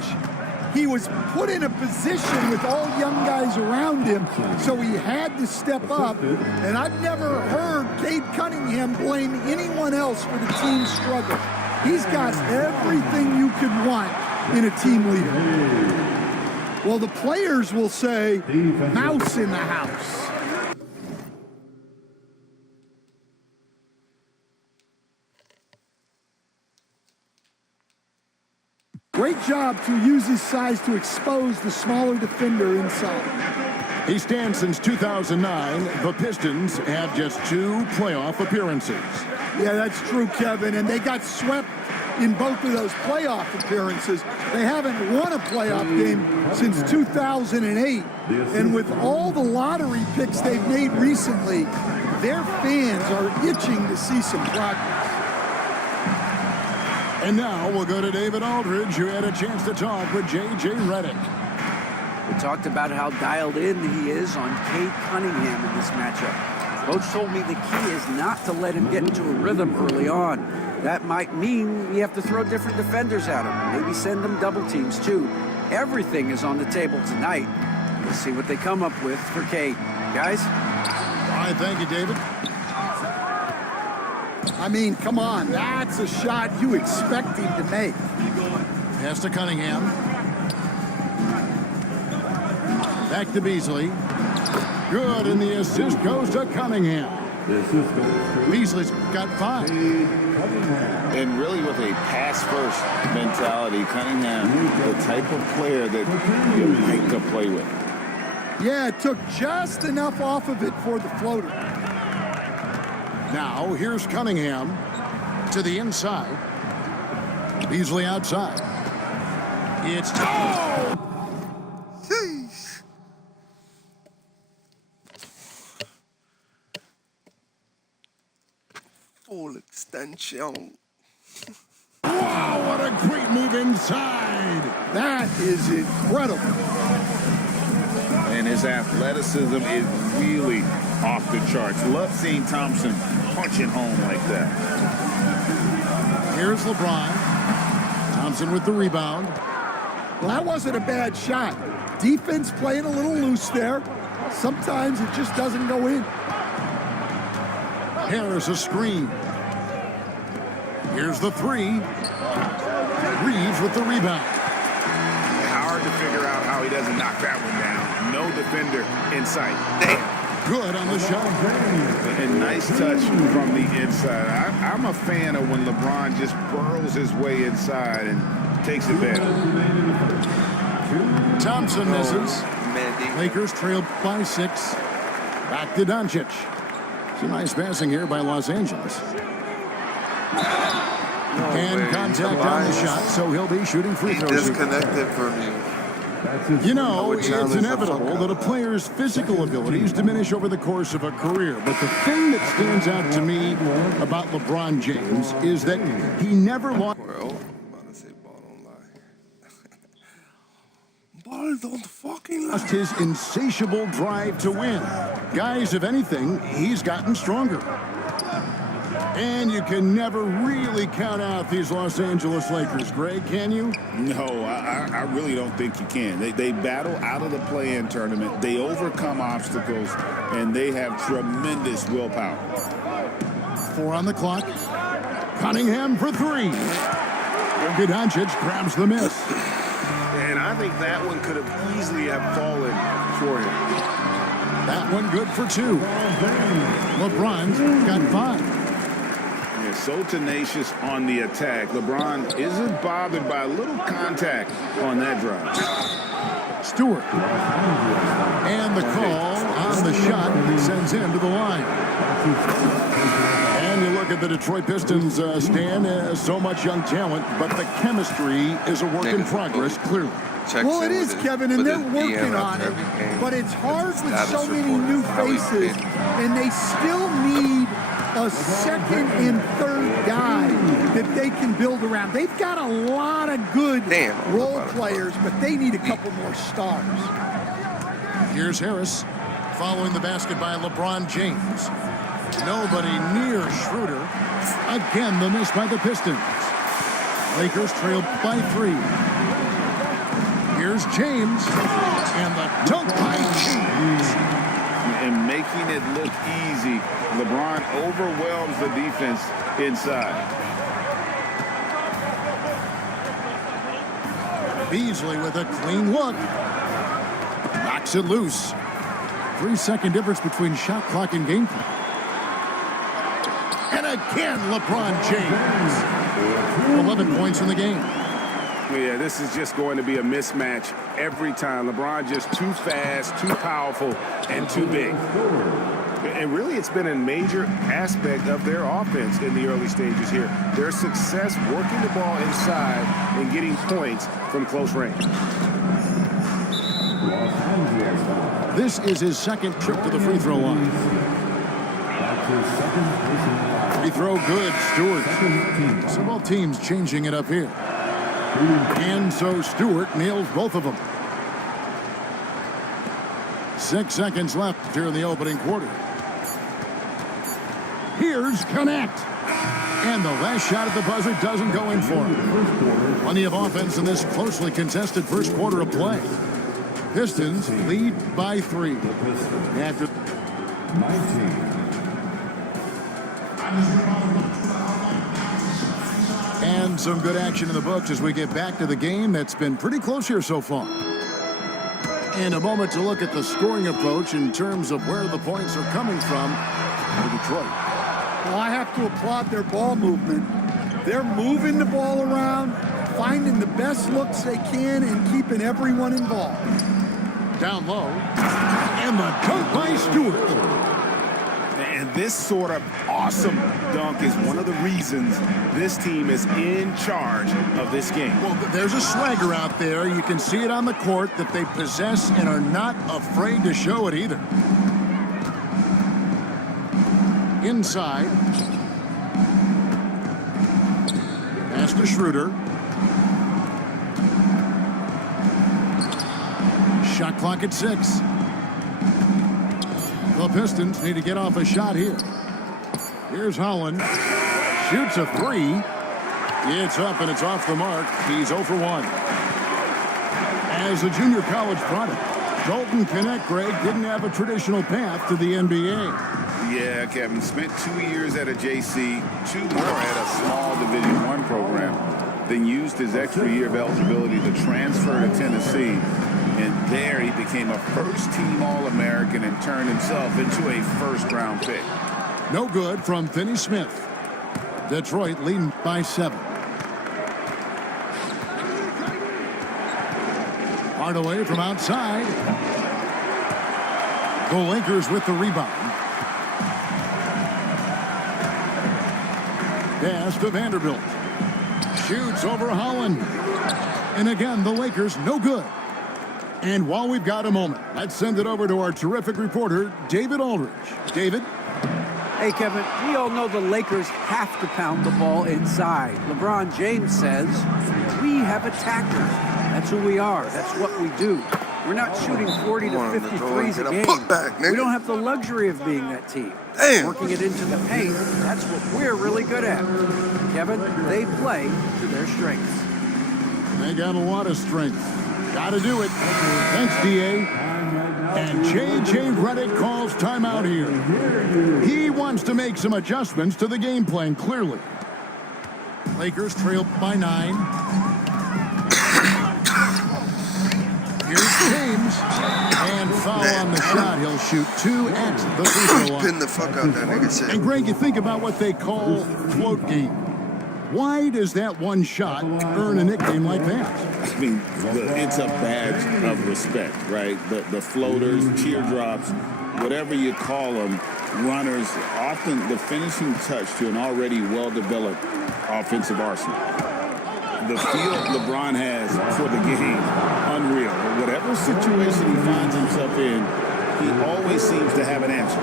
He was put in a position with all young guys around him, so he had to step up. And I've never heard Cade Cunningham blame anyone else for the team's struggle. He's got everything you could want in a team leader. Well, the players will say, mouse in the house. Great job to use his size to expose the smaller defender inside. He stands since 2009. The Pistons have just 2 playoff appearances. Yeah, that's true, Kevin, and they got swept in both of those playoff appearances. They haven't won a playoff game since 2008. And with all the lottery picks they've made recently, their fans are itching to see some progress. And now we'll go to David Aldridge, who had a chance to talk with J.J. Redick. We talked about how dialed in he is on Cade Cunningham in this matchup. Coach told me the key is not to let him get into a rhythm early on. That might mean you have to throw different defenders at him. Maybe send them double teams, too. Everything is on the table tonight. We'll see what they come up with for Cade. Guys? All right, thank you, David. I mean, come on, that's a shot you expect him to make. Pass to Cunningham. Back to Beasley. Good, and the assist goes to Cunningham. Beasley's got 5. And really with a pass-first mentality, Cunningham, the type of player that you like to play with. Yeah, it took just enough off of it for the floater. Now, here's Cunningham to the inside. Beasley outside. It's... Oh! Full extension. Wow, what a great move inside. That is incredible. And his athleticism is really off the charts. Love seeing Thompson punching home like that. Here's LeBron. Thompson with the rebound. Well, that wasn't a bad shot. Defense playing a little loose there. Sometimes it just doesn't go in. Harris a screen. Here's the 3. Reeves with the rebound. Hard to figure out how he doesn't knock that one down. No defender in sight. Damn. Good on the shot. And nice touch from the inside. I'm a fan of when LeBron just burrows his way inside and takes advantage. Thompson misses. Lakers trailed by 6. Back to Doncic. Some nice passing here by Los Angeles. And contact on the shot, so he'll be shooting free throws. Disconnected from you. You know, it's inevitable that a player's physical abilities diminish over the course of a career. But the thing that stands out to me about LeBron James is that he never lost. Ball don't fucking Lost his insatiable drive to win. Guys, if anything, he's gotten stronger. And you can never really count out these Los Angeles Lakers, Greg, can you? No, I really don't think you can. They battle out of the play-in tournament. They overcome obstacles, and they have tremendous willpower. 4 on the clock. Cunningham for 3. Doncic grabs the miss. And I think that one could have easily have fallen for him. That one good for 2. LeBron's got 5. So tenacious on the attack. LeBron isn't bothered by a little contact on that drive. Stewart. And the call on the shot sends him to the line. And you look at the Detroit Pistons, Stan, so much young talent, but the chemistry is a work in progress, clearly. Well, it is, Kevin, and they're working on it, but it's hard with so many new faces, and they still need a second and third guy that they can build around. They've got a lot of good role players, but they need a couple more stars. Here's Harris following the basket by LeBron James. Nobody near Schroeder. Again, the miss by the Pistons. Lakers trail by 3. Here's James, and the dunk by James. And making it look easy, LeBron overwhelms the defense inside. Beasley with a clean look. Knocks it loose. 3-second difference between shot clock and game clock. And again, LeBron James. 11 points in the game. Yeah, this is just going to be a mismatch every time. LeBron just too fast, too powerful, and too big. And really, it's been a major aspect of their offense in the early stages here. Their success working the ball inside and getting points from close range. This is his second trip to the free throw line. Free throw good, Stewart. So both teams changing it up here. And so Stewart nails both of them. 6 seconds left here in the opening quarter. Here's Connect. And the last shot at the buzzer doesn't go in for him. Plenty of offense in this closely contested first quarter of play. Pistons lead by 3. After 19. And some good action in the books as we get back to the game that's been pretty close here so far. And a moment to look at the scoring approach in terms of where the points are coming from for Detroit. Well, I have to applaud their ball movement. They're moving the ball around, finding the best looks they can, and keeping everyone involved. Down low. And the dunk by Stewart. And this sort of awesome dunk is one of the reasons this team is in charge of this game. Well, there's a swagger out there. You can see it on the court that they possess and are not afraid to show it either. Inside. Pass to Schroeder. Shot clock at 6. The Pistons need to get off a shot here. Here's Holland. Shoots a 3. It's up and it's off the mark. He's 0 for 1. As a junior college product, Dalton Connect, Greg, didn't have a traditional path to the NBA. Yeah, Kevin. Spent 2 years at a JC, 2 more at a small Division I program. Then used his extra year of eligibility to transfer to Tennessee. And there he became a first-team All-American and turned himself into a first-round pick. No good from Finney Smith. Detroit leading by 7. Hardaway from outside. The Lakers with the rebound. Pass to Vanderbilt. Shoots over Holland. And again, the Lakers no good. And while we've got a moment, let's send it over to our terrific reporter, David Aldridge. David? Hey, Kevin, we all know the Lakers have to pound the ball inside. LeBron James says, we have attackers. That's who we are. That's what we do. We're not shooting 40 to 50 threes a game. We don't have the luxury of being that team. Working it into the paint, that's what we're really good at. Kevin, they play to their strengths. They got a lot of strength. Got to do it. Thanks, D.A. And J.J. Redick calls timeout here. He wants to make some adjustments to the game plan, clearly. Lakers trail by 9. Here's James. And foul on the shot. He'll shoot 2 at the free throw line. Pin the fuck out that nigga said. And Greg, you think about what they call float game. Why does that one shot earn a nickname like that? I mean, it's a badge of respect, right? The floaters, teardrops, whatever you call them, runners, often the finishing touch to an already well-developed offensive arsenal. The feel LeBron has for the game, unreal. Whatever situation he finds himself in, he always seems to have an answer.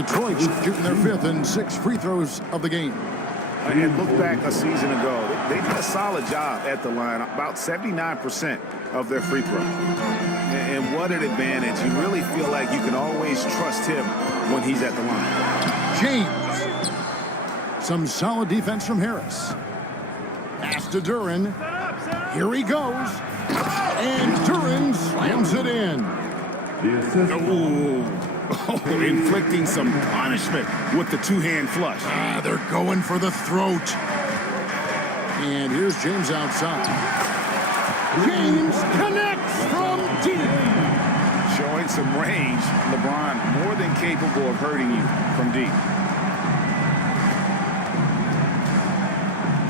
Detroit's shooting their 5th and 6th free throws of the game. And look back a season ago, they did a solid job at the line, about 79% of their free throws. And what an advantage. You really feel like you can always trust him when he's at the line. James. Some solid defense from Harris. Pass to Duren. Here he goes. And Duren slams it in. Oh, inflicting some punishment with the two-hand flush. They're going for the throat. And here's James outside. James connects from deep. Showing some range. LeBron more than capable of hurting you from deep.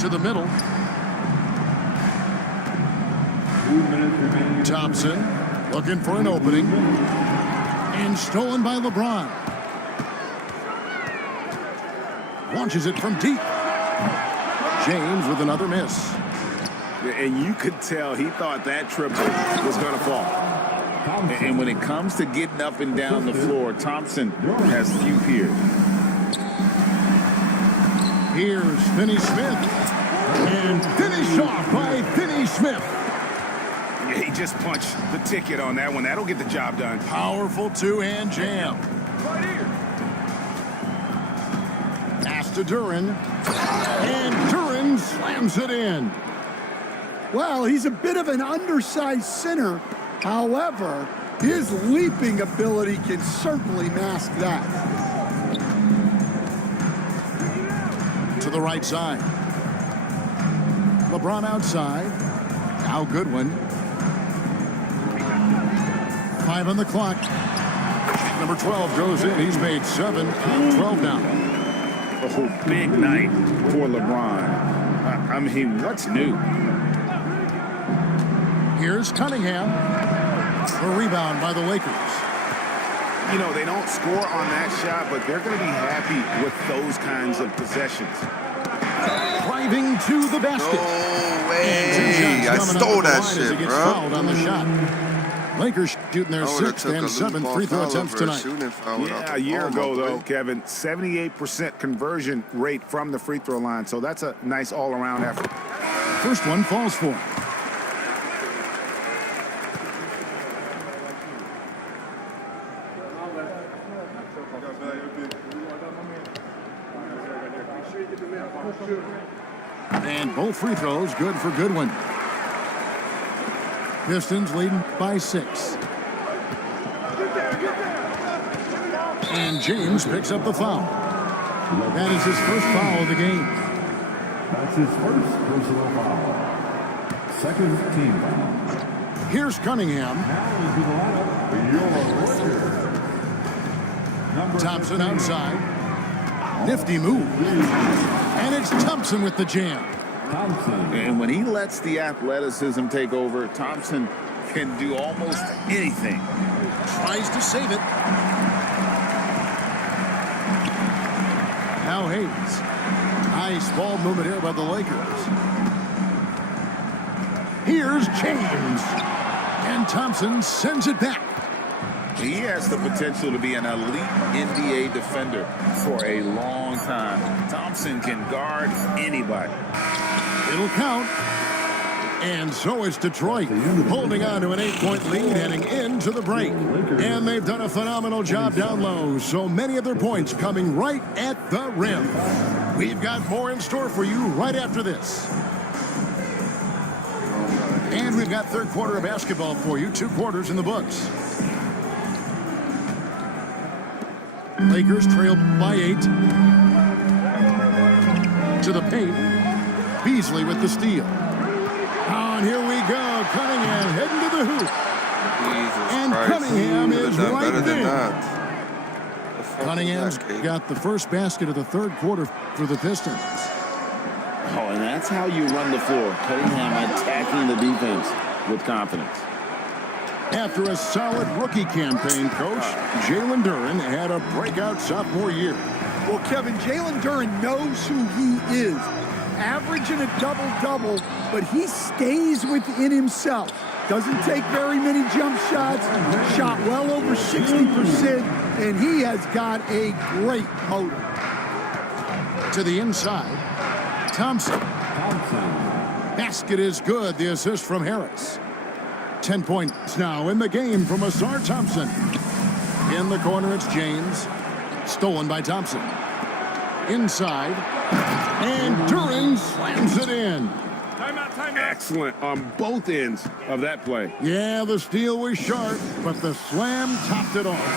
To the middle. Thompson looking for an opening. And stolen by LeBron. Launches it from deep. James with another miss. And you could tell he thought that triple was going to fall. And when it comes to getting up and down the floor, Thompson has few peers. Here's Finney Smith. And finish off by Finney Smith. Yeah, he just punched the ticket on that one. That'll get the job done. Powerful two-hand jam. Pass to Duren. And Duren slams it in. Well, he's a bit of an undersized center. However, his leaping ability can certainly mask that. To the right side. LeBron outside. Now Goodwin. 5 on the clock. Number 12 goes in. He's made 7 of 12 now. Oh, big night for LeBron. I mean, what's new? Here's Cunningham. A rebound by the Lakers. You know, they don't score on that shot, but they're going to be happy with those kinds of possessions. Driving to the basket. No way. I stole that shit, bro. Fouled on the shot. Lakers shooting their 6th and 7th free throw attempts tonight. Yeah, a year ago, though, Kevin, 78% conversion rate from the free throw line. So that's a nice all-around effort. First one falls for him. And both free throws good for Goodwin. Pistons leading by 6. And James picks up the foul. That is his first foul of the game. That's his first personal foul. Second team foul. Here's Cunningham. Thompson outside. Nifty move. And it's Thompson with the jam. And when he lets the athleticism take over, Thompson can do almost anything. Tries to save it. Now Hayes. Nice ball movement here by the Lakers. Here's James. And Thompson sends it back. He has the potential to be an elite NBA defender for a long time. Thompson can guard anybody. It'll count. And so is Detroit, holding on to an 8-point lead heading into the break. And they've done a phenomenal job down low, so many of their points coming right at the rim. We've got more in store for you right after this. And we've got third quarter of basketball for you, 2 quarters in the books. Lakers trail by 8. To the paint. Beasley with the steal. And here we go. Cunningham heading to the hoop. And Cunningham is right there. Cunningham's got the first basket of the third quarter for the Pistons. Oh, and that's how you run the floor. Cunningham attacking the defense with confidence. After a solid rookie campaign, Coach, Jalen Duren had a breakout sophomore year. Well, Kevin, Jalen Duren knows who he is. Averaging a double-double, but he stays within himself. Doesn't take very many jump shots, shot well over 60%, and he has got a great motor. To the inside, Thompson. Basket is good. The assist from Harris. 10 points now in the game from Asar Thompson. In the corner, it's James. Stolen by Thompson. Inside. And Duren slams it in. Timeout. Excellent on both ends of that play. Yeah, the steal was sharp, but the slam topped it off.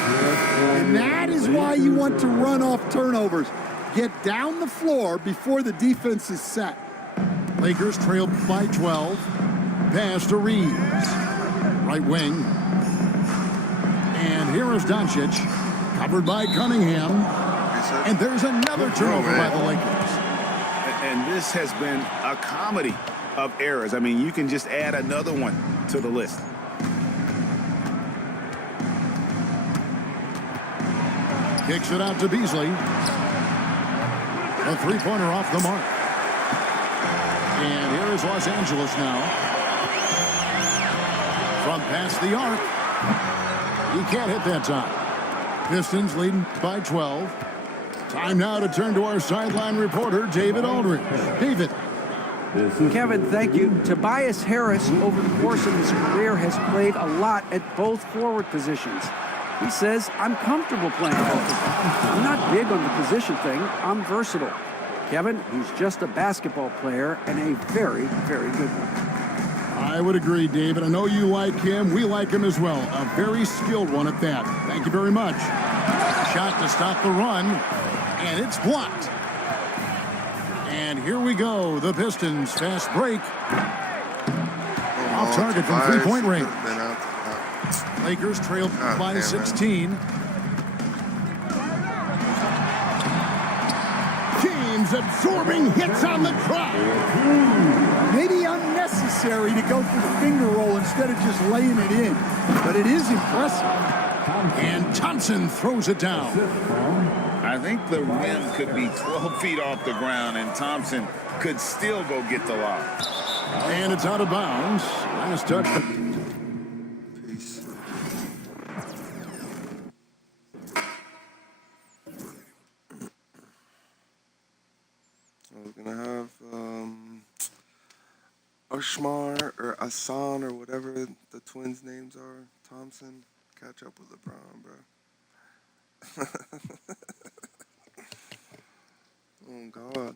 And that is why you want to run off turnovers. Get down the floor before the defense is set. Lakers trail by 12. Pass to Reeves. Right wing. And here is Doncic. Covered by Cunningham. And there's another turnover by the Lakers. And this has been a comedy of errors. I mean, you can just add another one to the list. Kicks it out to Beasley. A three-pointer off the mark. And here is Los Angeles now. From past the arc. He can't hit that time. Pistons leading by 12. Time now to turn to our sideline reporter, David Aldridge. David. Kevin, thank you. Tobias Harris, over the course of his career, has played a lot at both forward positions. He says, I'm comfortable playing both of them. I'm not big on the position thing. I'm versatile. Kevin, he's just a basketball player and a very, very good one. I would agree, David. I know you like him. We like him as well. A very skilled one at that. Thank you very much. Shot to stop the run, and it's blocked. And here we go. The Pistons fast break. Off target from three-point range. Lakers trail by 16. James absorbing hits on the drop. Maybe unnecessary to go for the finger roll instead of just laying it in. But it is impressive. And Thompson throws it down. I think the rim could be 12 feet off the ground, and Thompson could still go get the lob. And it's out of bounds. Last touch. We're going to have Ashmar or Asan or whatever the twins' names are. Thompson. Catch up with LeBron, bro. Oh, God.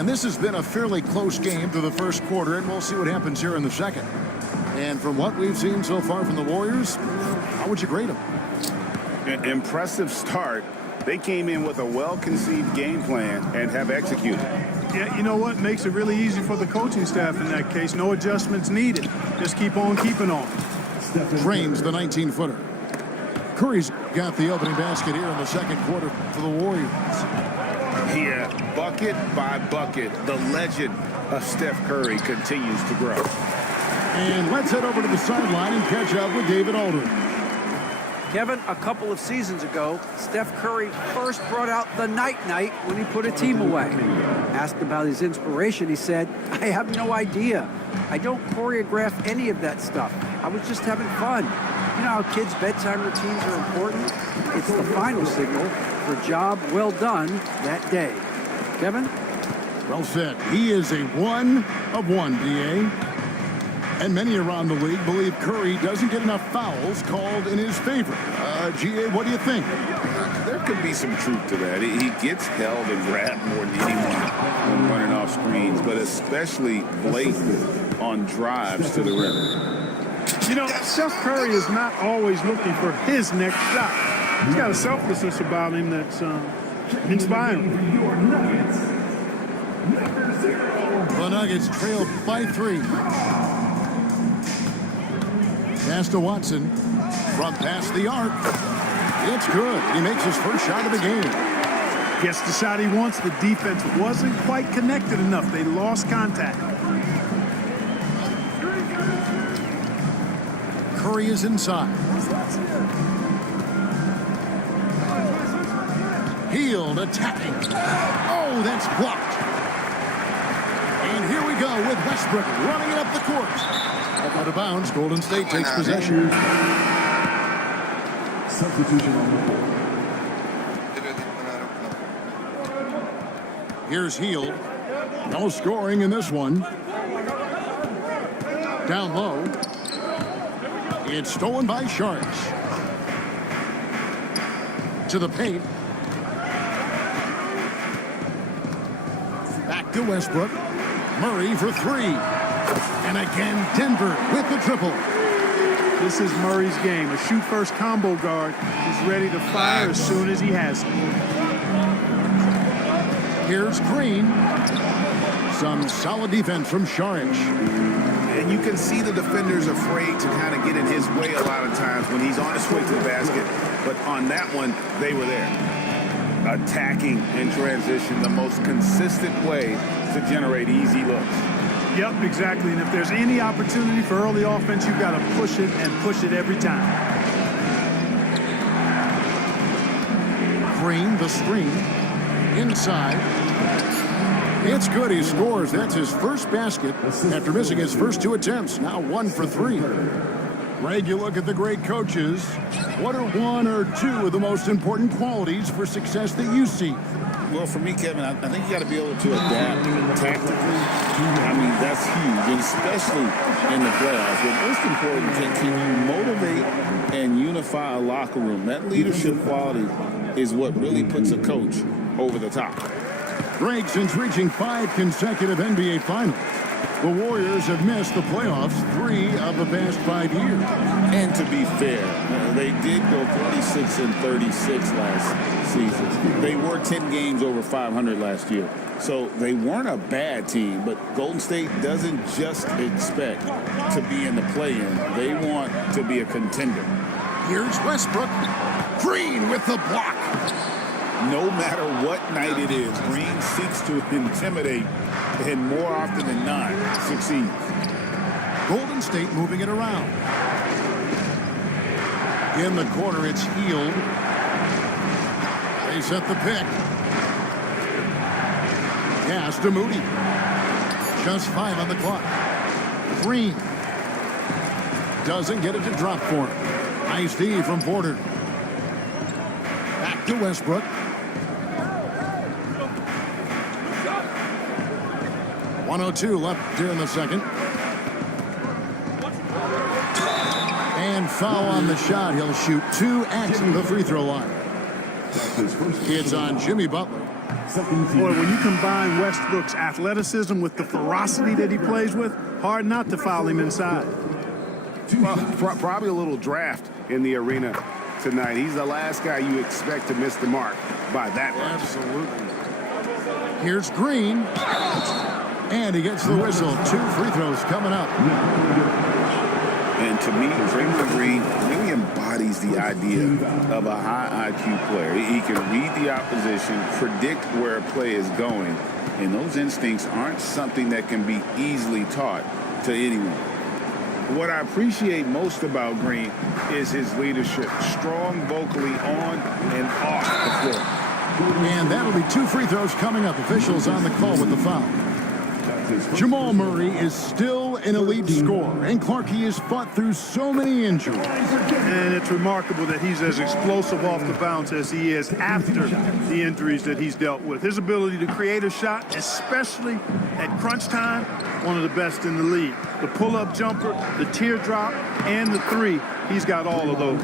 And this has been a fairly close game through the first quarter, and we'll see what happens here in the second. And from what we've seen so far from the Warriors, how would you grade them? An impressive start. They came in with a well-conceived game plan and have executed. Yeah, you know what? Makes it really easy for the coaching staff in that case. No adjustments needed. Just keep on keeping on. Drains the 19-footer. Curry's got the opening basket here in the second quarter for the Warriors. Yeah, bucket by bucket, the legend of Steph Curry continues to grow. And let's head over to the sideline and catch up with David Aldridge. Kevin, a couple of seasons ago, Steph Curry first brought out the night-night when he put a team away. Asked about his inspiration, he said, "I have no idea. I don't choreograph any of that stuff. I was just having fun." You know how kids' bedtime routines are important? It's the final signal for job well done that day. Kevin? Well said. He is a 1 of 1, DA. And many around the league believe Curry doesn't get enough fouls called in his favor. GA, what do you think? There could be some truth to that. He gets held and grabbed more than anyone when running off screens, but especially blatant on drives to the rim. You know, Steph Curry is not always looking for his next shot. He's got a selflessness about him that's inspiring. The Nuggets trailed by 3. Pass to Watson from past the arc. It's good. He makes his first shot of the game. Gets the shot he wants. The defense wasn't quite connected enough. They lost contact. Curry is inside. Hield attacking. Oh, that's blocked. And here we go with Westbrook running it up the court. Out of bounds, Golden State takes possession. Substitution on the board. Here's Hield. No scoring in this one. Down low. It's stolen by Sharks. To the paint. Back to Westbrook. Murray for 3. And again, Denver with the triple. This is Murray's game. A shoot-first combo guard. He's ready to fire as soon as he has it. Here's Green. Some solid defense from Saric. And you can see the defenders afraid to kind of get in his way a lot of times when he's on his way to the basket. But on that one, they were there. Attacking in transition, the most consistent way to generate easy looks. Yep, exactly. And if there's any opportunity for early offense, you've got to push it and push it every time. Green, the screen. Inside. It's good. He scores. That's his first basket after missing his first 2 attempts. Now 1 for 3. Greg, you look at the great coaches. What are 1 or 2 of the most important qualities for success that you see? Well, for me, Kevin, I think you got to be able to adapt tactically. I mean, that's huge, and especially in the playoffs. But most important, can you motivate and unify a locker room? That leadership quality is what really puts a coach over the top. Greg, since reaching 5 consecutive NBA Finals, the Warriors have missed the playoffs 3 of the past 5 years. And to be fair, they did go 46-36 last season. They were 10 games over 500 last year. So they weren't a bad team, but Golden State doesn't just expect to be in the play-in. They want to be a contender. Here's Westbrook. Green with the block. No matter what night it is, Green seeks to intimidate and more often than not succeeds. Golden State moving it around. In the corner, it's Hield. They set the pick. Pass to Moody. Just 5 on the clock. Green doesn't get it to drop for him. Nice D from Porter. Back to Westbrook. .102 left here in the second. And foul on the shot. He'll shoot 2 at the free throw line. It's on Jimmy Butler. Boy, when you combine Westbrook's athleticism with the ferocity that he plays with, hard not to foul him inside. Well, probably a little draft in the arena tonight. He's the last guy you expect to miss the mark by that much. Absolutely. Here's Green. And he gets the whistle. 2 free throws coming up. And to me, Draymond Green really embodies the idea of a high IQ player. He can read the opposition, predict where a play is going, and those instincts aren't something that can be easily taught to anyone. What I appreciate most about Green is his leadership, strong vocally on and off the floor. And that'll be 2 free throws coming up. Officials on the call with the foul. Jamal Murray is still an elite scorer, and Clarkie has fought through so many injuries. And it's remarkable that he's as explosive off the bounce as he is after the injuries that he's dealt with. His ability to create a shot, especially at crunch time, one of the best in the league. The pull-up jumper, the teardrop, and the 3, he's got all of those.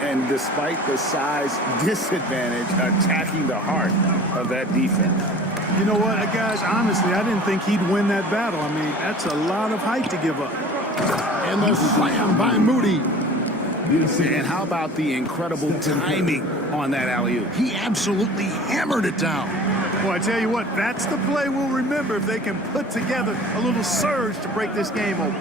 And despite the size disadvantage, attacking the heart of that defense. You know what, guys, honestly, I didn't think he'd win that battle. I mean, that's a lot of height to give up. And the slam by Moody. And how about the incredible timing on that alley-oop? He absolutely hammered it down. Well, I tell you what, that's the play we'll remember if they can put together a little surge to break this game open.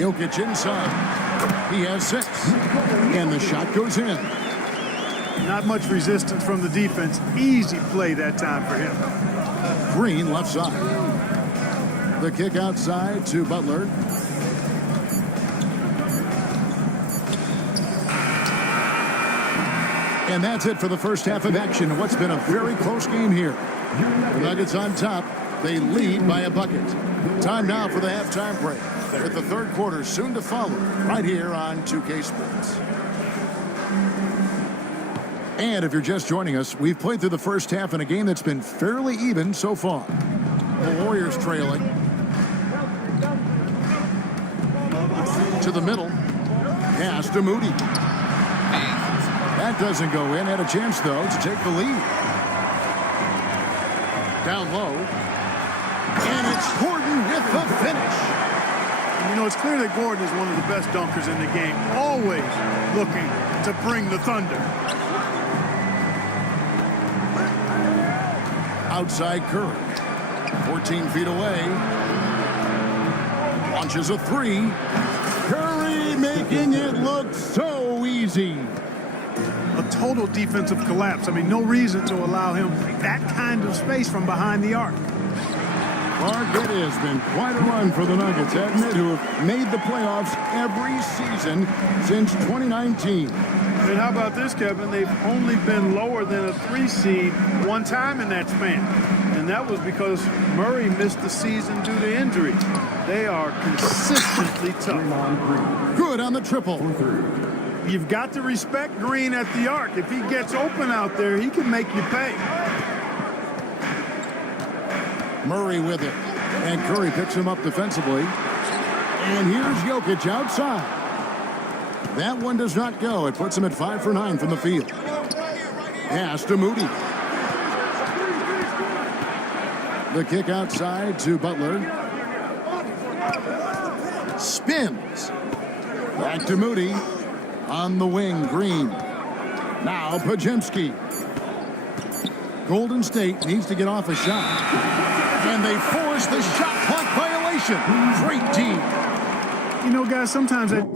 Jokic inside. He has 6. And the shot goes in. Not much resistance from the defense. Easy play that time for him. Green left side. The kick outside to Butler. And that's it for the first half of action. What's been a very close game here. The Nuggets on top. They lead by a bucket. Time now for the halftime break, with the third quarter soon to follow right here on 2K Sports. And if you're just joining us, we've played through the first half in a game that's been fairly even so far. The Warriors trailing. To the middle. Pass to Moody. That doesn't go in. Had a chance, though, to take the lead. Down low. And it's Gordon with the finish. You know, it's clear that Gordon is one of the best dunkers in the game. Always looking to bring the thunder. Outside Curry. 14 feet away. Launches a 3. Curry making it look so easy. A total defensive collapse. I mean, no reason to allow him that kind of space from behind the arc. Mark, it has been quite a run for the Nuggets, admit, who have made the playoffs every season since 2019. And how about this, Kevin? They've only been lower than a 3 seed one time in that span. And that was because Murray missed the season due to injury. They are consistently tough. Good on the triple. You've got to respect Green at the arc. If he gets open out there, he can make you pay. Murray with it. And Curry picks him up defensively. And here's Jokic outside. That one does not go. It puts him at 5 for 9 from the field. Pass to Moody. The kick outside to Butler. Spins. Back to Moody. On the wing, Green. Now Pajemski. Golden State needs to get off a shot. And they force the shot clock violation. Great team. You know, guys, sometimes I...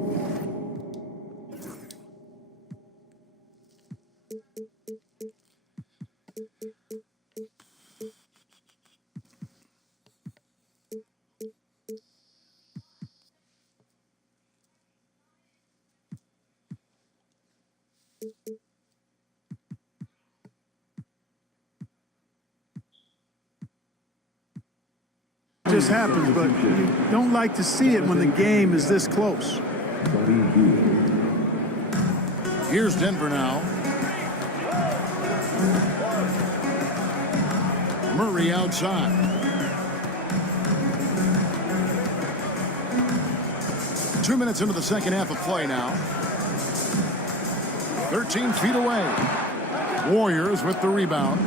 just happens, but you don't like to see it when the game is this close. Here's Denver now. Murray outside. Two minutes into the second half of play now. 13 feet away. Warriors with the rebound.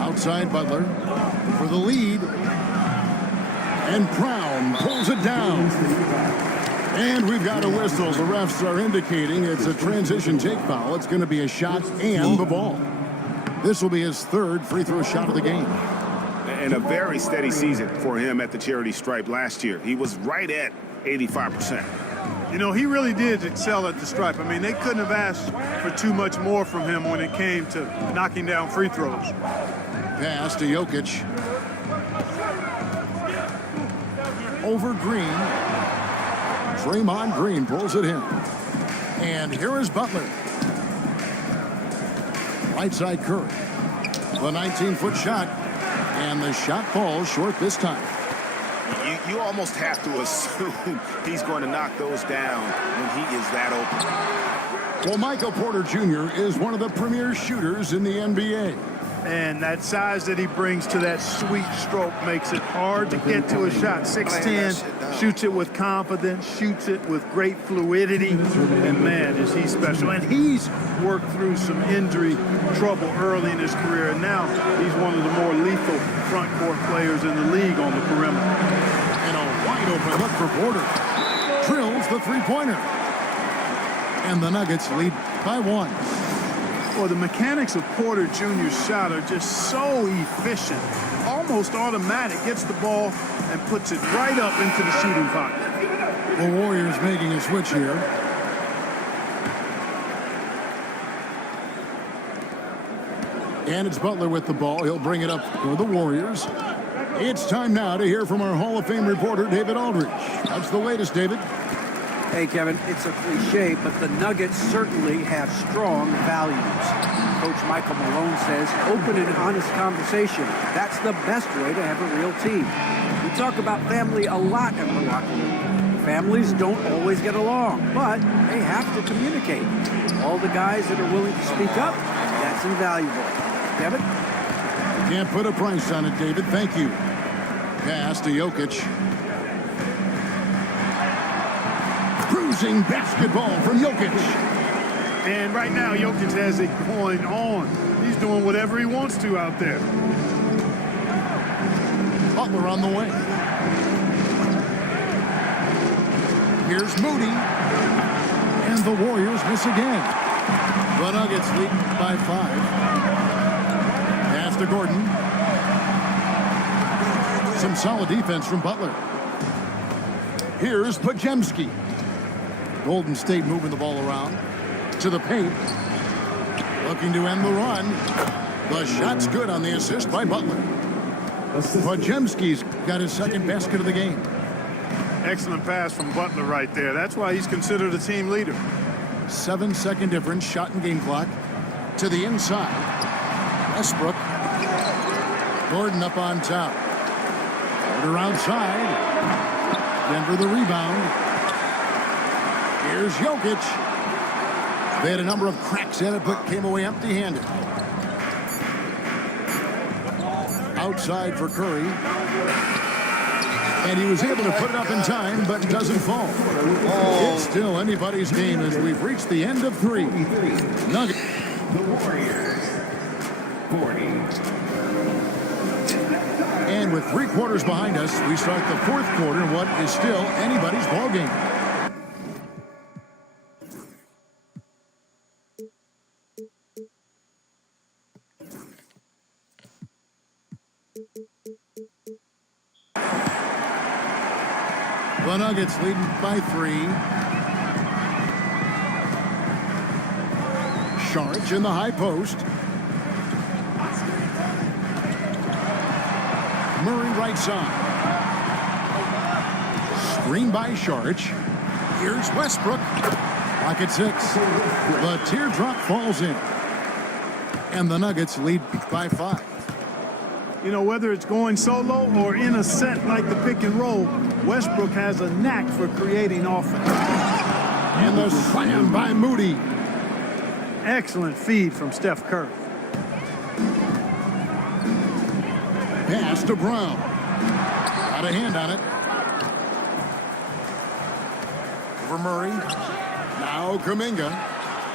Outside Butler for the lead. And Brown pulls it down. And we've got a whistle. The refs are indicating it's a transition take foul. It's going to be a shot and the ball. This will be his third free throw shot of the game. And a very steady season for him at the charity stripe last year. He was right at 85%. You know, he really did excel at the stripe. I mean, they couldn't have asked for too much more from him when it came to knocking down free throws. Pass to Jokic. Over Green. Draymond Green pulls it in. And here is Butler. Right side Curry. The 19-foot shot. And the shot falls short this time. You almost have to assume he's going to knock those down when he is that open. Well, Michael Porter Jr. is one of the premier shooters in the NBA. And that size that he brings to that sweet stroke makes it hard to get to a shot. 6'10", shoots it with confidence, shoots it with great fluidity. And man, is he special. And he's worked through some injury trouble early in his career. And now he's one of the more lethal front court players in the league on the perimeter. And a wide open look for Porter. Drills the three-pointer. And the Nuggets lead by 1. Well, the mechanics of Porter Jr.'s shot are just so efficient, almost automatic. Gets the ball and puts it right up into the shooting pocket. The Warriors making a switch here. And it's Butler with the ball. He'll bring it up for the Warriors. It's time now to hear from our Hall of Fame reporter, David Aldridge. That's the latest, David. Hey, Kevin, it's a cliche, but the Nuggets certainly have strong values. Coach Michael Malone says, open and honest conversation. That's the best way to have a real team. We talk about family a lot in the locker room. Families don't always get along, but they have to communicate. All the guys that are willing to speak up, that's invaluable. Kevin? Can't put a price on it, David. Thank you. Pass to Jokic. Cruising basketball from Jokic. And right now, Jokic has it going on. He's doing whatever he wants to out there. Butler on the way. Here's Moody. And the Warriors miss again. The Nuggets lead by 5. Pass to Gordon. Some solid defense from Butler. Here's Podziemski. Golden State moving the ball around to the paint. Looking to end the run. The shot's good on the assist by Butler. Podziemski's got his second basket of the game. Excellent pass from Butler right there. That's why he's considered a team leader. 7-second difference, shot and game clock. To the inside. Westbrook. Gordon up on top. Porter outside. Denver the rebound. Here's Jokic. They had a number of cracks in it, but came away empty-handed. Outside for Curry. And he was able to put it up in time, but doesn't fall. It's still anybody's game as we've reached the end of 3. Nuggets. The Warriors, 40. And with 3 quarters behind us, we start the 4th quarter in what is still anybody's ball game. The Nuggets leading by 3. Sharge in the high post. Murray right side. Screen by Sharge. Here's Westbrook. Clock at 6. The teardrop falls in. And the Nuggets lead by 5. You know, whether it's going solo or in a set like the pick and roll, Westbrook has a knack for creating offense. And the slam by Moody. Excellent feed from Steph Curry. Pass to Brown. Got a hand on it. Over Murray. Now Kuminga.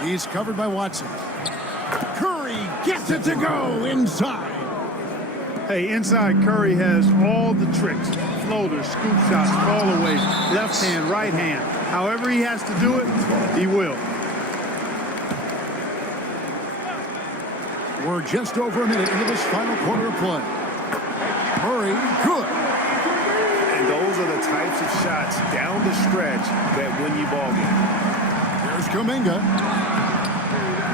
He's covered by Watson. Curry gets it to go inside. Hey, inside Curry has all the tricks. Floaters, scoop shots, fall away, left hand, right hand. However he has to do it, he will. We're just over a minute into this final quarter of play. Murray, good. And those are the types of shots down the stretch that win you ball game. There's Kuminga.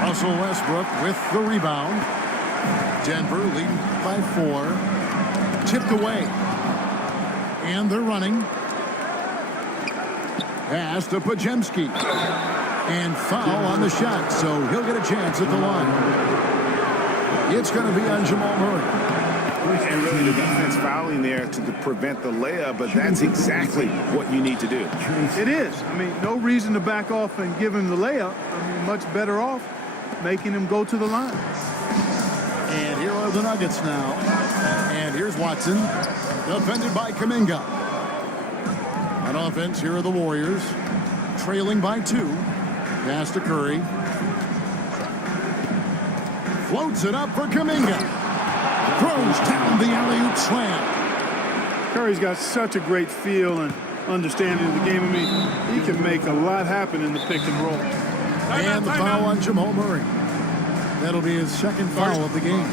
Russell Westbrook with the rebound. Denver leading by 4. Tipped away. And they're running. Pass to Pajemski. And foul on the shot, so he'll get a chance at the line. It's going to be on Jamal Murray. And really the defense fouling there to prevent the layup, but that's exactly what you need to do. It is. I mean, no reason to back off and give him the layup. I mean, much better off making him go to the line. And here are the Nuggets now. And here's Watson, defended by Kuminga. On offense, here are the Warriors, trailing by 2. Pass to Curry. Floats it up for Kuminga. Throws down the alley-oop slam. Curry's got such a great feel and understanding of the game. I mean, he can make a lot happen in the pick and roll. And the foul on Jamal Murray. That'll be his second foul of the game.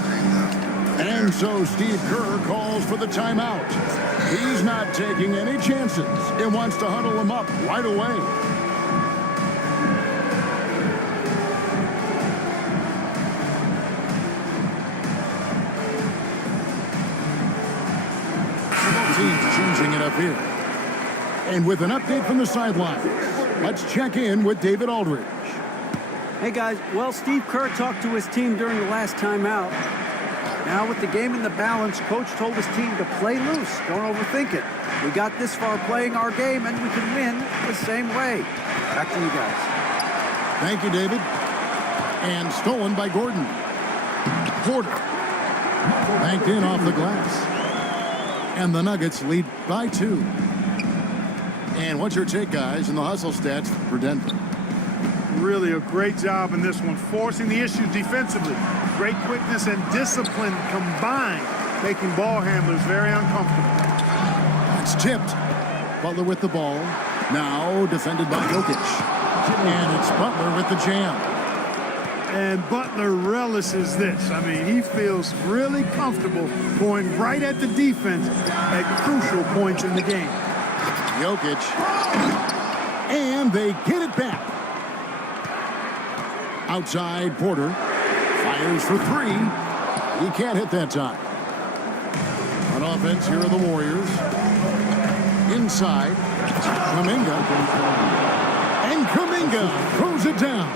And so Steve Kerr calls for the timeout. He's not taking any chances and wants to huddle him up right away. Teams changing it up here. And with an update from the sideline, let's check in with David Aldridge. Hey guys, well, Steve Kerr talked to his team during the last timeout. Now with the game in the balance, coach told his team to play loose. Don't overthink it. We got this far playing our game and we can win the same way. Back to you guys. Thank you, David. And stolen by Gordon. Porter. Banked in off the glass. And the Nuggets lead by 2. And what's your take, guys, in the hustle stats for Denver? Really a great job in this one, forcing the issue defensively. Great quickness and discipline combined, making ball handlers very uncomfortable. It's tipped. Butler with the ball. Now defended by Jokic. And it's Butler with the jam. And Butler relishes this. I mean, he feels really comfortable going right at the defense at crucial points in the game. Jokic. And they get it back. Outside, Porter. Fires for 3. He can't hit that time. On offense, here are the Warriors. Inside. Kuminga. And Kuminga throws it down.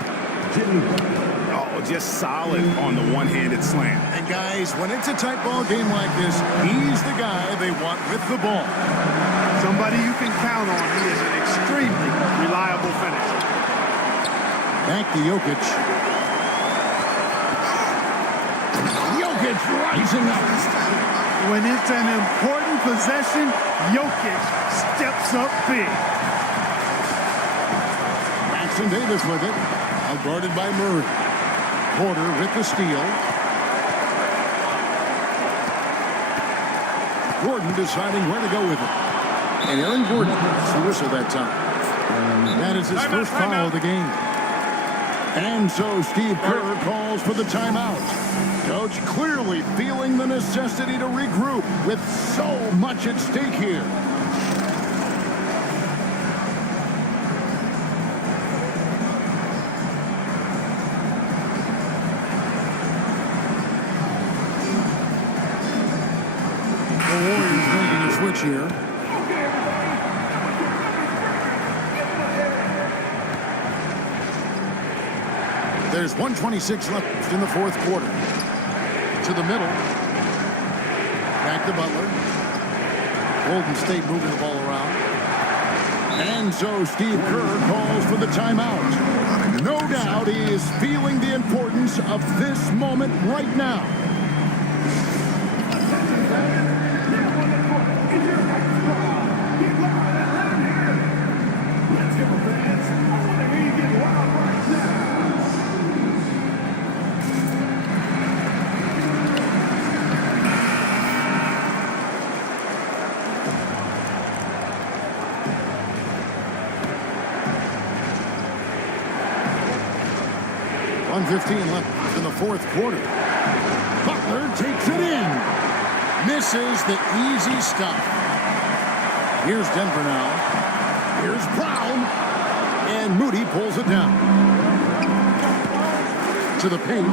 Just solid on the one-handed slam. And guys, when it's a tight ball game like this, he's the guy they want with the ball. Somebody you can count on. He is an extremely reliable finisher. Back to Jokic. Jokic rising up. When it's an important possession, Jokic steps up big. Maxson Davis with it. Guarded by Murray. Porter with the steal. Gordon deciding where to go with it. And Aaron Gordon gets the whistle that time. That is his first foul of the game. And so Steve Kerr calls for the timeout. Coach clearly feeling the necessity to regroup with so much at stake here. Here. There's 1:26 left in the fourth quarter. To the middle. Back to Butler. Golden State moving the ball around. And so Steve Kerr calls for the timeout. No doubt he is feeling the importance of this moment right now. 1:15 left in the fourth quarter. Butler takes it in. Misses the easy stuff. Here's Denver now. Here's Brown. And Moody pulls it down. To the paint.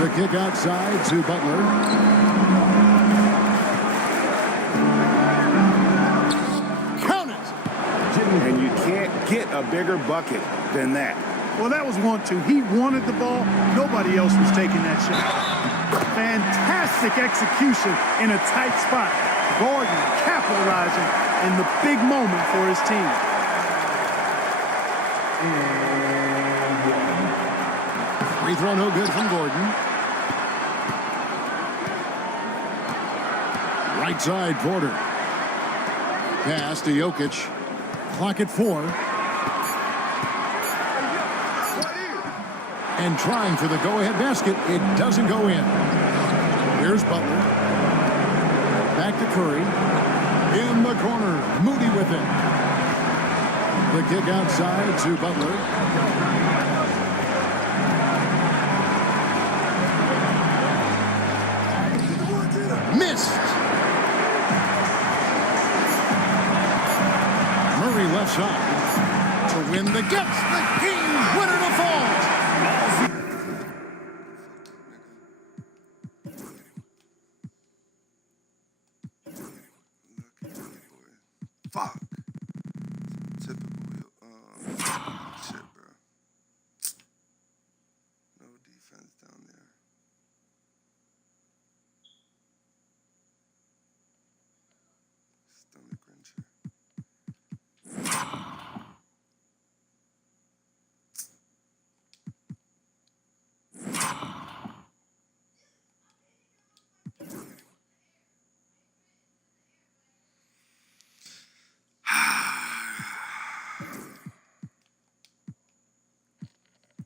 The kick outside to Butler. Count it! And you can't get a bigger bucket than that. Well, that was 1-2. He wanted the ball. Nobody else was taking that shot. Fantastic execution in a tight spot. Gordon capitalizing in the big moment for his team. Free throw no good from Gordon. Right side quarter. Pass to Jokic. Clock at 4. And trying for the go-ahead basket. It doesn't go in. Here's Butler. Back to Curry. In the corner. Moody with it. The kick outside to Butler. Missed. Murray left side to win the gets the game winner to fall. Fuck. Typical shit, bro. No defense down there. Stomach wrencher.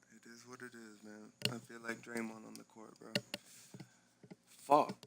It is what it is, man. I feel like Draymond on the court, bro. Fuck.